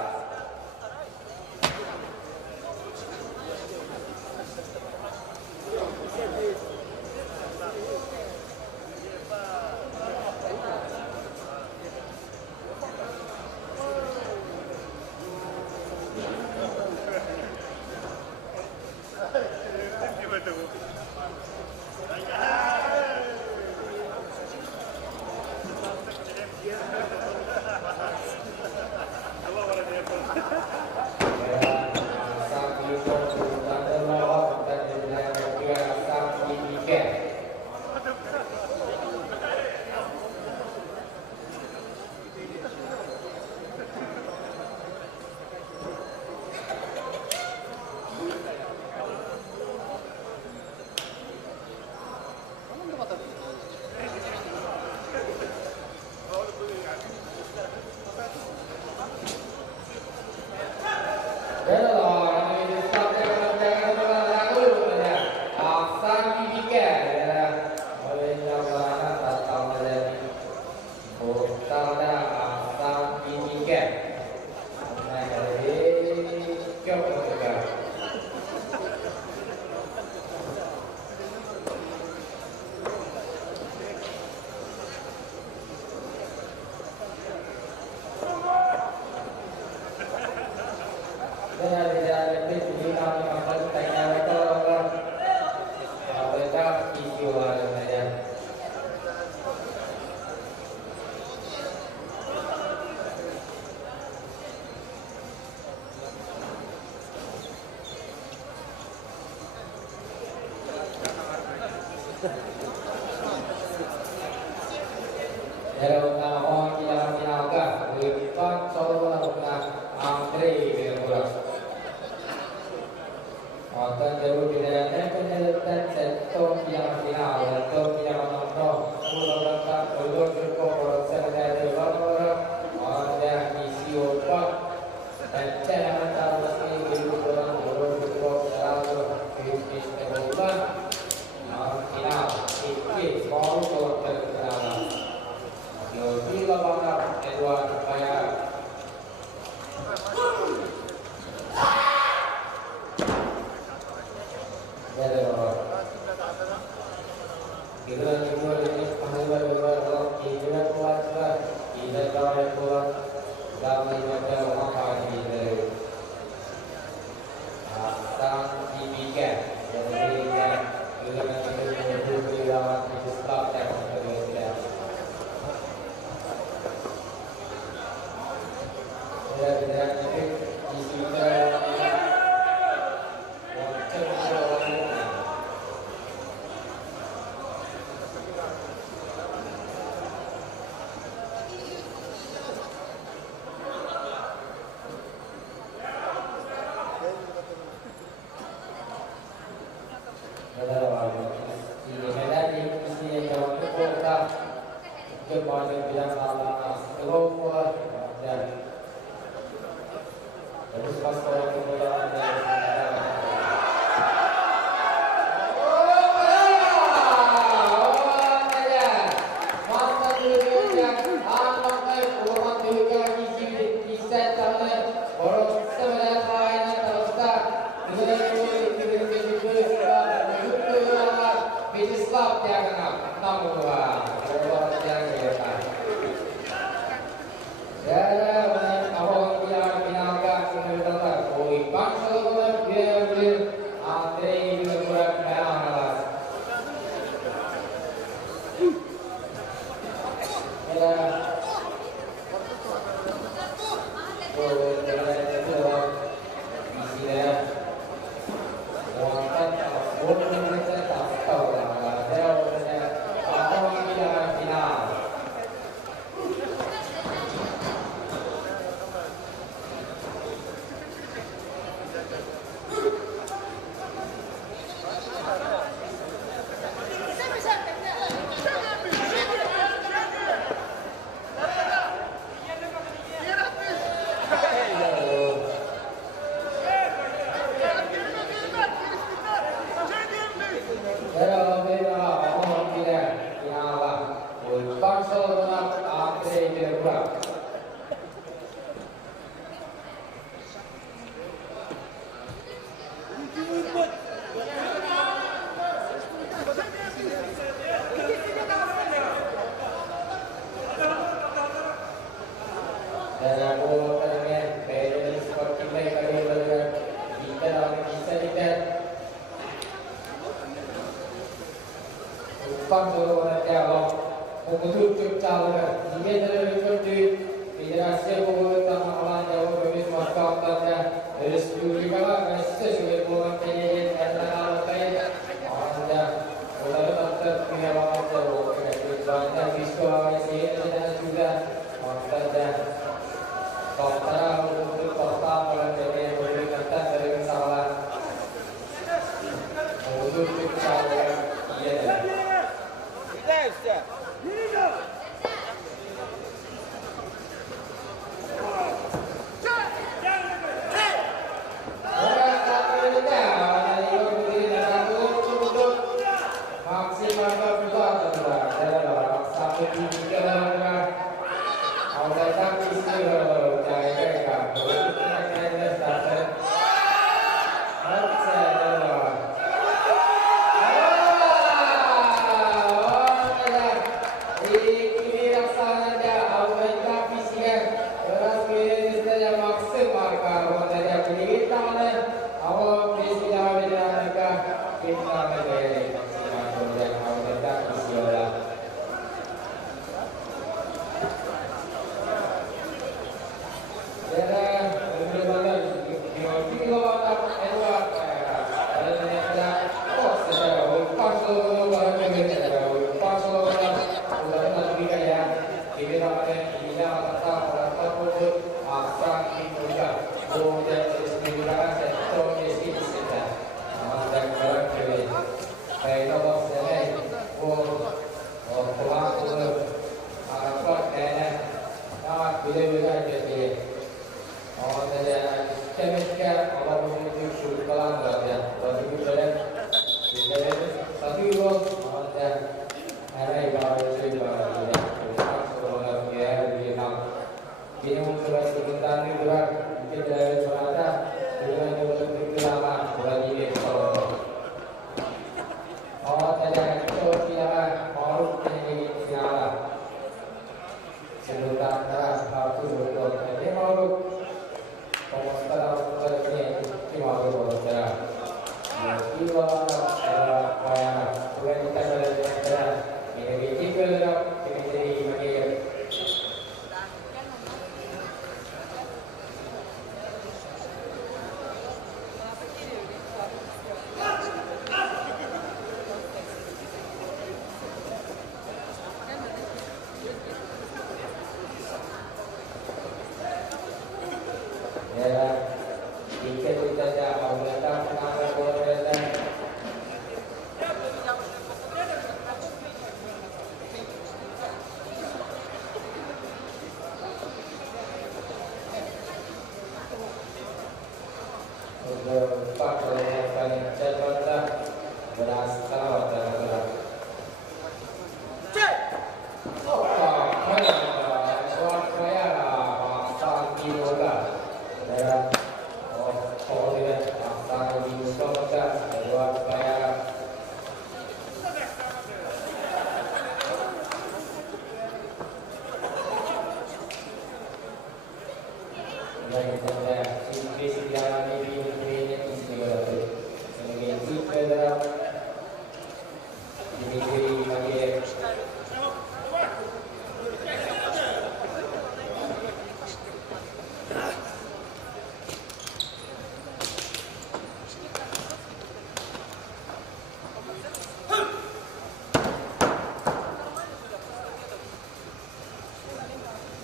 Panjang dialog mengutuk calon Dimensi Republik Federasi Pemerintah Malang Jawa Barat Masyarakat Resmi Kala sesuai dengan penyidik dan lain Anda Saudara Pihak Jawa Banyak visualisasi dan juga Anda Dokter untuk kota Malaysia memberikan dari kesalahan mengutuk calon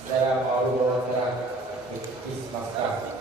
Saya mau bawa Ismaska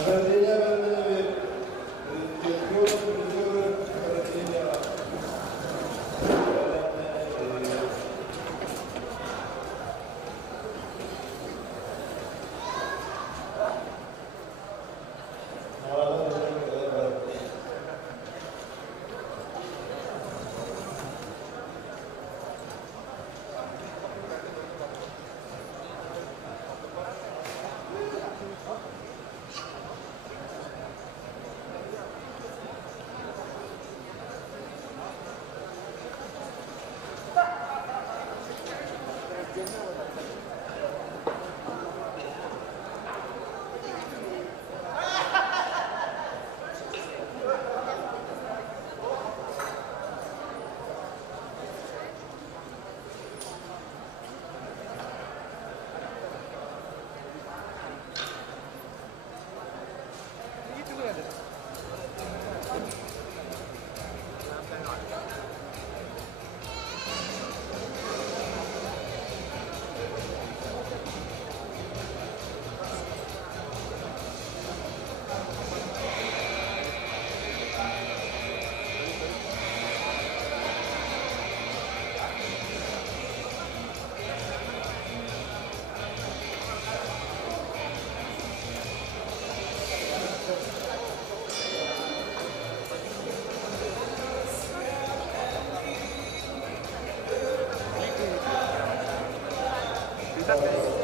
Agar dia benar-benar, dia orang Gracias.